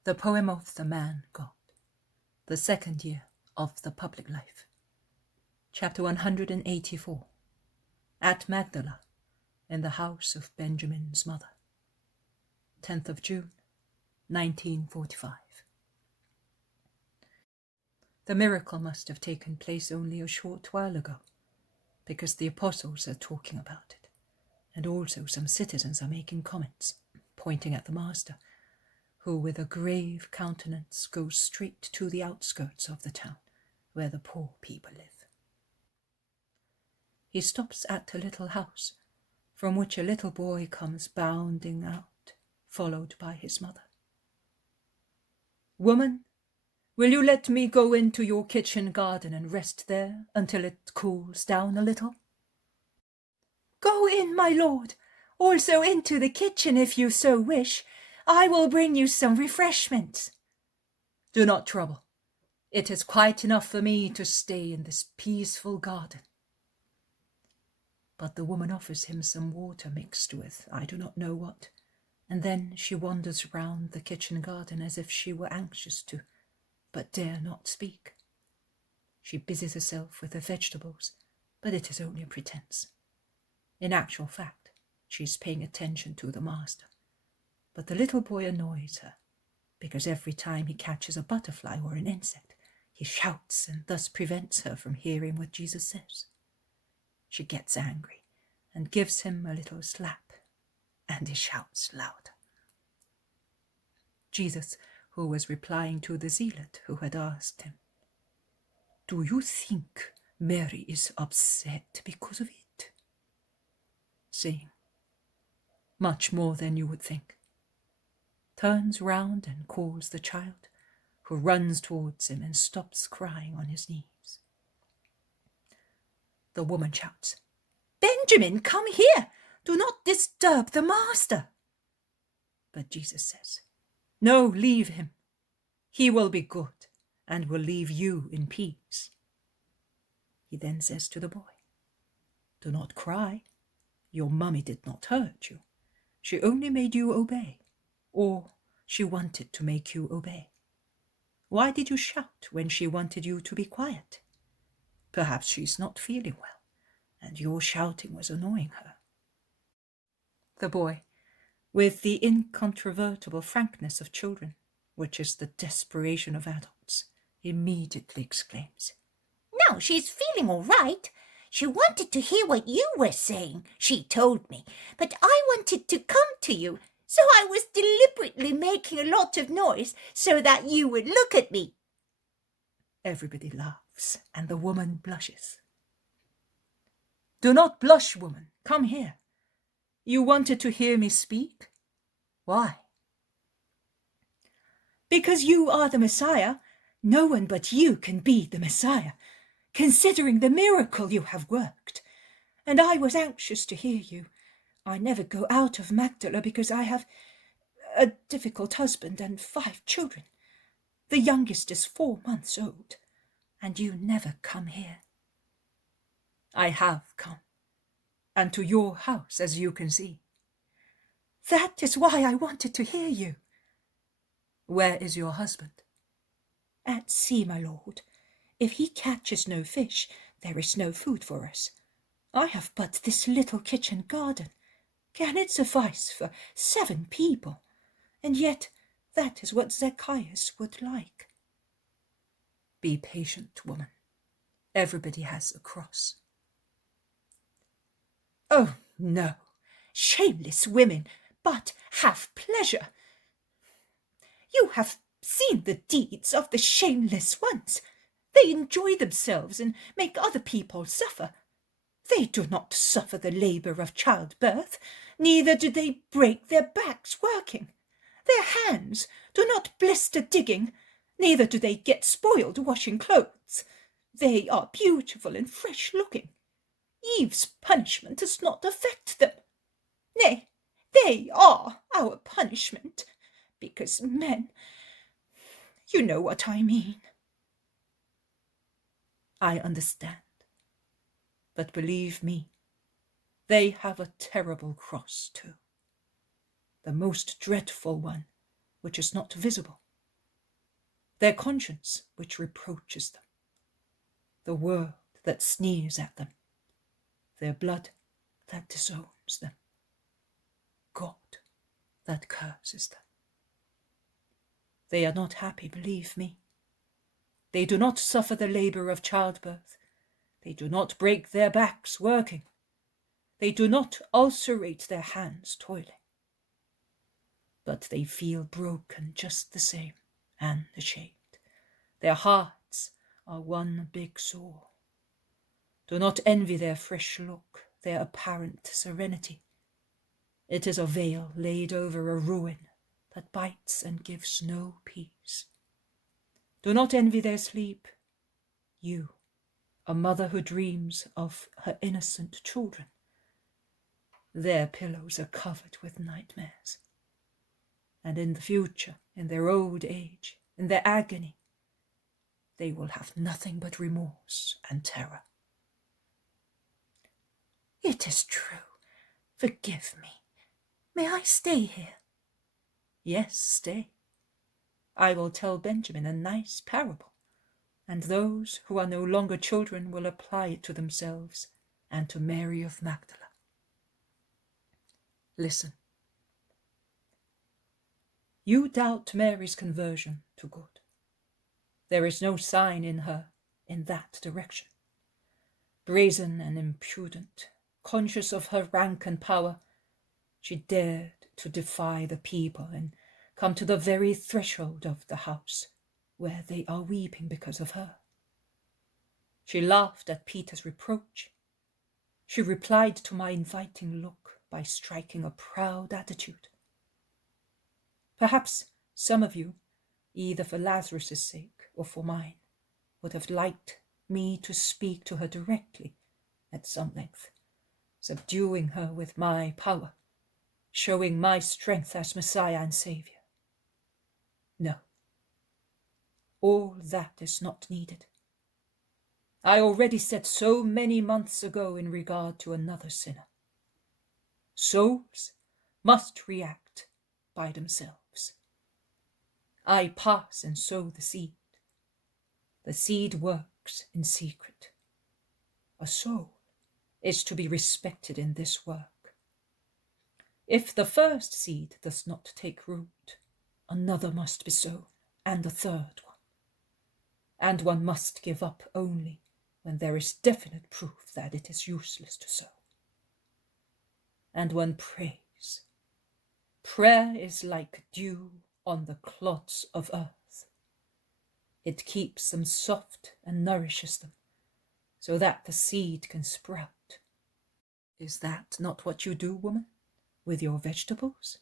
The poem of the man God, the second year of the public life. Chapter 184. At Magdala, in the house of Benjamin's mother. 10th of June, 1945. The miracle must have taken place only a short while ago, because the apostles are talking about it, and also some citizens are making comments, pointing at the master, who with a grave countenance goes straight to the outskirts of the town, where the poor people live. he stops at a little house, from which a little boy comes bounding out, followed by his mother. "Woman, will you let me go into your kitchen garden and rest there until it cools down a little?" "Go in, my lord, also into the kitchen if you so wish. I will bring you some refreshments." "Do not trouble. It is quite enough for me to stay in this peaceful garden." But the woman offers him some water mixed with I do not know what, and then she wanders round the kitchen garden as if she were anxious to, but dare not speak. She busies herself with the vegetables, but it is only a pretense. In actual fact, she is paying attention to the master. But the little boy annoys her, because every time he catches a butterfly or an insect, he shouts and thus prevents her from hearing what Jesus says. She gets angry and gives him a little slap, and he shouts louder. Jesus, who was replying to the zealot who had asked him, "Do you think Mary is upset because of it?" saying, "Much more than you would think," turns round and calls the child, who runs towards him and stops crying on his knees. The woman shouts, "Benjamin, come here! Do not disturb the master!" But Jesus says, "No, leave him. He will be good and will leave you in peace." He then says to the boy, "Do not cry. Your mummy did not hurt you. She only made you obey, or she wanted to make you obey. Why did you shout when she wanted you to be quiet? Perhaps she's not feeling well, and your shouting was annoying her." The boy, with the incontrovertible frankness of children, which is the desperation of adults, immediately exclaims, "No, she's feeling all right. She wanted to hear what you were saying, she told me, but I wanted to come to you, so I was deliberately making a lot of noise so that you would look at me." Everybody laughs, and the woman blushes. "Do not blush, woman. Come here. You wanted to hear me speak? Why?" "Because you are the Messiah. No one but you can be the Messiah, considering the miracle you have worked. And I was anxious to hear you. I never go out of Magdala because I have a difficult husband and 5 children. The youngest is 4 months old, and you never come here." "I have come, and to your house, as you can see." "That is why I wanted to hear you." "Where is your husband?" "At sea, my lord. If he catches no fish, there is no food for us. I have but this little kitchen garden. Can it suffice for 7 people? And yet that is what Zacchias would like." "Be patient, woman. Everybody has a cross." "Oh, no, shameless women, but have pleasure. You have seen the deeds of the shameless ones. They enjoy themselves and make other people suffer. They do not suffer the labour of childbirth, neither do they break their backs working. Their hands do not blister digging, neither do they get spoiled washing clothes. They are beautiful and fresh-looking. Eve's punishment does not affect them. Nay, they are our punishment, because men, you know what I mean." "I understand. But believe me, they have a terrible cross too. The most dreadful one, which is not visible. Their conscience, which reproaches them. The world that sneers at them. Their blood that disowns them. God that curses them. They are not happy, believe me. They do not suffer the labour of childbirth. They do not break their backs working. They do not ulcerate their hands toiling. But they feel broken just the same, and ashamed. Their hearts are one big sore. Do not envy their fresh look, their apparent serenity. It is a veil laid over a ruin that bites and gives no peace. Do not envy their sleep. You, a mother who dreams of her innocent children. Their pillows are covered with nightmares. And in the future, in their old age, in their agony, they will have nothing but remorse and terror. It is true. Forgive me. May I stay here? Yes, stay. I will tell Benjamin a nice parable, and those who are no longer children will apply it to themselves and to Mary of Magdala. Listen. You doubt Mary's conversion to good. There is no sign in her in that direction. Brazen and impudent, conscious of her rank and power, she dared to defy the people and come to the very threshold of the house where they are weeping because of her. She laughed at Peter's reproach. She replied to my inviting look by striking a proud attitude. Perhaps some of you, either for Lazarus' sake or for mine, would have liked me to speak to her directly at some length, subduing her with my power, showing my strength as Messiah and Saviour. No, all that is not needed. I already said so many months ago in regard to another sinner. Souls must react by themselves. I pass and sow the seed. The seed works in secret. A soul is to be respected in this work. If the first seed does not take root, another must be sown, and a third one. And one must give up only when there is definite proof that it is useless to sow. And one prays. Prayer is like dew on the clods of earth. It keeps them soft and nourishes them, so that the seed can sprout. Is that not what you do, woman, with your vegetables?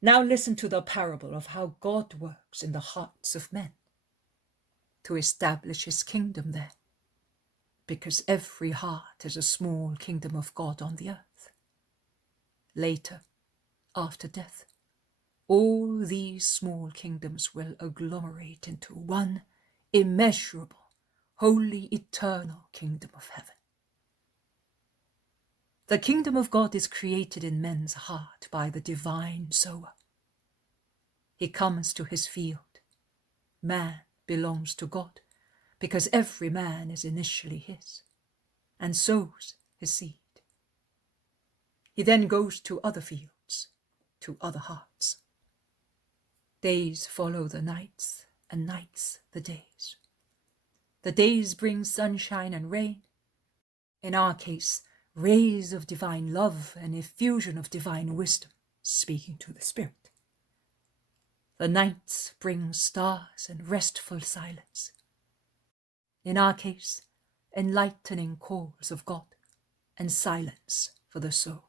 Now listen to the parable of how God works in the hearts of men to establish his kingdom there, because every heart is a small kingdom of God on the earth. Later, after death, all these small kingdoms will agglomerate into one immeasurable, holy, eternal kingdom of heaven. The kingdom of God is created in men's heart by the divine Sower. He comes to his field. Man belongs to God because every man is initially his and sows his seed. He then goes to other fields, to other hearts. Days follow the nights, and nights the days. The days bring sunshine and rain. In our case, rays of divine love and effusion of divine wisdom, speaking to the Spirit. The nights bring stars and restful silence. In our case, enlightening calls of God and silence for the soul,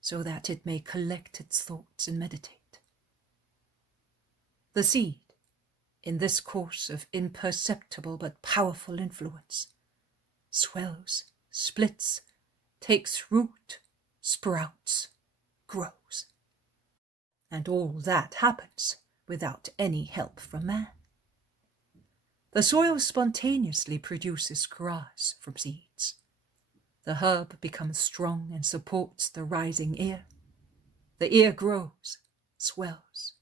so that it may collect its thoughts and meditate. The seed, in this course of imperceptible but powerful influence, swells, splits, takes root, sprouts, grows. And all that happens without any help from man. The soil spontaneously produces grass from seeds. The herb becomes strong and supports the rising ear. The ear grows, swells,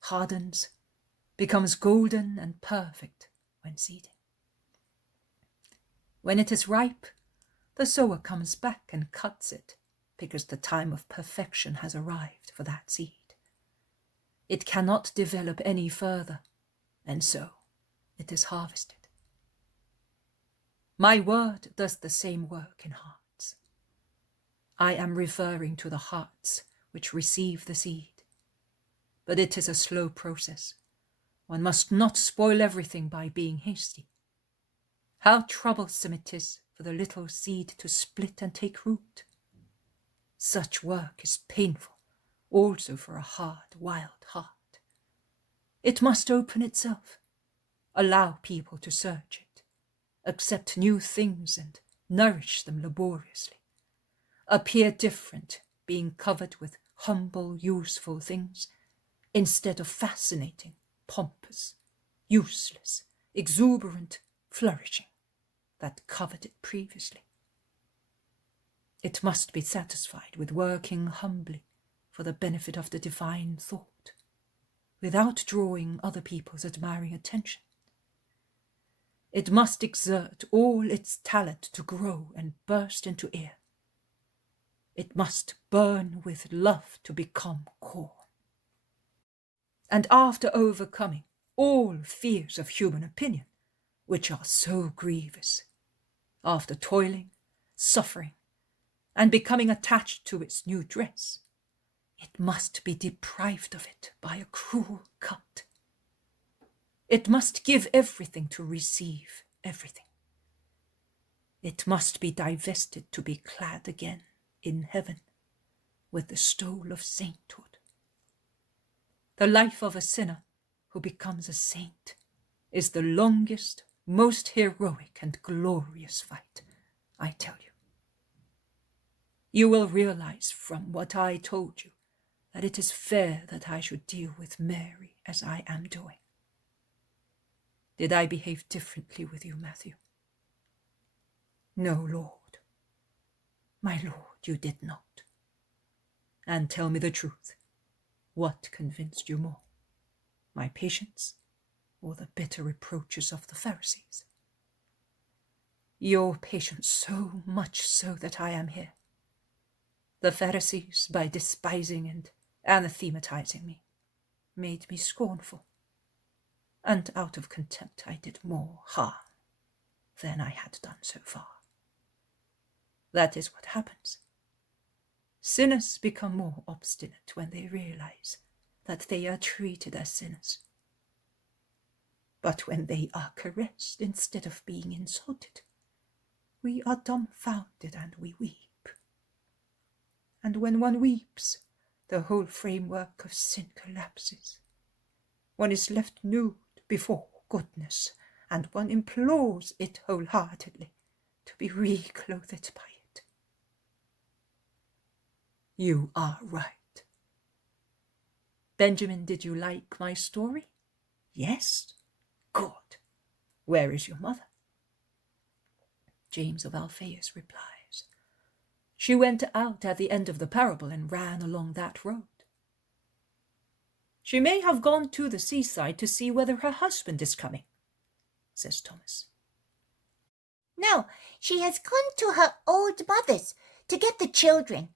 hardens, becomes golden and perfect when seeding. When it is ripe, the sower comes back and cuts it because the time of perfection has arrived for that seed. It cannot develop any further, and so it is harvested. My word does the same work in hearts. I am referring to the hearts which receive the seed, but it is a slow process. One must not spoil everything by being hasty. How troublesome it is for the little seed to split and take root. Such work is painful also for a hard, wild heart. It must open itself, allow people to search it, accept new things and nourish them laboriously, appear different, being covered with humble, useful things, instead of fascinating, pompous, useless, exuberant, flourishing, that covered it previously. It must be satisfied with working humbly for the benefit of the divine thought, without drawing other people's admiring attention. It must exert all its talent to grow and burst into air. It must burn with love to become corn. And after overcoming all fears of human opinion, which are so grievous, after toiling, suffering, and becoming attached to its new dress, it must be deprived of it by a cruel cut. It must give everything to receive everything. It must be divested to be clad again in heaven with the stole of sainthood. The life of a sinner who becomes a saint is the longest, most heroic and glorious fight, I tell you. You will realize from what I told you that it is fair that I should deal with Mary as I am doing. Did I behave differently with you, Matthew? No, Lord. My Lord, you did not. And tell me the truth. What convinced you more, my patience or the bitter reproaches of the Pharisees? Your patience, so much so that I am here. The Pharisees, by despising and anathematizing me, made me scornful, and out of contempt I did more harm than I had done so far. That is what happens. Sinners become more obstinate when they realize that they are treated as sinners. But when they are caressed instead of being insulted, we are dumbfounded and we weep. And when one weeps, the whole framework of sin collapses. One is left nude before goodness, and one implores it wholeheartedly to be reclothed by it. You are right. Benjamin, did you like my story? Yes? Good. Where is your mother? James of Alphaeus replies, She went out at the end of the parable and ran along that road. She may have gone to the seaside to see whether her husband is coming, says Thomas. No, she has gone to her old mother's to get the children.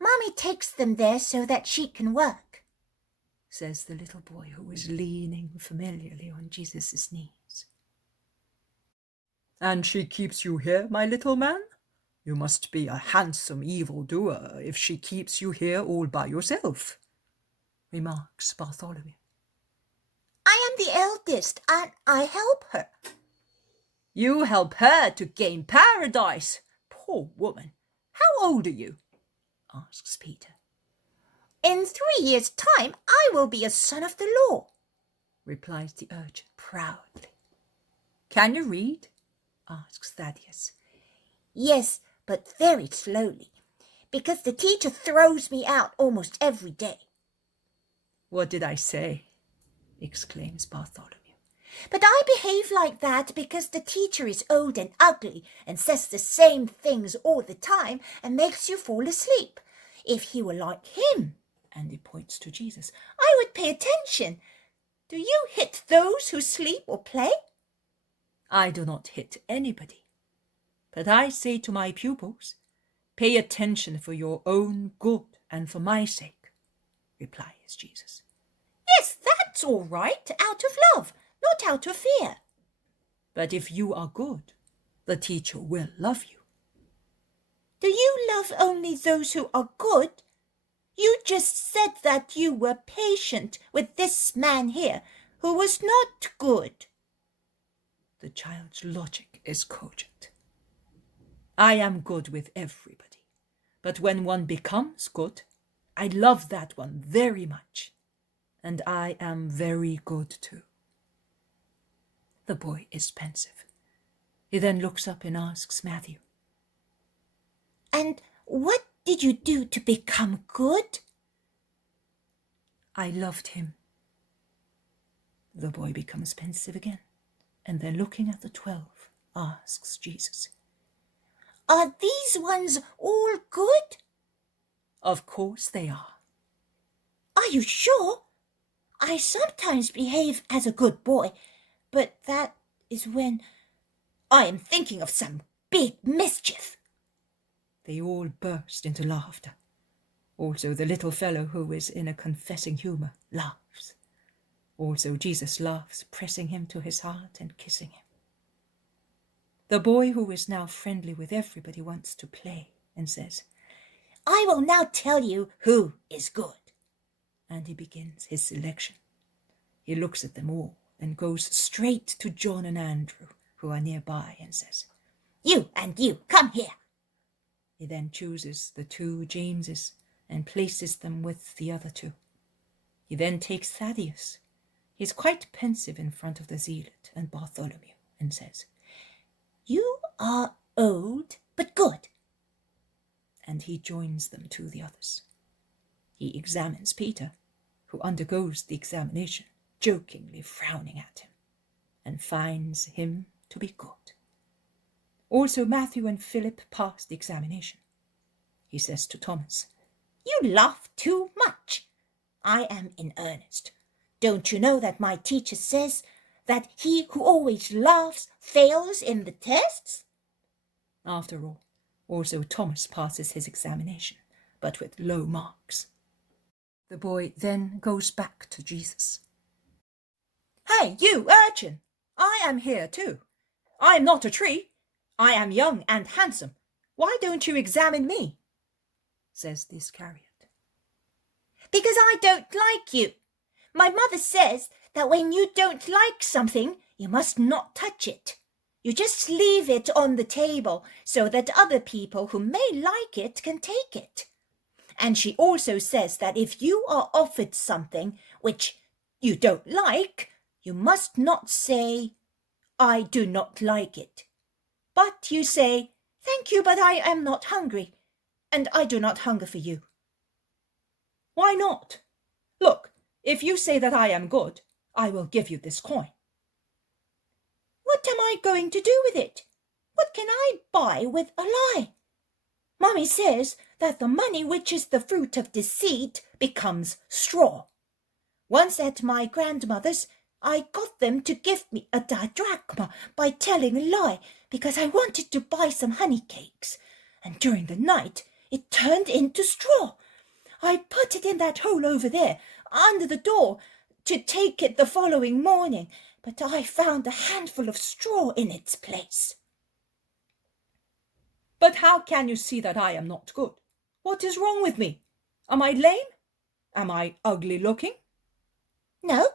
Mommy takes them there so that she can work, says the little boy who is leaning familiarly on Jesus' knees. And she keeps you here, my little man? You must be a handsome evildoer if she keeps you here all by yourself, remarks Bartholomew. I am the eldest, and I help her. You help her to gain paradise? Poor woman. How old are you? Asks Peter. In 3 years' time, I will be a son of the law, replies the urchin proudly. Can you read? Asks Thaddeus. Yes, but very slowly, because the teacher throws me out almost every day. What did I say? Exclaims Bartholomew. But I behave like that because the teacher is old and ugly and says the same things all the time and makes you fall asleep. If he were like him, and he points to Jesus, I would pay attention. Do you hit those who sleep or play? I do not hit anybody, but I say to my pupils, pay attention for your own good and for my sake, replies Jesus. Yes, that's all right, out of love, not out of fear. But if you are good, the teacher will love you. Do you love only those who are good? You just said that you were patient with this man here, who was not good. The child's logic is cogent. I am good with everybody, but when one becomes good, I love that one very much, and I am very good too. The boy is pensive. He then looks up and asks Matthew, And what did you do to become good? I loved him. The boy becomes pensive again, and then looking at the 12, asks Jesus, Are these ones all good? Of course they are. Are you sure? I sometimes behave as a good boy, but that is when I am thinking of some big mischief. They all burst into laughter. Also the little fellow who is in a confessing humour laughs. Also Jesus laughs, pressing him to his heart and kissing him. The boy, who is now friendly with everybody, wants to play and says, I will now tell you who is good. And he begins his selection. He looks at them all and goes straight to John and Andrew, who are nearby, and says, You and you, come here. He then chooses the 2 Jameses and places them with the other 2. He then takes Thaddeus. He is quite pensive in front of the zealot and Bartholomew, and says, You are old, but good. And he joins them to the others. He examines Peter, who undergoes the examination, jokingly frowning at him, and finds him to be good. Also Matthew and Philip pass the examination. He says to Thomas, You laugh too much. I am in earnest. Don't you know that my teacher says that he who always laughs fails in the tests? After all, also Thomas passes his examination, but with low marks. The boy then goes back to Jesus. Hey, you urchin! I am here too. I am not a tree. I am young and handsome. Why don't you examine me? Says the Iscariot. Because I don't like you. My mother says that when you don't like something, you must not touch it. You just leave it on the table so that other people who may like it can take it. And she also says that if you are offered something which you don't like, you must not say, I do not like it. But you say, Thank you, but I am not hungry, and I do not hunger for you. Why not? Look, if you say that I am good, I will give you this coin. What am I going to do with it? What can I buy with a lie? Mummy says that the money which is the fruit of deceit becomes straw. Once at my grandmother's, I got them to give me a didrachma by telling a lie because I wanted to buy some honey cakes, and during the night it turned into straw. I put it in that hole over there, under the door, to take it the following morning, but I found a handful of straw in its place. But how can you see that I am not good? What is wrong with me? Am I lame? Am I ugly looking? No,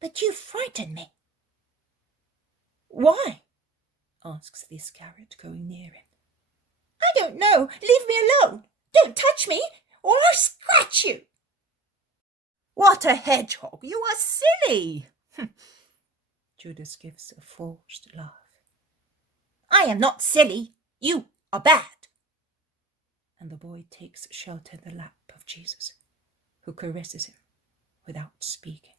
but you frighten me. Why? Asks the Iscariot, going near him. I don't know. Leave me alone. Don't touch me, or I'll scratch you. What a hedgehog! You are silly! Judas gives a forced laugh. I am not silly. You are bad. And the boy takes shelter in the lap of Jesus, who caresses him without speaking.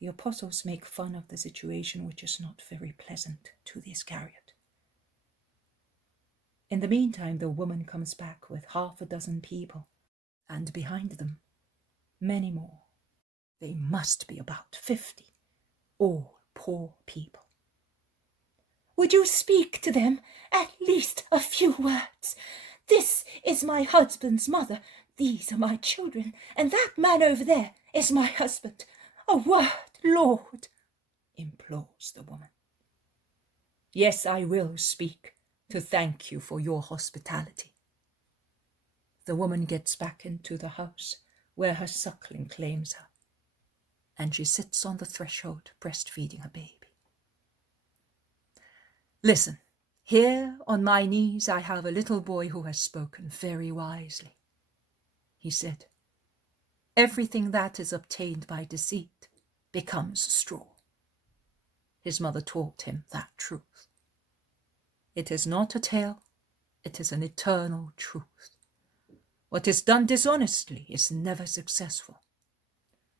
The apostles make fun of the situation, which is not very pleasant to the Iscariot. In the meantime, the woman comes back with 6 people, and behind them, many more. They must be about 50, all poor people. Would you speak to them at least a few words? This is my husband's mother, these are my children, and that man over there is my husband. A word, Lord, implores the woman. Yes, I will speak, to thank you for your hospitality. The woman gets back into the house where her suckling claims her, and she sits on the threshold breastfeeding her baby. Listen, here on my knees I have a little boy who has spoken very wisely. He said, everything that is obtained by deceit becomes straw. His mother taught him that truth. It is not a tale, it is an eternal truth. What is done dishonestly is never successful,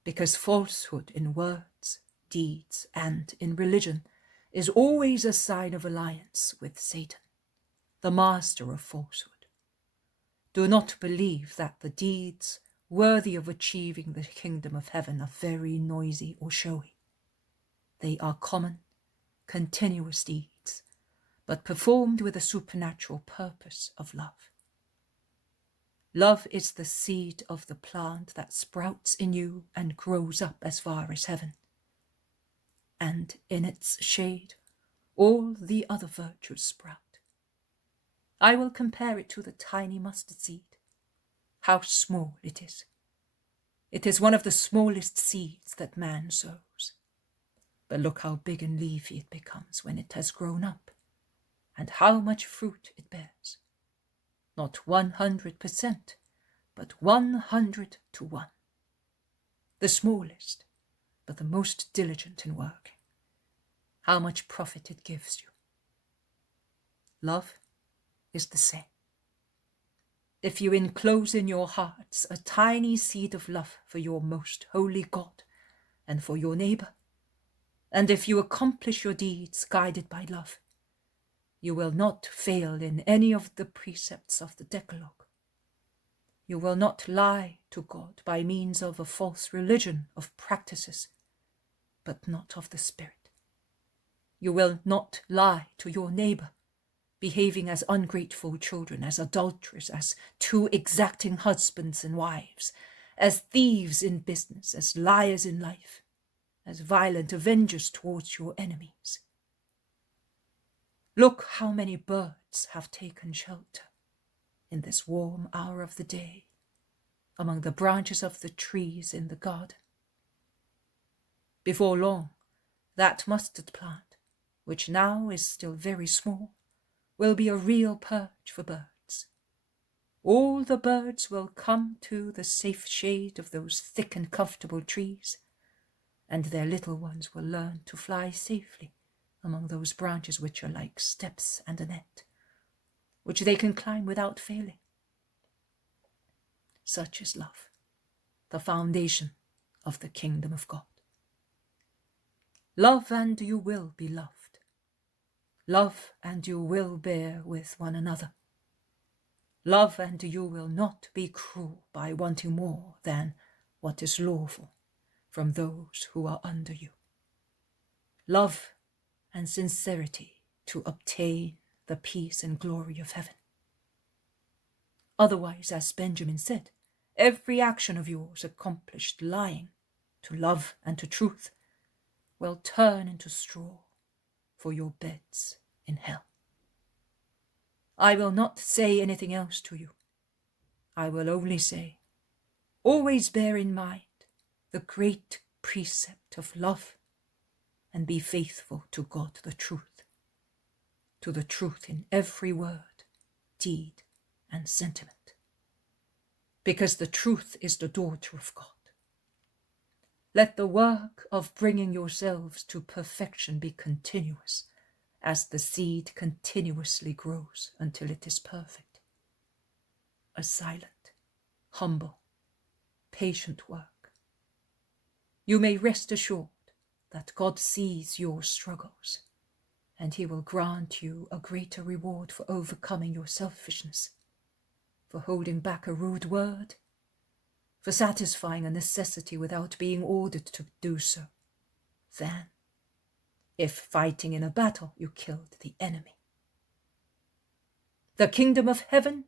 because falsehood in words, deeds, and in religion is always a sign of alliance with Satan, the master of falsehood. Do not believe that the deeds worthy of achieving the kingdom of heaven are very noisy or showy. They are common, continuous deeds, but performed with a supernatural purpose of love. Love is the seed of the plant that sprouts in you and grows up as far as heaven. And in its shade, all the other virtues sprout. I will compare it to the tiny mustard seed. How small it is. It is one of the smallest seeds that man sows. But look how big and leafy it becomes when it has grown up, and how much fruit it bears. Not 100%, but 100 to 1. The smallest, but the most diligent in working. How much profit it gives you. Love is the same. If you enclose in your hearts a tiny seed of love for your most holy God and for your neighbor, and if you accomplish your deeds guided by love, you will not fail in any of the precepts of the Decalogue. You will not lie to God by means of a false religion of practices, but not of the Spirit. You will not lie to your neighbor, behaving as ungrateful children, as adulterers, as too exacting husbands and wives, as thieves in business, as liars in life, as violent avengers towards your enemies. Look how many birds have taken shelter in this warm hour of the day among the branches of the trees in the garden. Before long, that mustard plant, which now is still very small, will be a real perch for birds. All the birds will come to the safe shade of those thick and comfortable trees, and their little ones will learn to fly safely among those branches which are like steps and a net, which they can climb without failing. Such is love, the foundation of the kingdom of God. Love and you will be loved. Love and you will bear with one another. Love and you will not be cruel by wanting more than what is lawful from those who are under you. Love and sincerity to obtain the peace and glory of heaven. Otherwise, as Benjamin said, every action of yours accomplished lying to love and to truth will turn into straw for your beds in hell. I will not say anything else to you. I will only say, always bear in mind the great precept of love and be faithful to God the truth, to the truth in every word, deed, and sentiment, because the truth is the daughter of God. Let the work of bringing yourselves to perfection be continuous, as the seed continuously grows until it is perfect. A silent, humble, patient work. You may rest assured that God sees your struggles, and he will grant you a greater reward for overcoming your selfishness, for holding back a rude word, for satisfying a necessity without being ordered to do so, than if fighting in a battle you killed the enemy. The kingdom of heaven,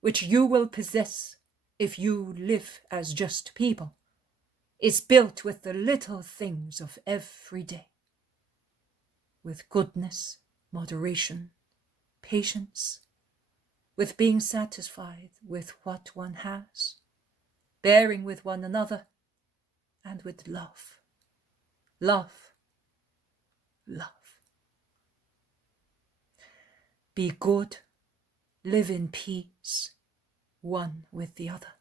which you will possess if you live as just people, is built with the little things of every day, with goodness, moderation, patience, with being satisfied with what one has, bearing with one another, and with love. Love. Love. Be good, live in peace, one with the other.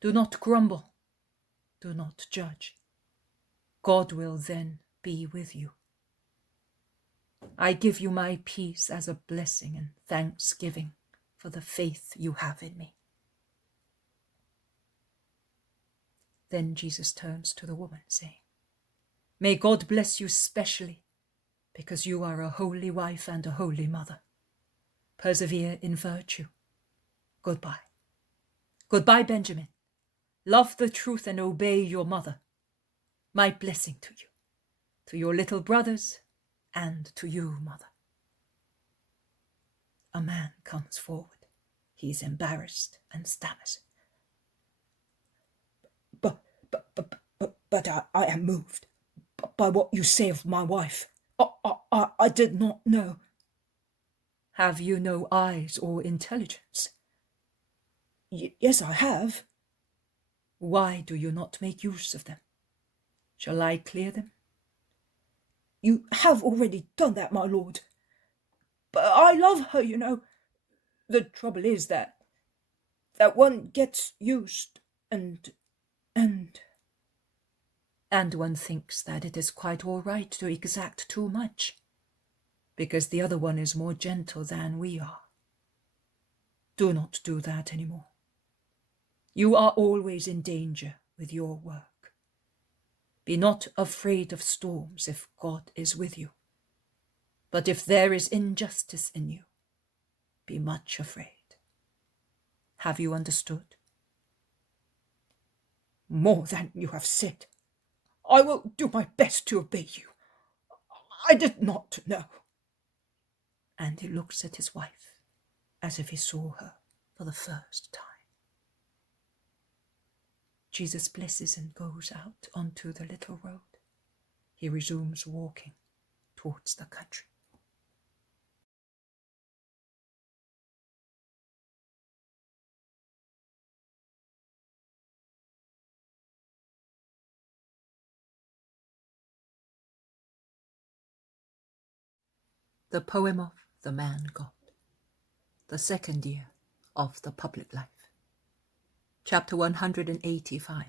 Do not grumble, do not judge. God will then be with you. I give you my peace as a blessing and thanksgiving for the faith you have in me. Then Jesus turns to the woman, saying, May God bless you specially, because you are a holy wife and a holy mother. Persevere in virtue. Goodbye. Goodbye, Benjamin. Love the truth and obey your mother. My blessing to your little brothers, and to you, mother. A man comes forward. He is embarrassed and stammers. But I am moved by what you say of my wife. I did not know. Have you no eyes or intelligence? Yes, I have. Why do you not make use of them? Shall I clear them? You have already done that, my lord. But I love her, you know. The trouble is that one gets used and one thinks that it is quite all right to exact too much, because the other one is more gentle than we are. Do not do that anymore. You are always in danger with your work. Be not afraid of storms if God is with you. But if there is injustice in you, be much afraid. Have you understood? More than you have said. I will do my best to obey you. I did not know. And he looks at his wife as if he saw her for the first time. Jesus blesses and goes out onto the little road. He resumes walking towards the country. The poem of the man God, the second year of the public life. Chapter 185,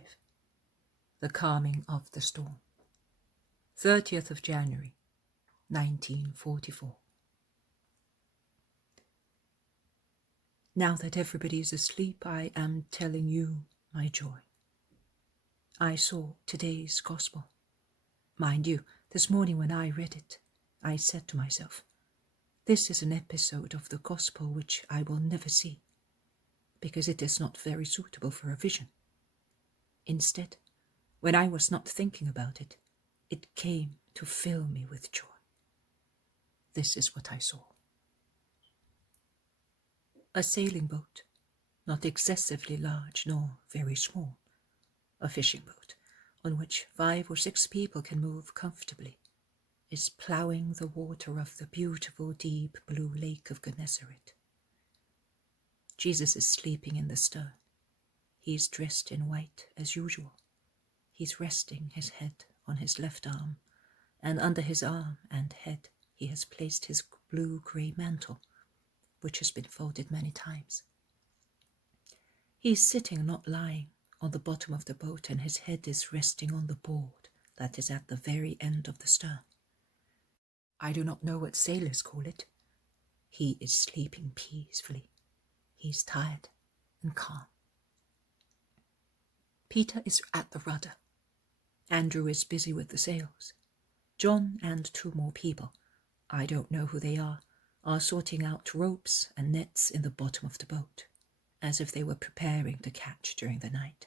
The Calming of the Storm. 30th of January, 1944. Now that everybody is asleep, I am telling you my joy. I saw today's gospel. Mind you, this morning when I read it, I said to myself, this is an episode of the gospel which I will never see, because it is not very suitable for a vision. Instead, when I was not thinking about it, it came to fill me with joy. This is what I saw. A sailing boat, not excessively large nor very small, a fishing boat on which 5 or 6 people can move comfortably, is ploughing the water of the beautiful deep blue lake of Gennesaret. Jesus is sleeping in the stern. He is dressed in white as usual. He's resting his head on his left arm, and under his arm and head he has placed his blue-grey mantle, which has been folded many times. He is sitting, not lying, on the bottom of the boat, and his head is resting on the board that is at the very end of the stern. I do not know what sailors call it. He is sleeping peacefully. He is tired and calm. Peter is at the rudder. Andrew is busy with the sails. John and 2 more people, I don't know who they are sorting out ropes and nets in the bottom of the boat, as if they were preparing to catch during the night.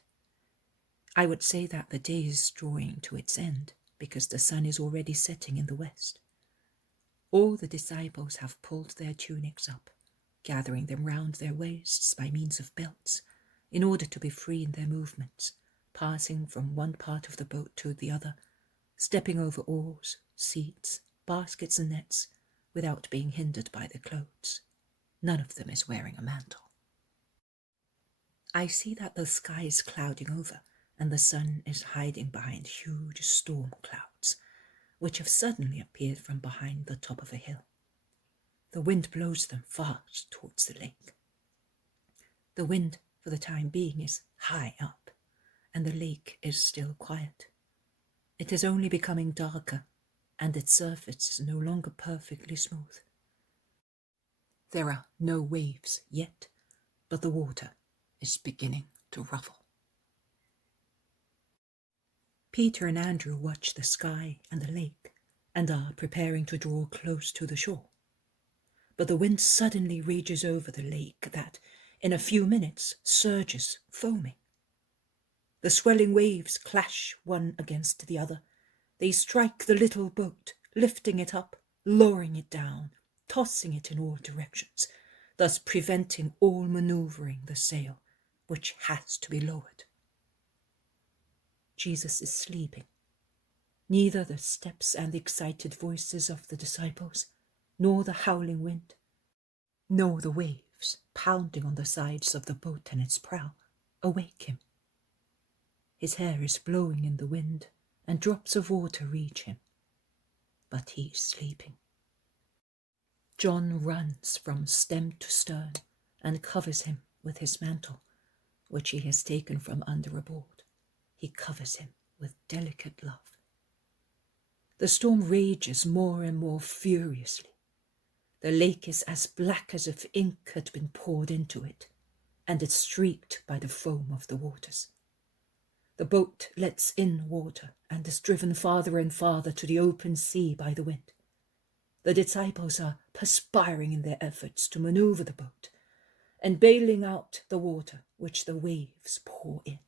I would say that the day is drawing to its end, because the sun is already setting in the west. All the disciples have pulled their tunics up, gathering them round their waists by means of belts, in order to be free in their movements, passing from one part of the boat to the other, stepping over oars, seats, baskets and nets, without being hindered by their clothes. None of them is wearing a mantle. I see that the sky is clouding over, and the sun is hiding behind huge storm clouds, which have suddenly appeared from behind the top of a hill. The wind blows them fast towards the lake. The wind, for the time being, is high up, and the lake is still quiet. It is only becoming darker, and its surface is no longer perfectly smooth. There are no waves yet, but the water is beginning to ruffle. Peter and Andrew watch the sky and the lake and are preparing to draw close to the shore. But the wind suddenly rages over the lake that, in a few minutes, surges foaming. The swelling waves clash one against the other. They strike the little boat, lifting it up, lowering it down, tossing it in all directions, thus preventing all manoeuvring the sail, which has to be lowered. Jesus is sleeping. Neither the steps and the excited voices of the disciples, nor the howling wind, nor the waves pounding on the sides of the boat and its prow awake him. His hair is blowing in the wind, and drops of water reach him, but he is sleeping. John runs from stem to stern and covers him with his mantle, which he has taken from under a board. He covers him with delicate love. The storm rages more and more furiously. The lake is as black as if ink had been poured into it, and it's streaked by the foam of the waters. The boat lets in water and is driven farther and farther to the open sea by the wind. The disciples are perspiring in their efforts to maneuver the boat and bailing out the water which the waves pour in.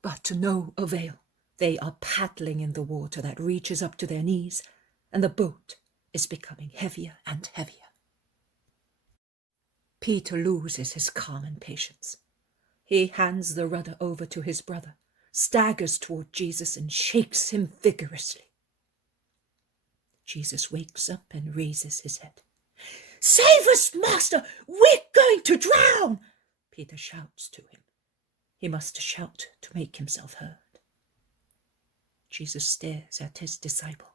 But to no avail. They are paddling in the water that reaches up to their knees, and the boat is becoming heavier and heavier. Peter loses his calm and patience. He hands the rudder over to his brother, staggers toward Jesus and shakes him vigorously. Jesus wakes up and raises his head. "Save us, Master! We're going to drown!" Peter shouts to him. He must shout to make himself heard. Jesus stares at his disciple,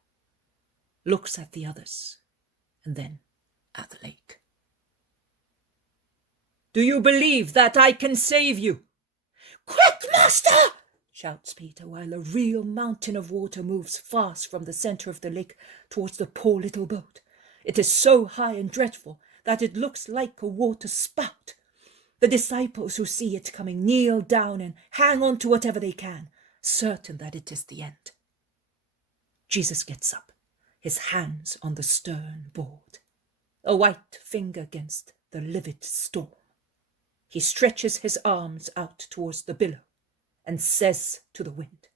looks at the others, and then at the lake. "Do you believe that I can save you?" "Quick, Master!" shouts Peter, while a real mountain of water moves fast from the center of the lake towards the poor little boat. It is so high and dreadful that it looks like a water spout. The disciples who see it coming kneel down and hang on to whatever they can, certain that it is the end. Jesus gets up, his hands on the stern board, a white finger against the livid storm. He stretches his arms out towards the billow and says to the wind,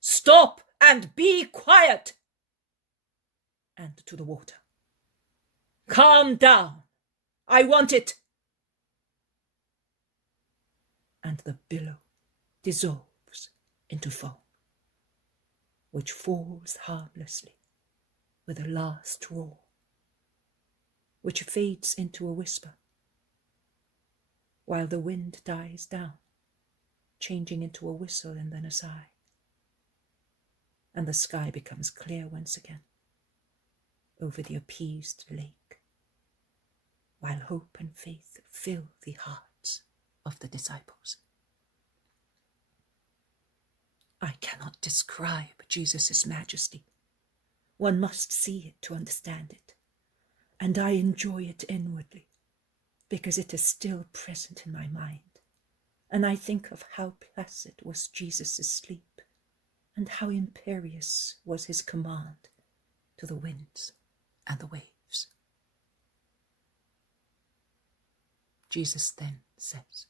"Stop and be quiet!" And to the water, "Calm down, I want it." And the billow dissolves into foam, which falls harmlessly with a last roar, which fades into a whisper, while the wind dies down, changing into a whistle and then a sigh, and the sky becomes clear once again over the appeased lake, while hope and faith fill the hearts of the disciples. I cannot describe Jesus' majesty. One must see it to understand it, and I enjoy it inwardly, because it is still present in my mind, and I think of how placid was Jesus' sleep, and how imperious was his command to the winds and the waves. Jesus then says,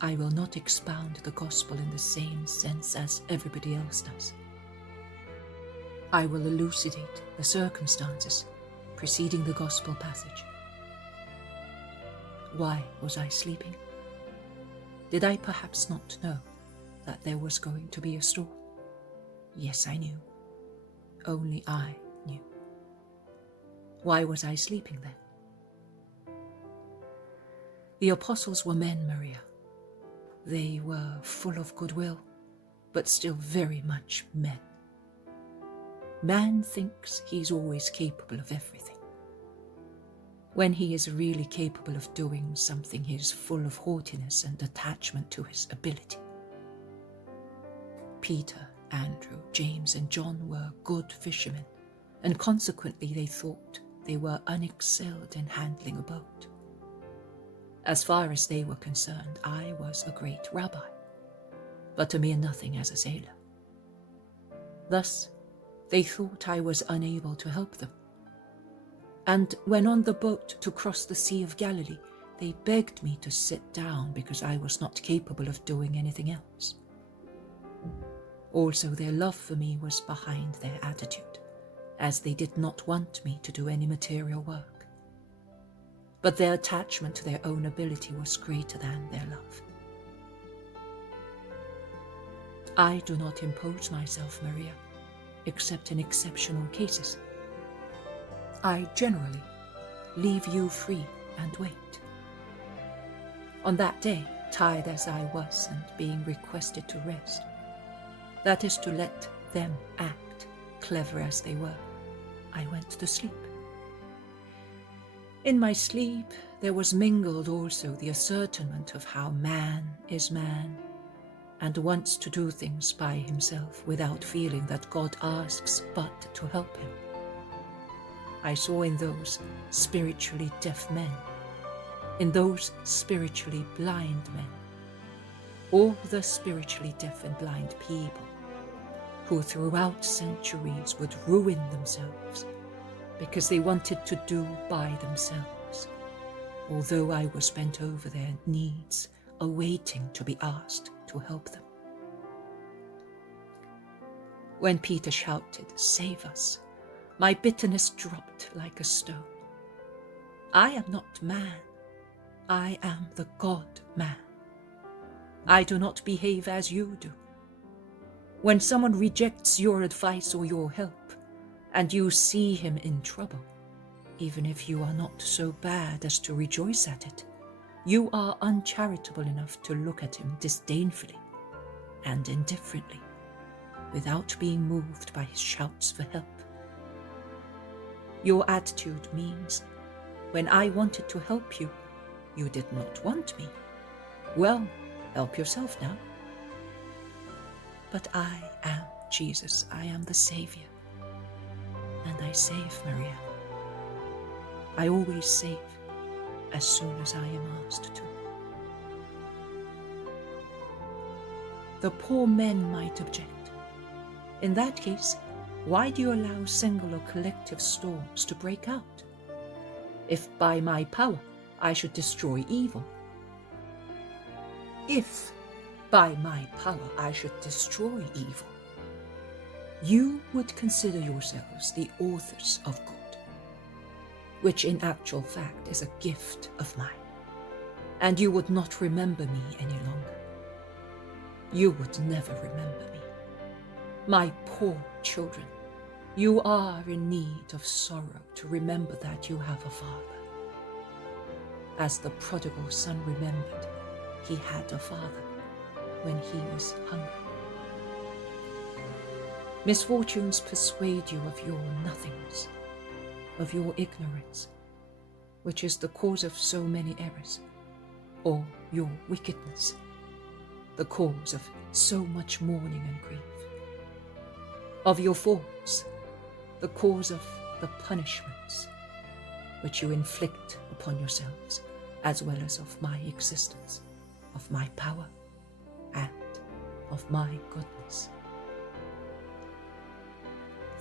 "I will not expound the gospel in the same sense as everybody else does. I will elucidate the circumstances preceding the gospel passage. Why was I sleeping? Did I perhaps not know that there was going to be a storm? Yes, I knew. Only I knew. Why was I sleeping then? The apostles were men, Maria. They were full of goodwill, but still very much men. Man thinks he's always capable of everything. When he is really capable of doing something, he is full of haughtiness and attachment to his ability. Peter, Andrew, James, and John were good fishermen, and consequently they thought they were unexcelled in handling a boat. As far as they were concerned, I was a great rabbi, but a mere nothing as a sailor. Thus, they thought I was unable to help them. And when on the boat to cross the Sea of Galilee, they begged me to sit down because I was not capable of doing anything else. Also, their love for me was behind their attitude, as they did not want me to do any material work. But their attachment to their own ability was greater than their love. I do not impose myself, Maria, except in exceptional cases. I generally leave you free and wait. On that day, tired as I was and being requested to rest, that is to let them act, clever as they were, I went to sleep. In my sleep, there was mingled also the ascertainment of how man is man and wants to do things by himself without feeling that God asks but to help him. I saw in those spiritually deaf men, in those spiritually blind men, all the spiritually deaf and blind people who throughout centuries would ruin themselves because they wanted to do by themselves, although I was bent over their needs, awaiting to be asked to help them. When Peter shouted, "Save us," my bitterness dropped like a stone. I am not man. I am the God-man. I do not behave as you do. When someone rejects your advice or your help, and you see him in trouble, even if you are not so bad as to rejoice at it, you are uncharitable enough to look at him disdainfully and indifferently, without being moved by his shouts for help. Your attitude means, when I wanted to help you, you did not want me. Well, help yourself now. But I am Jesus, I am the Savior, and I save, Maria. I always save as soon as I am asked to. The poor men might object. In that case, why do you allow single or collective storms to break out? If by my power I should destroy evil, if by my power I should destroy evil, you would consider yourselves the authors of good, which in actual fact is a gift of mine, and you would not remember me any longer. You would never remember me. My poor children, you are in need of sorrow to remember that you have a father. As the prodigal son remembered, he had a father when he was hungry. Misfortunes persuade you of your nothingness, of your ignorance, which is the cause of so many errors, or your wickedness, the cause of so much mourning and grief, of your faults, the cause of the punishments which you inflict upon yourselves, as well as of my existence, of my power, and of my goodness.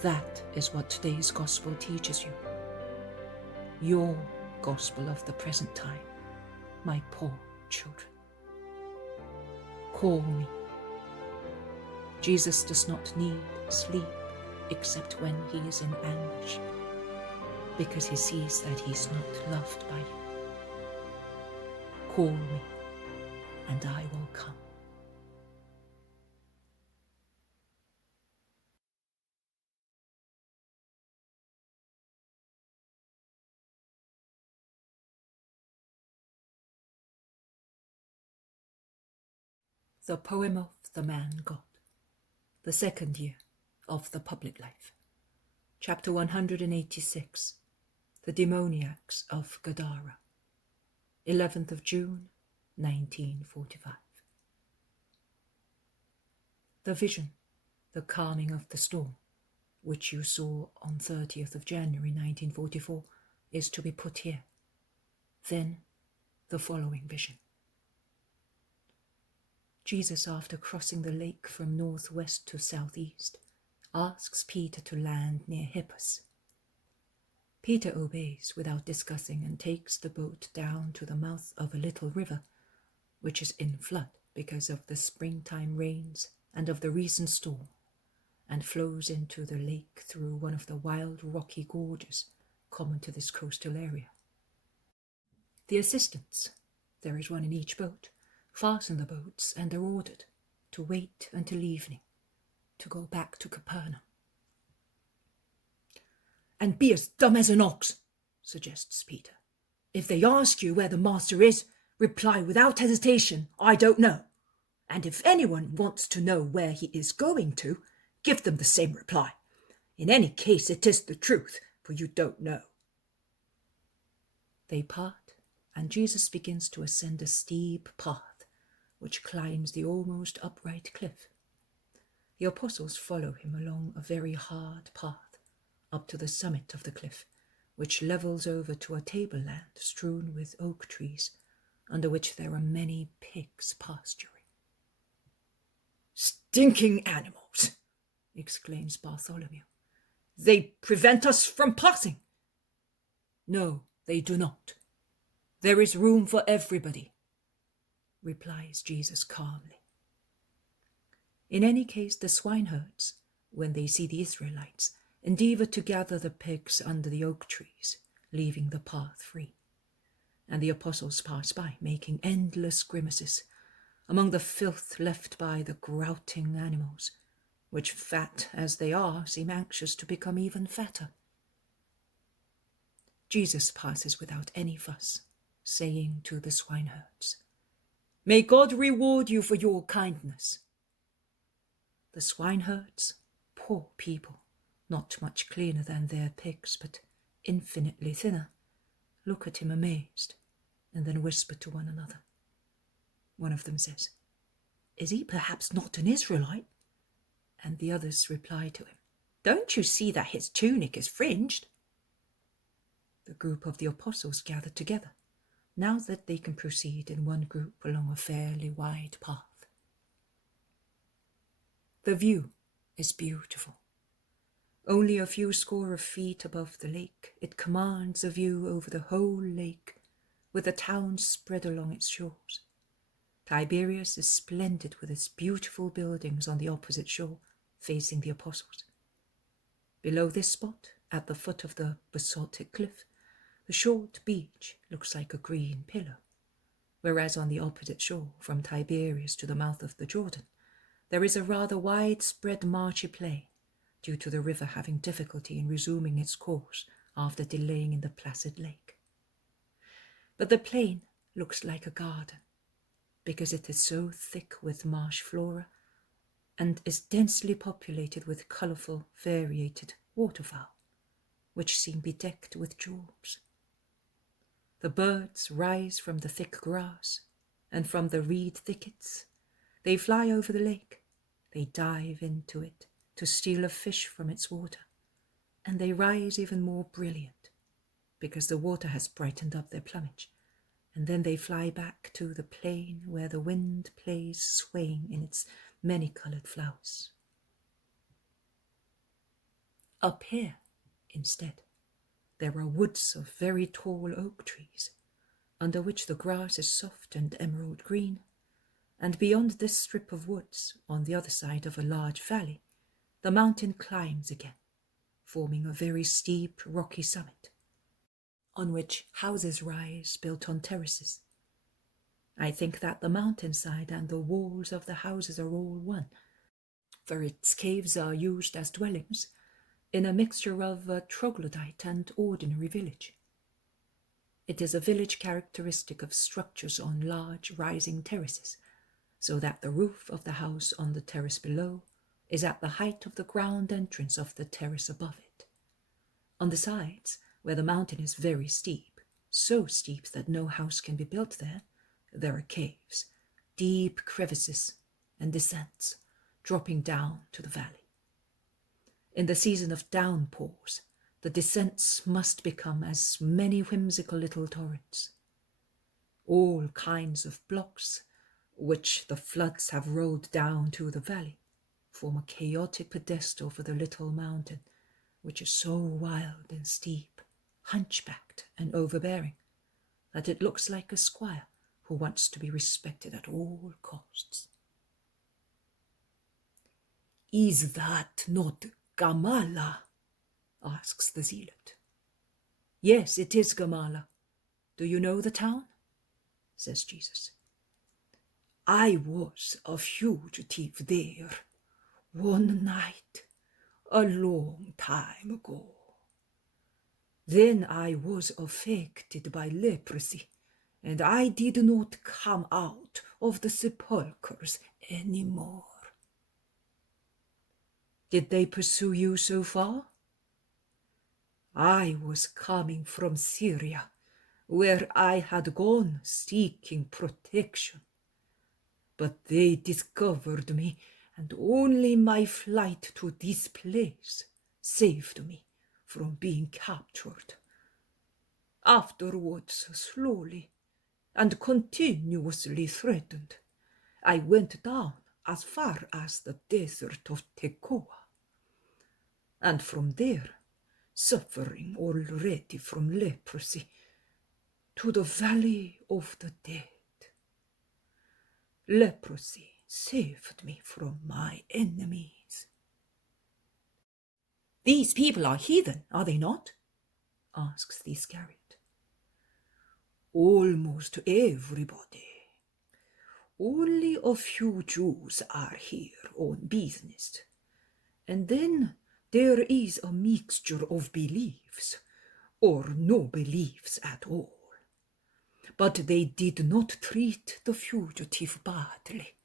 That is what today's gospel teaches you. Your gospel of the present time, my poor children. Call me. Jesus does not need sleep except when he is in anguish, because he sees that he is not loved by you. Call me, and I will come. The poem of the man God, the second year of the public life. Chapter 186. The Demoniacs of Gadara. 11th of June, 1945. The vision, the calming of the storm, which you saw on 30th of January 1944, is to be put here. Then the following vision. Jesus, after crossing the lake from northwest to southeast, asks Peter to land near Hippus. Peter obeys without discussing and takes the boat down to the mouth of a little river, which is in flood because of the springtime rains and of the recent storm, and flows into the lake through one of the wild rocky gorges common to this coastal area. The assistants, there is one in each boat, fasten the boats and are ordered to wait until evening to go back to Capernaum. And be as dumb as an ox, suggests Peter. If they ask you where the master is, reply without hesitation, I don't know. And if anyone wants to know where he is going to, give them the same reply. In any case, it is the truth, for you don't know. They part, and Jesus begins to ascend a steep path which climbs the almost upright cliff. The apostles follow him along a very hard path up to the summit of the cliff, which levels over to a tableland strewn with oak trees, under which there are many pigs pasturing. Stinking animals, exclaims Bartholomew. They prevent us from passing. No, they do not. There is room for everybody, replies Jesus calmly. In any case, the swineherds, when they see the Israelites, endeavour to gather the pigs under the oak trees, leaving the path free. And the apostles pass by, making endless grimaces among the filth left by the grouting animals, which, fat as they are, seem anxious to become even fatter. Jesus passes without any fuss, saying to the swineherds, "May God reward you for your kindness." The swineherds, poor people, not much cleaner than their pigs, but infinitely thinner, look at him amazed, and then whisper to one another. One of them says, "Is he perhaps not an Israelite?" And the others reply to him, "Don't you see that his tunic is fringed?" The group of the apostles gather together, now that they can proceed in one group along a fairly wide path. The view is beautiful. Only a few score of feet above the lake, it commands a view over the whole lake, with the towns spread along its shores. Tiberias is splendid with its beautiful buildings on the opposite shore, facing the apostles. Below this spot, at the foot of the basaltic cliff, the short beach looks like a green pillow, whereas on the opposite shore, from Tiberias to the mouth of the Jordan, there is a rather widespread marshy plain, due to the river having difficulty in resuming its course after delaying in the placid lake. But the plain looks like a garden, because it is so thick with marsh flora and is densely populated with colourful, variated waterfowl, which seem bedecked with jewels. The birds rise from the thick grass, and from the reed thickets they fly over the lake. They dive into it to steal a fish from its water, and they rise even more brilliant, because the water has brightened up their plumage, and then they fly back to the plain where the wind plays swaying in its many-coloured flowers. Up here, instead, there are woods of very tall oak trees, under which the grass is soft and emerald green, and beyond this strip of woods, on the other side of a large valley, the mountain climbs again, forming a very steep, rocky summit, on which houses rise built on terraces. I think that the mountainside and the walls of the houses are all one, for its caves are used as dwellings, in a mixture of a troglodyte and ordinary village. It is a village characteristic of structures on large rising terraces, so that the roof of the house on the terrace below is at the height of the ground entrance of the terrace above it, On the sides, where the mountain is very steep, so steep that no house can be built there are caves, deep crevices and descents, dropping down to the valley. In the season of downpours, the descents must become as many whimsical little torrents. All kinds of blocks, which the floods have rolled down to the valley, form a chaotic pedestal for the little mountain, which is so wild and steep, hunchbacked and overbearing, that it looks like a squire who wants to be respected at all costs. "Is that not Gamala?" asks the zealot. "Yes, it is Gamala. Do you know the town?" says Jesus. "I was a fugitive there one night a long time ago. Then I was affected by leprosy, and I did not come out of the sepulchres any more." "Did they pursue you so far?" "I was coming from Syria, where I had gone seeking protection. But they discovered me, and only my flight to this place saved me from being captured. Afterwards, slowly and continuously threatened, I went down as far as the desert of Tekoa, and from there, suffering already from leprosy, to the valley of the dead. Leprosy saved me from my enemies." "These people are heathen, are they not?" asks the Iscariot. "Almost everybody. Only a few Jews are here on business, and then there is a mixture of beliefs, or no beliefs at all. But they did not treat the fugitive badly."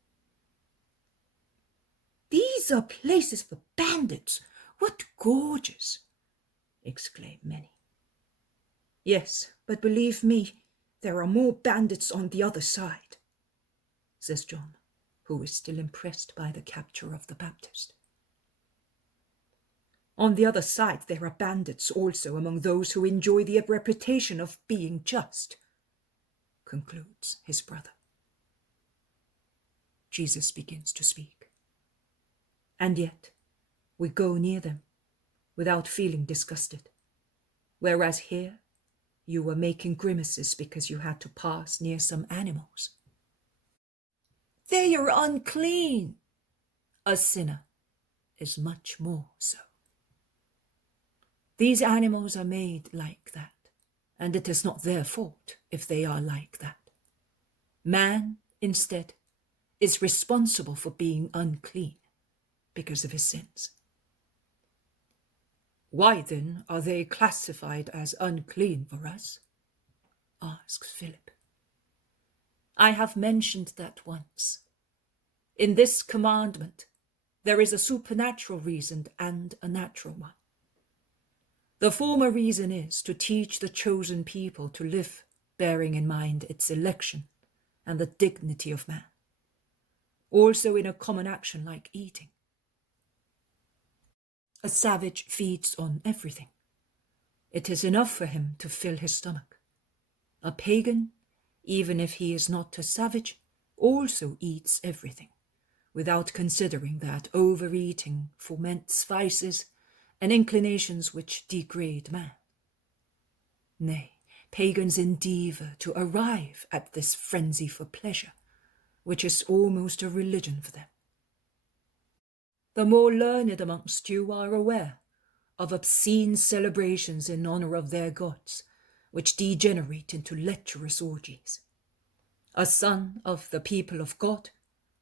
"These are places for bandits. What gorges!" exclaim many. "Yes, but believe me, there are more bandits on the other side," says John, who is still impressed by the capture of the Baptist. "On the other side there are bandits also among those who enjoy the reputation of being just," concludes his brother. Jesus begins to speak. "And yet we go near them without feeling disgusted, whereas here you were making grimaces because you had to pass near some animals." "They are unclean." "A sinner is much more so. These animals are made like that, and it is not their fault if they are like that. Man, instead, is responsible for being unclean because of his sins." "Why then are they classified as unclean for us?" asks Philip. "I have mentioned that once. In this commandment, there is a supernatural reason and a natural one. The former reason is to teach the chosen people to live, bearing in mind its election and the dignity of man, also in a common action like eating. A savage feeds on everything. It is enough for him to fill his stomach. A pagan, even if he is not a savage, also eats everything, without considering that overeating foments vices and inclinations which degrade man. Nay, pagans endeavour to arrive at this frenzy for pleasure, which is almost a religion for them. The more learned amongst you are aware of obscene celebrations in honour of their gods, which degenerate into lecherous orgies. A son of the people of God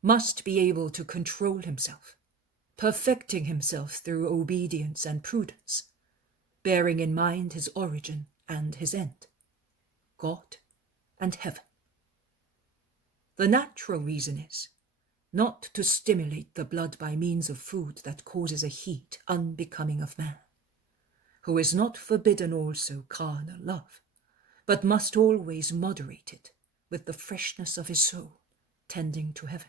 must be able to control himself, perfecting himself through obedience and prudence, bearing in mind his origin and his end, God and heaven. The natural reason is not to stimulate the blood by means of food that causes a heat unbecoming of man, who is not forbidden also carnal love, but must always moderate it with the freshness of his soul, tending to heaven.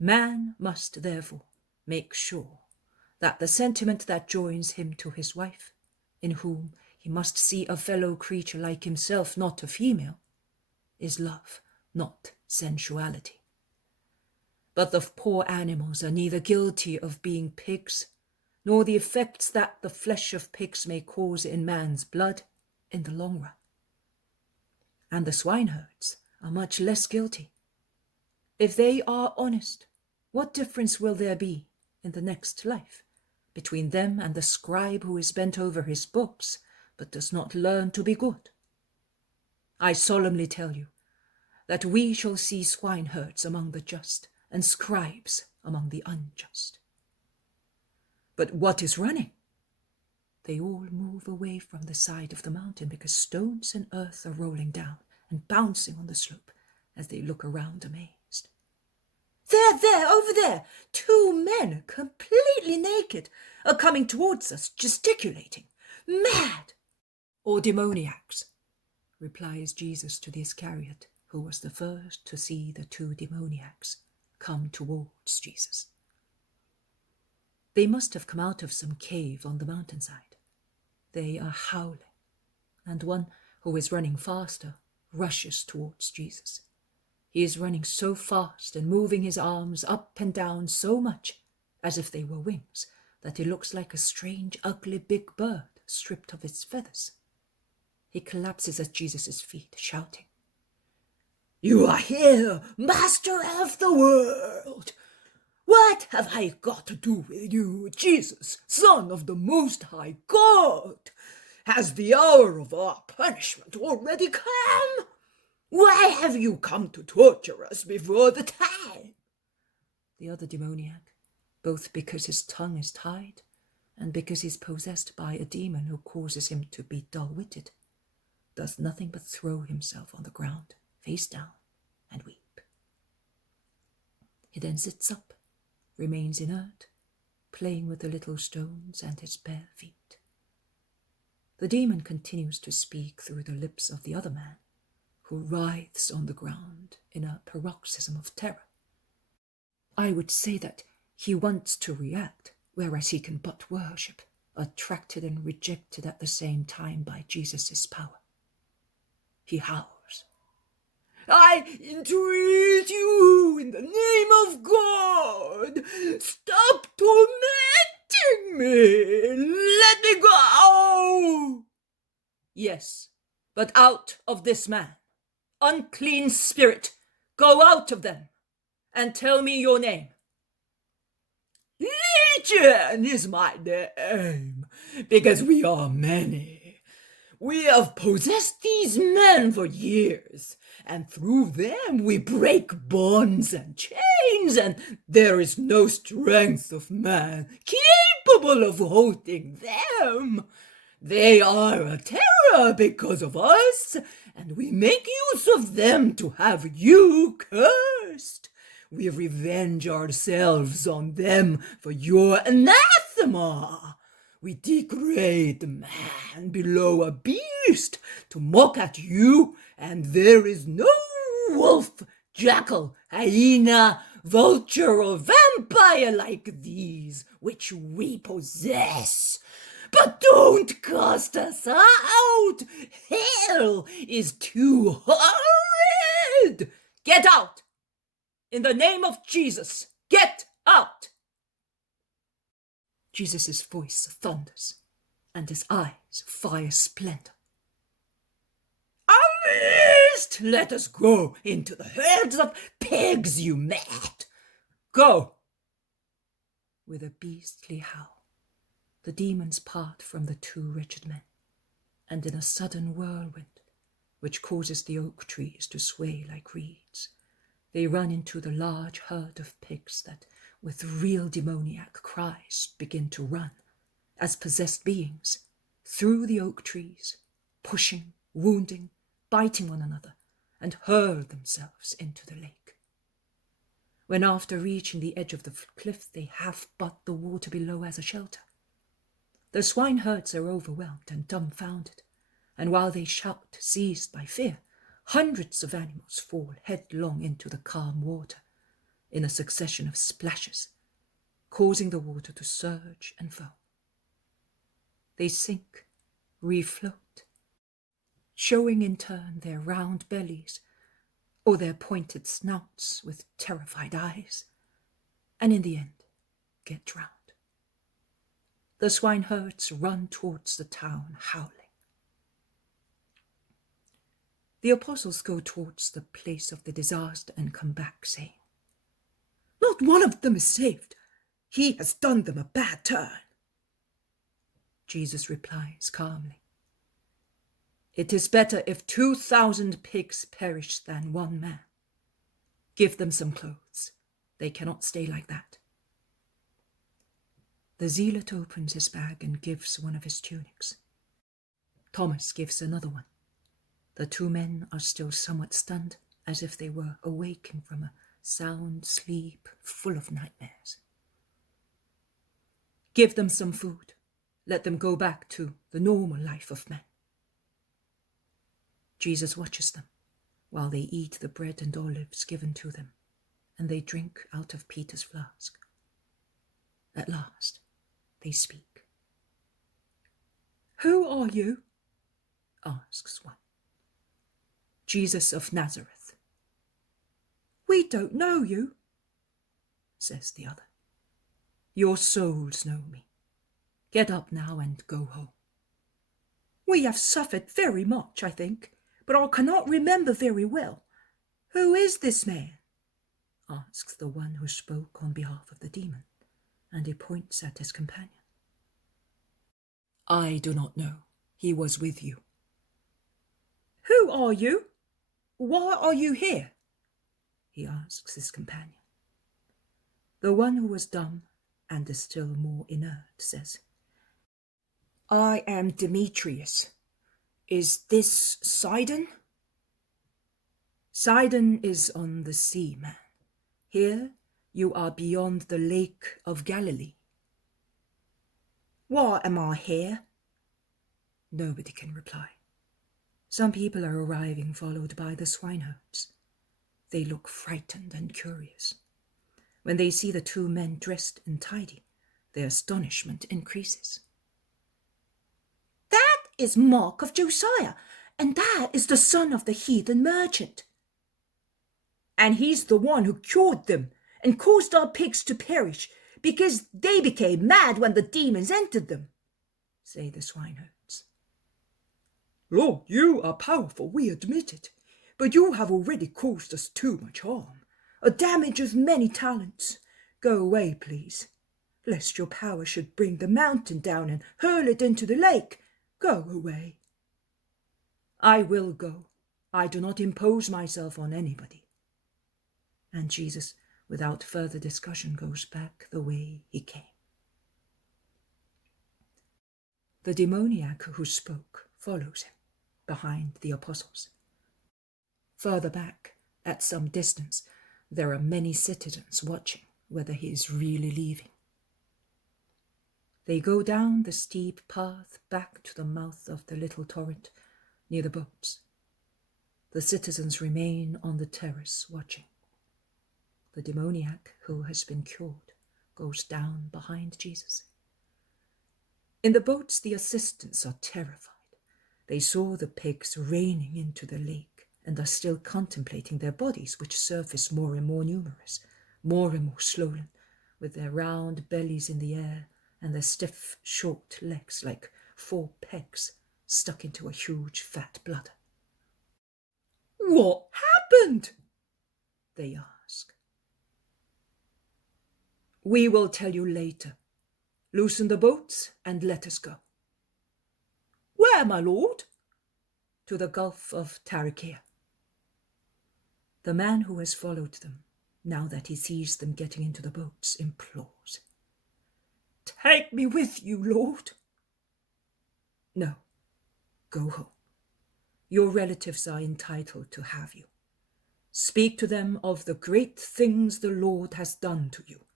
Man must therefore make sure that the sentiment that joins him to his wife, in whom he must see a fellow creature like himself, not a female, is love, not sensuality. But the poor animals are neither guilty of being pigs, nor the effects that the flesh of pigs may cause in man's blood in the long run. And the swineherds are much less guilty. If they are honest, what difference will there be in the next life between them and the scribe who is bent over his books but does not learn to be good? I solemnly tell you that we shall see swineherds among the just and scribes among the unjust. But what is running? They all move away from the side of the mountain because stones and earth are rolling down and bouncing on the slope as they look around amazed. There, over there, 2 men, completely naked, are coming towards us, gesticulating. Mad! Or demoniacs, replies Jesus to the Iscariot, who was the first to see the 2 demoniacs come towards Jesus. They must have come out of some cave on the mountainside. They are howling, and one who is running faster rushes towards Jesus. He is running so fast and moving his arms up and down so much as if they were wings that he looks like a strange, ugly big bird stripped of its feathers. He collapses at Jesus' feet, shouting, "You are here, Master of the world! What have I got to do with you, Jesus, Son of the Most High God? Has the hour of our punishment already come? Why have you come to torture us before the time?" The other demoniac, both because his tongue is tied and because he's possessed by a demon who causes him to be dull-witted, does nothing but throw himself on the ground, face down, and weep. He then sits up, remains inert, playing with the little stones and his bare feet. The demon continues to speak through the lips of the other man, who writhes on the ground in a paroxysm of terror. I would say that he wants to react, whereas he can but worship, attracted and rejected at the same time by Jesus' power. He howls, "I entreat you in the name of God, stop tormenting me, let me go." "Yes, but out of this man. Unclean spirit, go out of them, and tell me your name." "Legion is my name, because we are many. We have possessed these men for years, and through them we break bonds and chains, and there is no strength of man capable of holding them. They are a terror because of us, and we make use of them to have you cursed. We revenge ourselves on them for your anathema. We degrade man below a beast to mock at you, and there is no wolf, jackal, hyena, vulture, or vampire like these which we possess. But don't cast us out! Hell is too horrid! Get out! In the name of Jesus, get out!" Jesus' voice thunders, and his eyes fire splendor. "Amazed! Let us go into the herds of pigs, you mad! Go!" With a beastly howl, the demons part from the 2 wretched men, and in a sudden whirlwind, which causes the oak trees to sway like reeds, they run into the large herd of pigs that, with real demoniac cries, begin to run, as possessed beings, through the oak trees, pushing, wounding, biting one another, and hurl themselves into the lake. When after reaching the edge of the cliff they have but the water below as a shelter, The swineherds are overwhelmed and dumbfounded, and while they shout, seized by fear, hundreds of animals fall headlong into the calm water in a succession of splashes, causing the water to surge and foam. They sink, refloat, showing in turn their round bellies or their pointed snouts with terrified eyes, and in the end get drowned. The swineherds run towards the town, howling. The apostles go towards the place of the disaster and come back saying, "Not one of them is saved. He has done them a bad turn." Jesus replies calmly, "It is better if 2,000 pigs perish than one man. Give them some clothes. They cannot stay like that." The zealot opens his bag and gives one of his tunics. Thomas gives another one. The two men are still somewhat stunned, as if they were awaking from a sound sleep full of nightmares. Give them some food. Let them go back to the normal life of men. Jesus watches them while they eat the bread and olives given to them, and they drink out of Peter's flask. At last, they speak. "Who are you?" asks one. "Jesus of Nazareth." "We don't know you," says the other. "Your souls know me. Get up now and go home." "We have suffered very much, I think, but I cannot remember very well. Who is this man?" asks the one who spoke on behalf of the demon, and he points at his companion. "I do not know. He was with you." "Who are you? Why are you here?" he asks his companion. The one who was dumb and is still more inert says, "I am Demetrius. Is this Sidon?" "Sidon is on the sea, man. Here you are beyond the Lake of Galilee." "Why am I here?" Nobody can reply. Some people are arriving, followed by the swineherds. They look frightened and curious. When they see the two men dressed and tidy, their astonishment increases. "That is Mark of Josiah, and that is the son of the heathen merchant." "And he's the one who cured them and caused our pigs to perish because they became mad when the demons entered them," say the swineherds. "Lord, you are powerful, we admit it, but you have already caused us too much harm, a damage of many talents. Go away, please, lest your power should bring the mountain down and hurl it into the lake. Go away." "I will go. I do not impose myself on anybody." And Jesus, without further discussion, goes back the way he came. The demoniac who spoke follows him, behind the apostles. Further back, at some distance, there are many citizens watching whether he is really leaving. They go down the steep path back to the mouth of the little torrent near the boats. The citizens remain on the terrace watching. The demoniac who has been cured goes down behind Jesus. In the boats, the assistants are terrified. They saw the pigs raining into the lake and are still contemplating their bodies, which surface more and more numerous, more and more swollen, with their round bellies in the air and their stiff, short legs like 4 pegs stuck into a huge fat bladder. "What happened?" they ask. "We will tell you later. Loosen the boats and let us go." "Where, my lord?" "To the Gulf of Tarichea." The man who has followed them, now that he sees them getting into the boats, implores, "Take me with you, Lord." "No, go home. Your relatives are entitled to have you. Speak to them of the great things the Lord has done to you,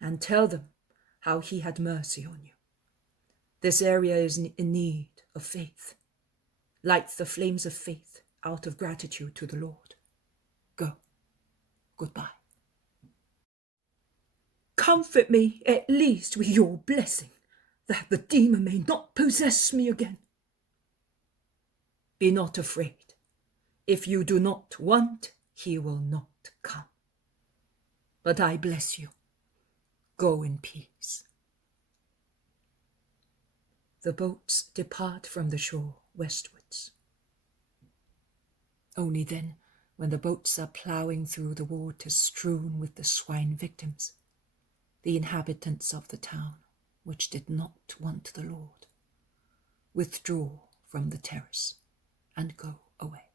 and tell them how he had mercy on you. This area is in need of faith. Light the flames of faith out of gratitude to the Lord. Go. Goodbye. Comfort me at least with your blessing, that the demon may not possess me again. Be not afraid. If you do not want, he will not come. But I bless you. Go in peace. The boats depart from the shore westwards. Only then, when the boats are ploughing through the waters strewn with the swine victims, the inhabitants of the town, which did not want the Lord, withdraw from the terrace and go away.